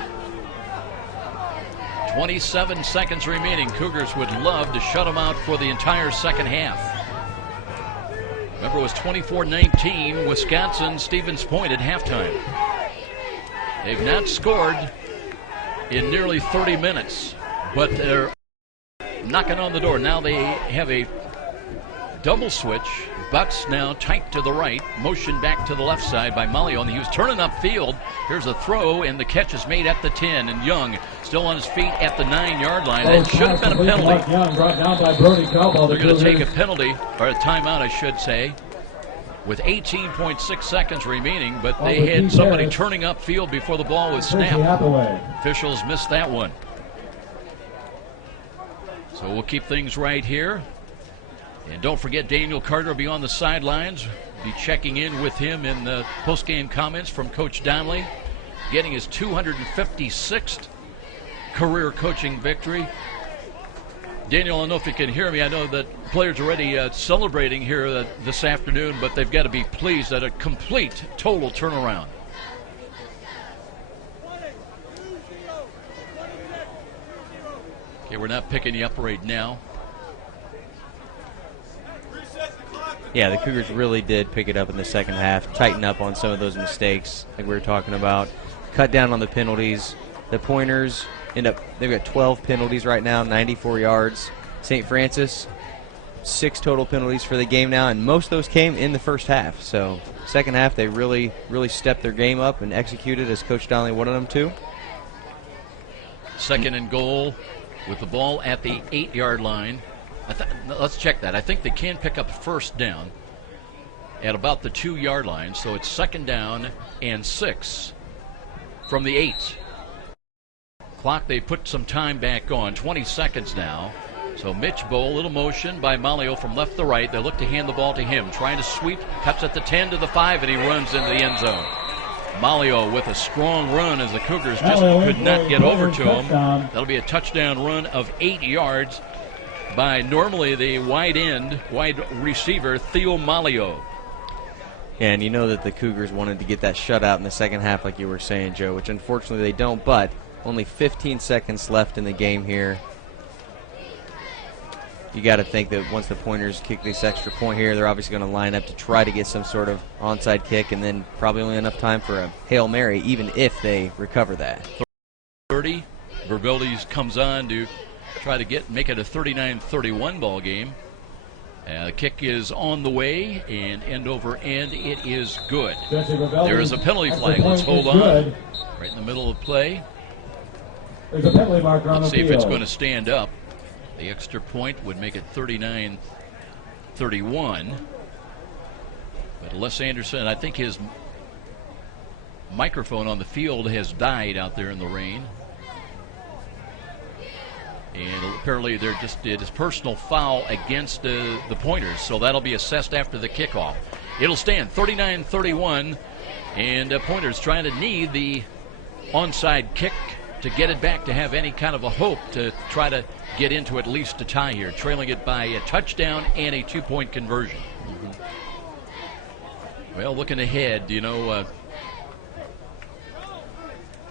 27 seconds remaining. Cougars would love to shut them out for the entire second half. Remember, it was 24-19, Wisconsin, Stevens Point at halftime. They've not scored in nearly 30 minutes, but they're knocking on the door. Now they have a double switch. Butts now tight to the right, motion back to the left side by Malio, and he was turning upfield. Here's a throw, and the catch is made at the 10, and Young still on his feet at the 9-yard line. That should have been a penalty. They're going to take a penalty, or a timeout, I should say, with 18.6 seconds remaining, but they had somebody turning upfield before the ball was snapped. Officials missed that one. So we'll keep things right here. And don't forget, Daniel Carter will be on the sidelines. Be checking in with him in the post-game comments from Coach Donnelly, getting his 256th career coaching victory. Daniel, I don't know if you can hear me. I know that players are already celebrating here this afternoon, but they've got to be pleased at a complete, total turnaround. Okay, we're not picking you up right now. Yeah, the Cougars really did pick it up in the second half, tighten up on some of those mistakes like we were talking about, cut down on the penalties. The Pointers they've got 12 penalties right now, 94 yards. St. Francis, 6 total penalties for the game now, and most of those came in the first half. So second half, they really stepped their game up and executed as Coach Donnelly wanted them to. 2nd and goal with the ball at the 8-yard line. Let's check that. I think they can pick up first down at about the 2-yard line. So it's 2nd down and 6 from the 8. Clock, they put some time back on. 20 seconds now. So Mitch Bowl, little motion by Malio from left to right. They look to hand the ball to him. Trying to sweep, cuts at the 10 to the 5, and he runs into the end zone. Malio with a strong run as the Cougars just could not get over to him. That'll be a touchdown run of 8 yards by normally the wide receiver, Theo Malio. And you know that the Cougars wanted to get that shutout in the second half, like you were saying, Joe, which unfortunately they don't, but only 15 seconds left in the game here. You got to think that once the Pointers kick this extra point here, they're obviously going to line up to try to get some sort of onside kick, and then probably only enough time for a Hail Mary, even if they recover that. 30, Verbildes comes on to try to make it a 39-31 ball game. The kick is on the way, and end over end, it is good. There is a penalty flag. Let's hold on. Right in the middle of play. There's a penalty marker on the field. Let's see if it's going to stand up. The extra point would make it 39-31. But Les Anderson, I think his microphone on the field has died out there in the rain. And apparently there just did his personal foul against the Pointers, so that'll be assessed after the kickoff. It'll stand 39-31, and Pointers trying to need the onside kick to get it back to have any kind of a hope to try to get into at least a tie here, trailing it by a touchdown and a 2-point conversion. Well, looking ahead, you know,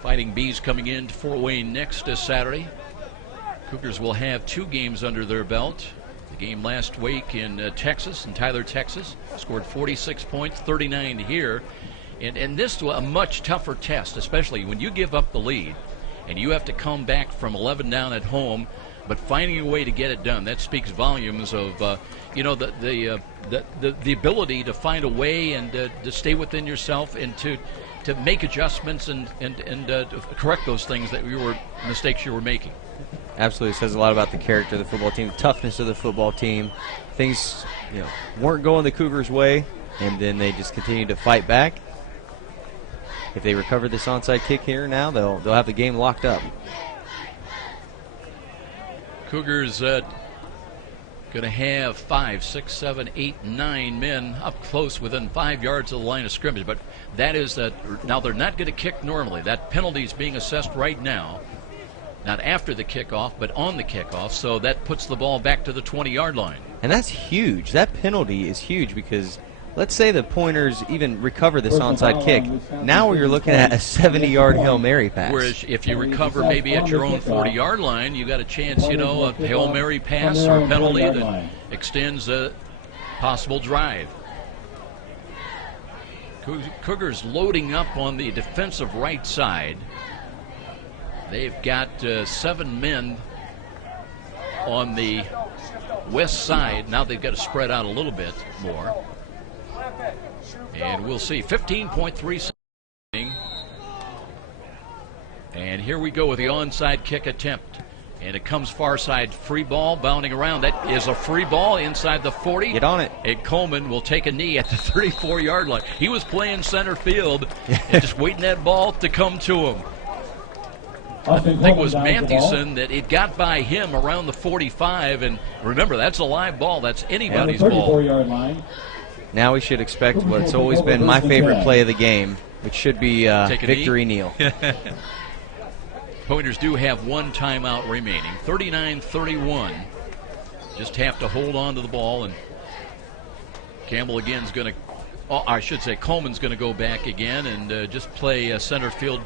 Fighting Bees coming in to Fort Wayne next Saturday. Cougars will have 2 games under their belt. The game last week in Texas, in Tyler, Texas, scored 46 points, 39 here. And this was a much tougher test, especially when you give up the lead and you have to come back from 11 down at home, but finding a way to get it done. That speaks volumes of, you know, the ability to find a way and to stay within yourself and to make adjustments and correct those things that mistakes you were making. Absolutely, says a lot about the character of the football team, the toughness of the football team. Things, you know, weren't going the Cougars' way, and then they just continued to fight back. If they recover this onside kick here now, they'll have the game locked up. Cougars going to have 5, 6, 7, 8, 9 men up close within 5 yards of the line of scrimmage. But that is now they're not going to kick normally. That penalty is being assessed right now. Not after the kickoff, but on the kickoff. So that puts the ball back to the 20-yard line. And that's huge. That penalty is huge because let's say the Pointers even recover this onside kick. Now you're looking at a 70-yard Hail Mary pass. Whereas if you recover maybe at your own 40-yard line, you got a chance, you know, a Hail Mary pass or a penalty that extends a possible drive. Cougars loading up on the defensive right side. They've got 7 men on the west side. Now they've got to spread out a little bit more. And we'll see 15.3 seconds. And here we go with the onside kick attempt. And it comes far side, free ball bounding around. That is a free ball inside the 40. Get on it. And Coleman will take a knee at the 34-yard line. He was playing center field and just waiting that ball to come to him. I think it was Mathewson that it got by him around the 45. And remember, that's a live ball. That's anybody's ball. Now we should expect what's always been my favorite play of the game, which should be victory kneel. Pointers do have 1 timeout remaining. 39-31. Just have to hold on to the ball. And Campbell again is going to, I should say Coleman's going to go back again and just play center field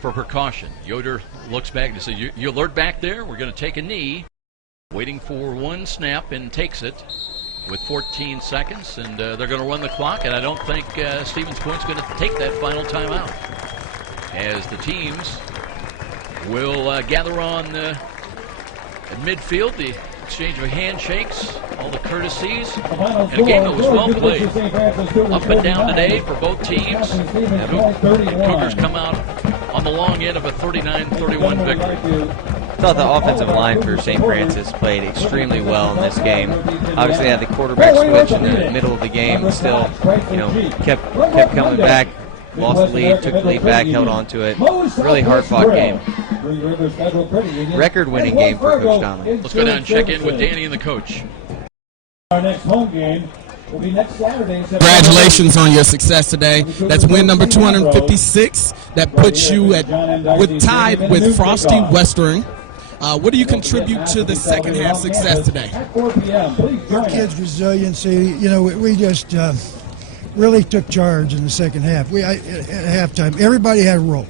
for precaution. Yoder looks back and says, you alert back there? We're going to take a knee. Waiting for 1 snap and takes it with 14 seconds. And they're going to run the clock. And I don't think Stevens Point's going to take that final timeout. As the teams will gather on at midfield, the exchange of handshakes, all the courtesies, and a game that was well played. Up and down today for both teams. And the Cougars come out on the long end of a 39-31 victory. I thought the offensive line for St. Francis played extremely well in this game. Obviously, they had the quarterback switch in the middle of the game, but still, you know, kept coming back. Lost the lead, took the lead back, held on to it. Really hard-fought game. Record-winning game for Coach Donnelly. Let's go down and check in with Danny and the coach. Our next home game will be next Saturday. Congratulations on your success today. That's win number 256. That puts you tied with Frosty Western. What do you contribute to the second half success today? Our kids' resiliency. You know, we just really took charge in the second half. At halftime, everybody had a role.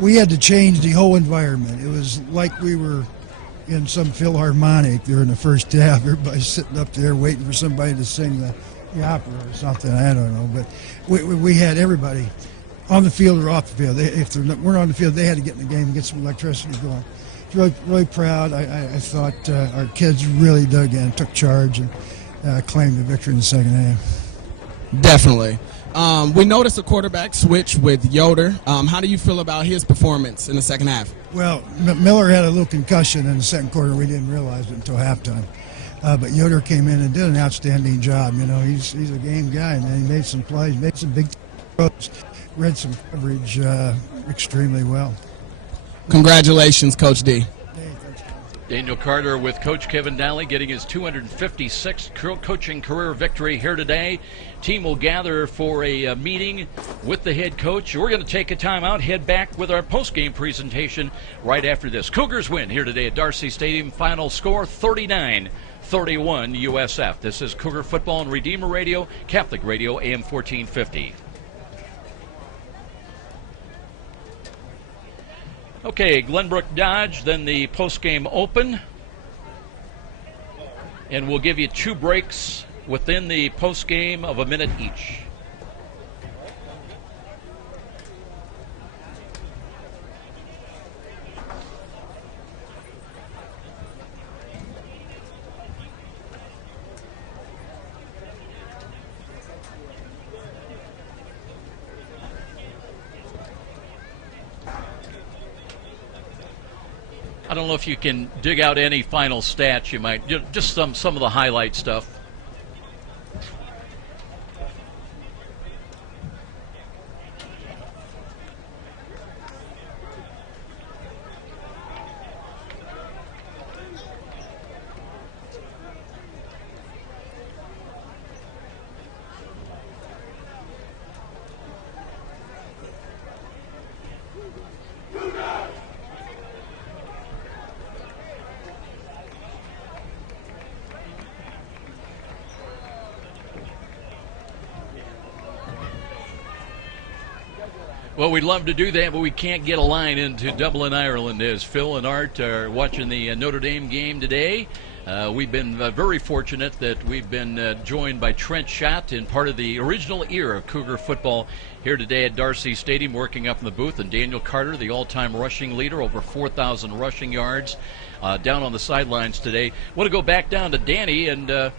We had to change the whole environment. It was like we were in some Philharmonic there in the first half. Everybody's sitting up there waiting for somebody to sing the opera or something. I don't know. But we had everybody on the field or off the field. If they weren't on the field, they had to get in the game and get some electricity going. Really, really proud. I thought our kids really dug in, took charge, and claimed the victory in the second half. Definitely. We noticed a quarterback switch with Yoder. How do you feel about his performance in the second half? Well, Miller had a little concussion in the second quarter. We didn't realize it until halftime. But Yoder came in and did an outstanding job. You know, he's a game guy, man. He made some plays, made some big throws, read some coverage extremely well. Congratulations, Coach D. Hey, Daniel Carter with Coach Kevin Donnelly getting his 256th coaching career victory here today. Team will gather for a meeting with the head coach. We're going to take a timeout, head back with our post-game presentation right after this. Cougars win here today at Darcy Stadium. Final score 39-31 USF. This is Cougar Football and Redeemer Radio, Catholic Radio, AM 1450. Okay, Glenbrook Dodge, then the post-game open. And we'll give you 2 breaks within the post-game of a minute each. I don't know if you can dig out any final stats. You might just some of the highlight stuff. Well, we'd love to do that, but we can't get a line into Dublin, Ireland, as Phil and Art are watching the Notre Dame game today. We've been very fortunate that we've been joined by Trent Schott in part of the original era of Cougar football here today at Darcy Stadium, working up in the booth, and Daniel Carter, the all-time rushing leader, over 4,000 rushing yards, down on the sidelines today. Want to go back down to Danny, and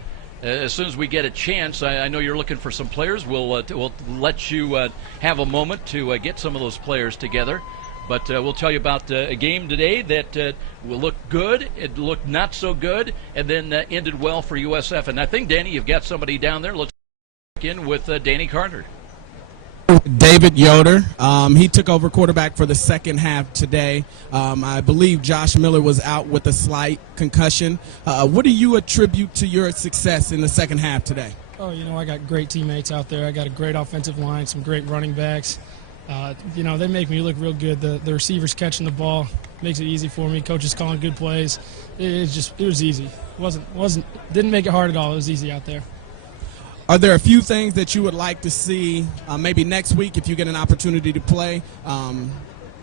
as soon as we get a chance, I know you're looking for some players. We'll let you have a moment to get some of those players together. But we'll tell you about a game today that will look good, it looked not so good, and then ended well for USF. And I think, Danny, you've got somebody down there. Let's begin with Danny Carter. David Yoder. He took over quarterback for the second half today. I believe Josh Miller was out with a slight concussion. What do you attribute to your success in the second half today? Oh, I got great teammates out there. I got a great offensive line, some great running backs. They make me look real good. The receivers catching the ball makes it easy for me. Coaches calling good plays. It was easy. Didn't make it hard at all. It was easy out there. Are there a few things that you would like to see maybe next week if you get an opportunity to play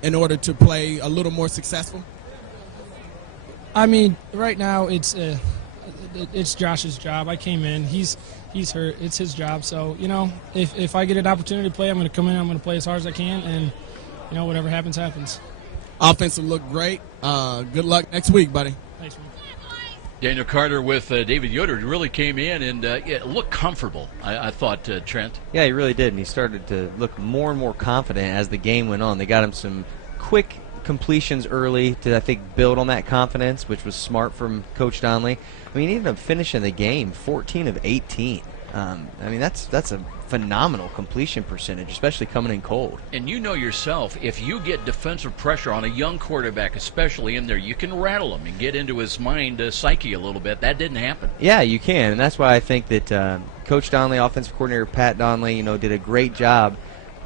in order to play a little more successful? I mean, right now it's Josh's job. I came in. He's hurt. It's his job. So, if I get an opportunity to play, I'm going to come in. I'm going to play as hard as I can, and, whatever happens, happens. Offense will look great. Good luck next week, buddy. Thanks, man. Daniel Carter with David Yoder really came in and looked comfortable, I thought, Trent. Yeah, he really did, and he started to look more and more confident as the game went on. They got him some quick completions early to, I think, build on that confidence, which was smart from Coach Donnelly. I mean, even finishing the game 14 of 18. That's a phenomenal completion percentage, especially coming in cold. And you know yourself, if you get defensive pressure on a young quarterback, especially in there, you can rattle him and get into his mind psyche a little bit. That didn't happen. Yeah, you can, and that's why I think that Coach Donnelly, offensive coordinator Pat Donnelly, did a great job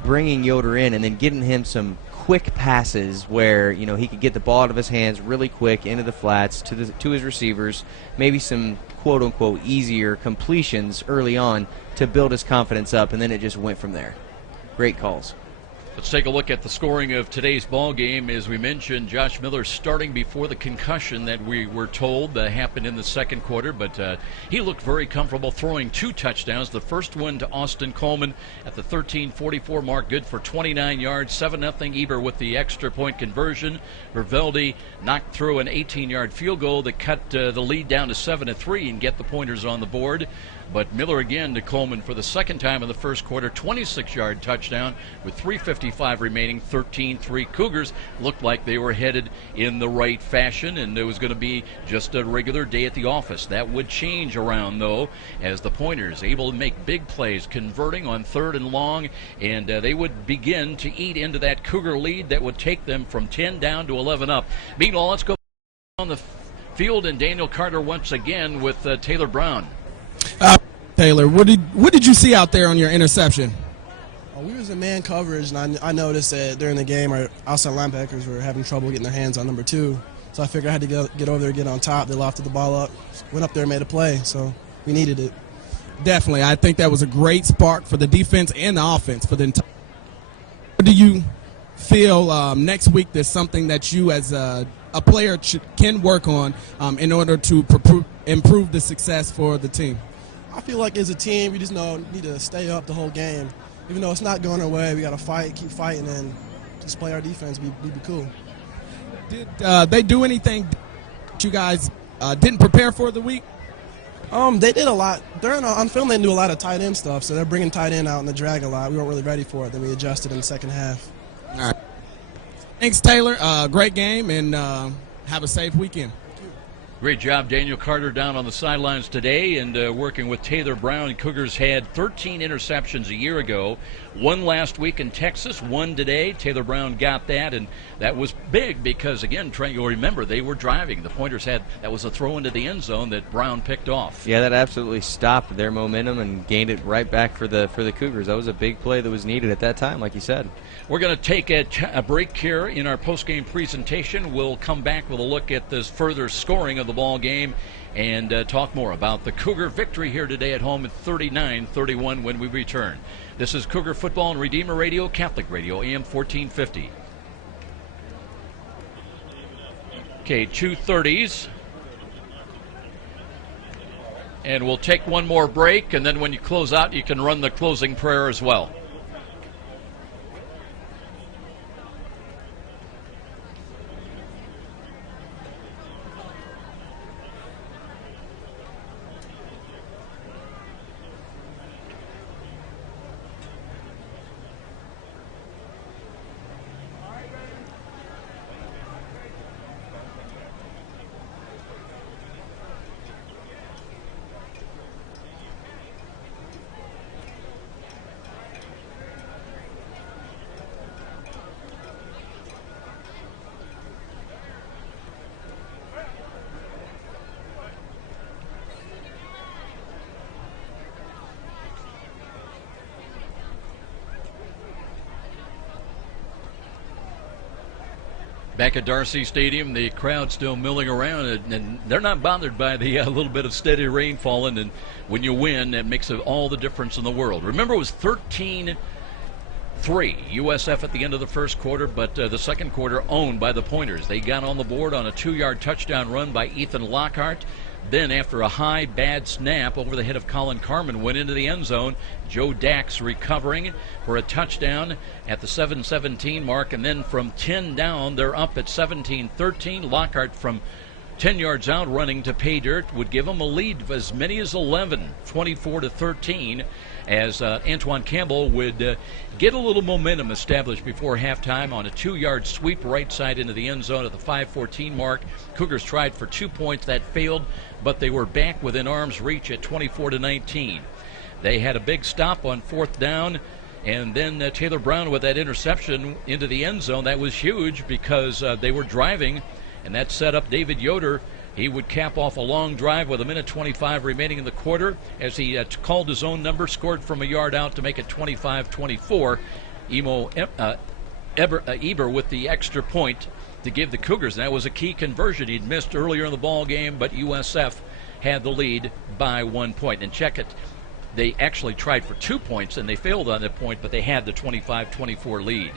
bringing Yoder in and then getting him some quick passes where he could get the ball out of his hands really quick into the flats to his receivers, maybe some quote-unquote easier completions early on to build his confidence up, and then it just went from there. Great calls. Let's take a look at the scoring of today's ball game. As we mentioned, Josh Miller starting before the concussion that we were told happened in the second quarter, but he looked very comfortable throwing 2 touchdowns. The first one to Austin Coleman at the 13:44 mark, good for 29 yards, 7-0 Eber with the extra point conversion. Vervelde knocked through an 18-yard field goal that cut the lead down to 7-3 and get the pointers on the board. But Miller again to Coleman for the second time in the first quarter, 26-yard touchdown with 3:55 remaining, 13-3. Cougars looked like they were headed in the right fashion, and it was going to be just a regular day at the office. That would change around, though, as the Pointers able to make big plays, converting on 3rd and long, and they would begin to eat into that Cougar lead that would take them from 10 down to 11 up. Meanwhile, let's go on the field, and Daniel Carter once again with Taylor Brown. Taylor, what did you see out there on your interception? We was in man coverage, and I noticed that during the game our outside linebackers were having trouble getting their hands on number 2. So I figured I had to get over there, get on top. They lofted the ball up, went up there and made a play. So we needed it. Definitely. I think that was a great spark for the defense and the offense for the entire. Do you feel next week there's something that you as a player can work on in order to improve the success for the team? I feel like as a team, we just need to stay up the whole game. Even though it's not going our way, we got to fight, keep fighting, and just play our defense. Be cool. Did they do anything that you guys didn't prepare for the week? They did a lot. On film, they do a lot of tight end stuff, so they're bringing tight end out in the drag a lot. We weren't really ready for it. Then we adjusted in the second half. All right. Thanks, Taylor. Great game, and have a safe weekend. Great job, Daniel Carter, down on the sidelines today and working with Taylor Brown. Cougars had 13 interceptions a year ago, 1 last week in Texas, 1 today. Taylor Brown got that, and that was big because, again, Trent, you'll remember, they were driving. The Pointers that was a throw into the end zone that Brown picked off. Yeah, that absolutely stopped their momentum and gained it right back for the Cougars. That was a big play that was needed at that time, like you said. We're going to take a break here in our postgame presentation. We'll come back with a look at this further scoring of the ball game and talk more about the Cougar victory here today at home at 39-31 when we return. This is Cougar Football and Redeemer Radio, Catholic Radio, AM 1450. Okay, 2:30s. And we'll take one more break, and then when you close out, you can run the closing prayer as well. Back at Darcy Stadium, the crowd still milling around, and they're not bothered by the little bit of steady rain falling. And when you win, that makes all the difference in the world. Remember, it was 13-3 USF at the end of the first quarter, but the second quarter owned by the Pointers. They got on the board on a 2-yard touchdown run by Ethan Lockhart. Then, after a high, bad snap over the head of Colin Carman, went into the end zone. Joe Dax recovering for a touchdown at the 7-17 mark. And then from 10 down, they're up at 17-13. Lockhart from 10 yards out running to pay dirt would give them a lead of as many as 11, 24-13, as Antoine Campbell would get a little momentum established before halftime on a 2-yard sweep right side into the end zone at the 5:14 mark. Cougars tried for 2 points. That failed, but they were back within arm's reach at 24-19. They had a big stop on 4th down, and then Taylor Brown with that interception into the end zone. That was huge because they were driving, and that set up David Yoder. He would cap off a long drive with 1:25 remaining in the quarter as he called his own number, scored from a yard out to make it 25-24. Eber with the extra point to give the Cougars. And that was a key conversion he'd missed earlier in the ball game, but USF had the lead by 1 point. And check it, they actually tried for 2 points, and they failed on that point, but they had the 25-24 lead.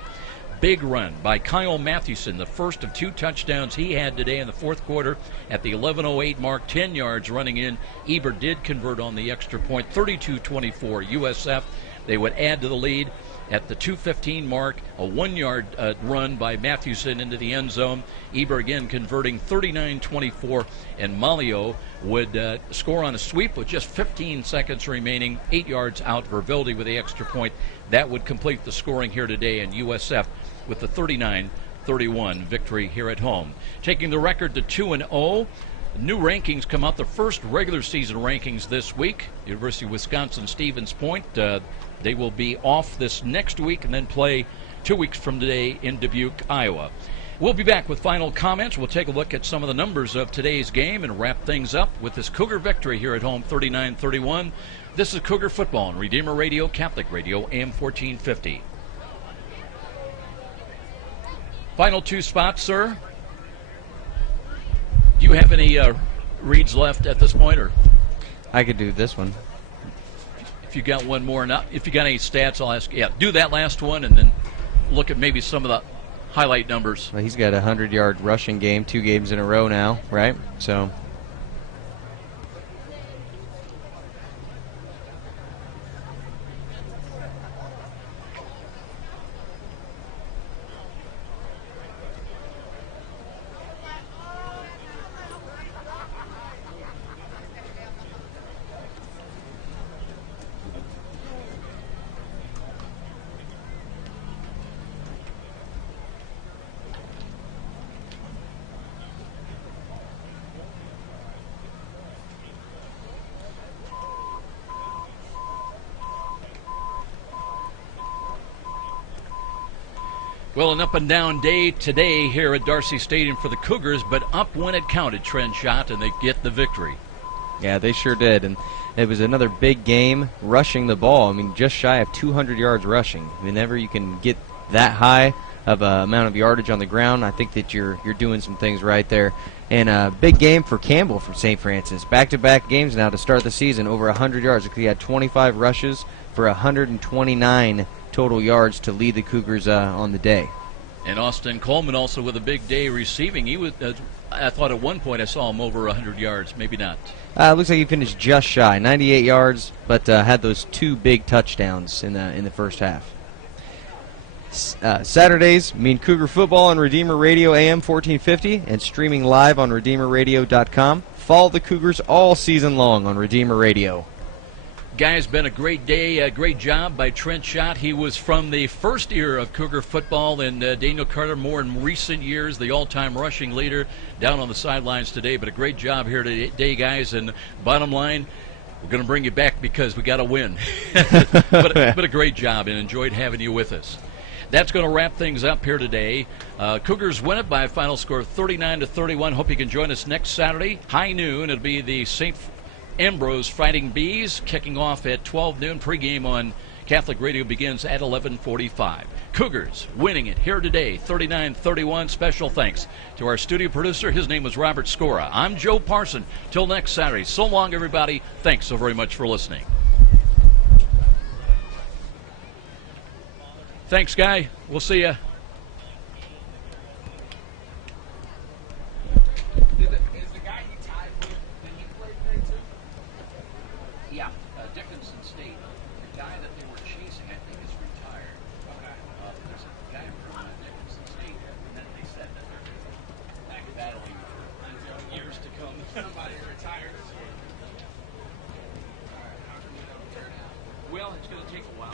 Big run by Kyle Mathewson, the first of 2 touchdowns he had today in the fourth quarter at the 11:08 mark, 10 yards running in. Eber did convert on the extra point, 32-24 USF. They would add to the lead at the 2:15 mark, a 1-yard run by Mathewson into the end zone. Eber again converting 39-24, and Malio would score on a sweep with just 15 seconds remaining, 8 yards out. Vervildi with the extra point. That would complete the scoring here today, and USF with the 39-31 victory here at home. Taking the record to 2-0. New rankings come out, the first regular season rankings this week. University of Wisconsin Stevens Point. They will be off this next week and then play 2 weeks from today in Dubuque, Iowa. We'll be back with final comments. We'll take a look at some of the numbers of today's game and wrap things up with this Cougar victory here at home, 39-31. This is Cougar football on Redeemer Radio, Catholic Radio, AM 1450. Final two spots, sir. Do you have any reads left at this point, or I could do this one. if you got one more? Not if you got any stats, I'll ask. Yeah, do that last one, and then look at maybe some of the highlight numbers. Well, he's got a 100-yard rushing game, 2 games in a row now, right? So. Well, an up and down day today here at Darcy Stadium for the Cougars, but up when it counted, Trent Schott, and they get the victory. Yeah, they sure did, and it was another big game rushing the ball. I mean, just shy of 200 yards rushing. Whenever you can get that high of an amount of yardage on the ground, I think that you're doing some things right there. And a big game for Campbell from St. Francis. Back-to-back games now to start the season, over 100 yards. He had 25 rushes for 129 total yards to lead the Cougars on the day. And Austin Coleman also with a big day receiving. He was, I thought at one point I saw him over 100 yards, maybe not. Looks like he finished just shy, 98 yards, but had those 2 big touchdowns in the first half. Saturdays mean Cougar football on Redeemer Radio AM 1450 and streaming live on RedeemerRadio.com. Follow the Cougars all season long on Redeemer Radio. Guys, been a great day, a great job by Trent Schott. He was from the first era of Cougar football, and Daniel Carter more in recent years, the all-time rushing leader, down on the sidelines today. But a great job here today, guys. And bottom line, we're going to bring you back because we got to win. but a great job, and enjoyed having you with us. That's going to wrap things up here today. Cougars win it by a final score of 39-31. Hope you can join us next Saturday, high noon. It'll be the St. Ambrose Fighting Bees kicking off at 12 noon. Pregame on Catholic Radio begins at 11:45. Cougars winning it here today, 39-31. Special thanks to our studio producer. His name was Robert Scora. I'm Joe Parson. Till next Saturday. So long, everybody. Thanks so very much for listening. Thanks, Guy. We'll see ya. Is the guy he tied with, did he play today too? Yeah, Dickinson State. The guy that they were chasing, I think, is retired. Okay. There's a guy from Dickinson State, and then they said that they're back battling for years to come. Somebody retired. Well, it's going to take a while.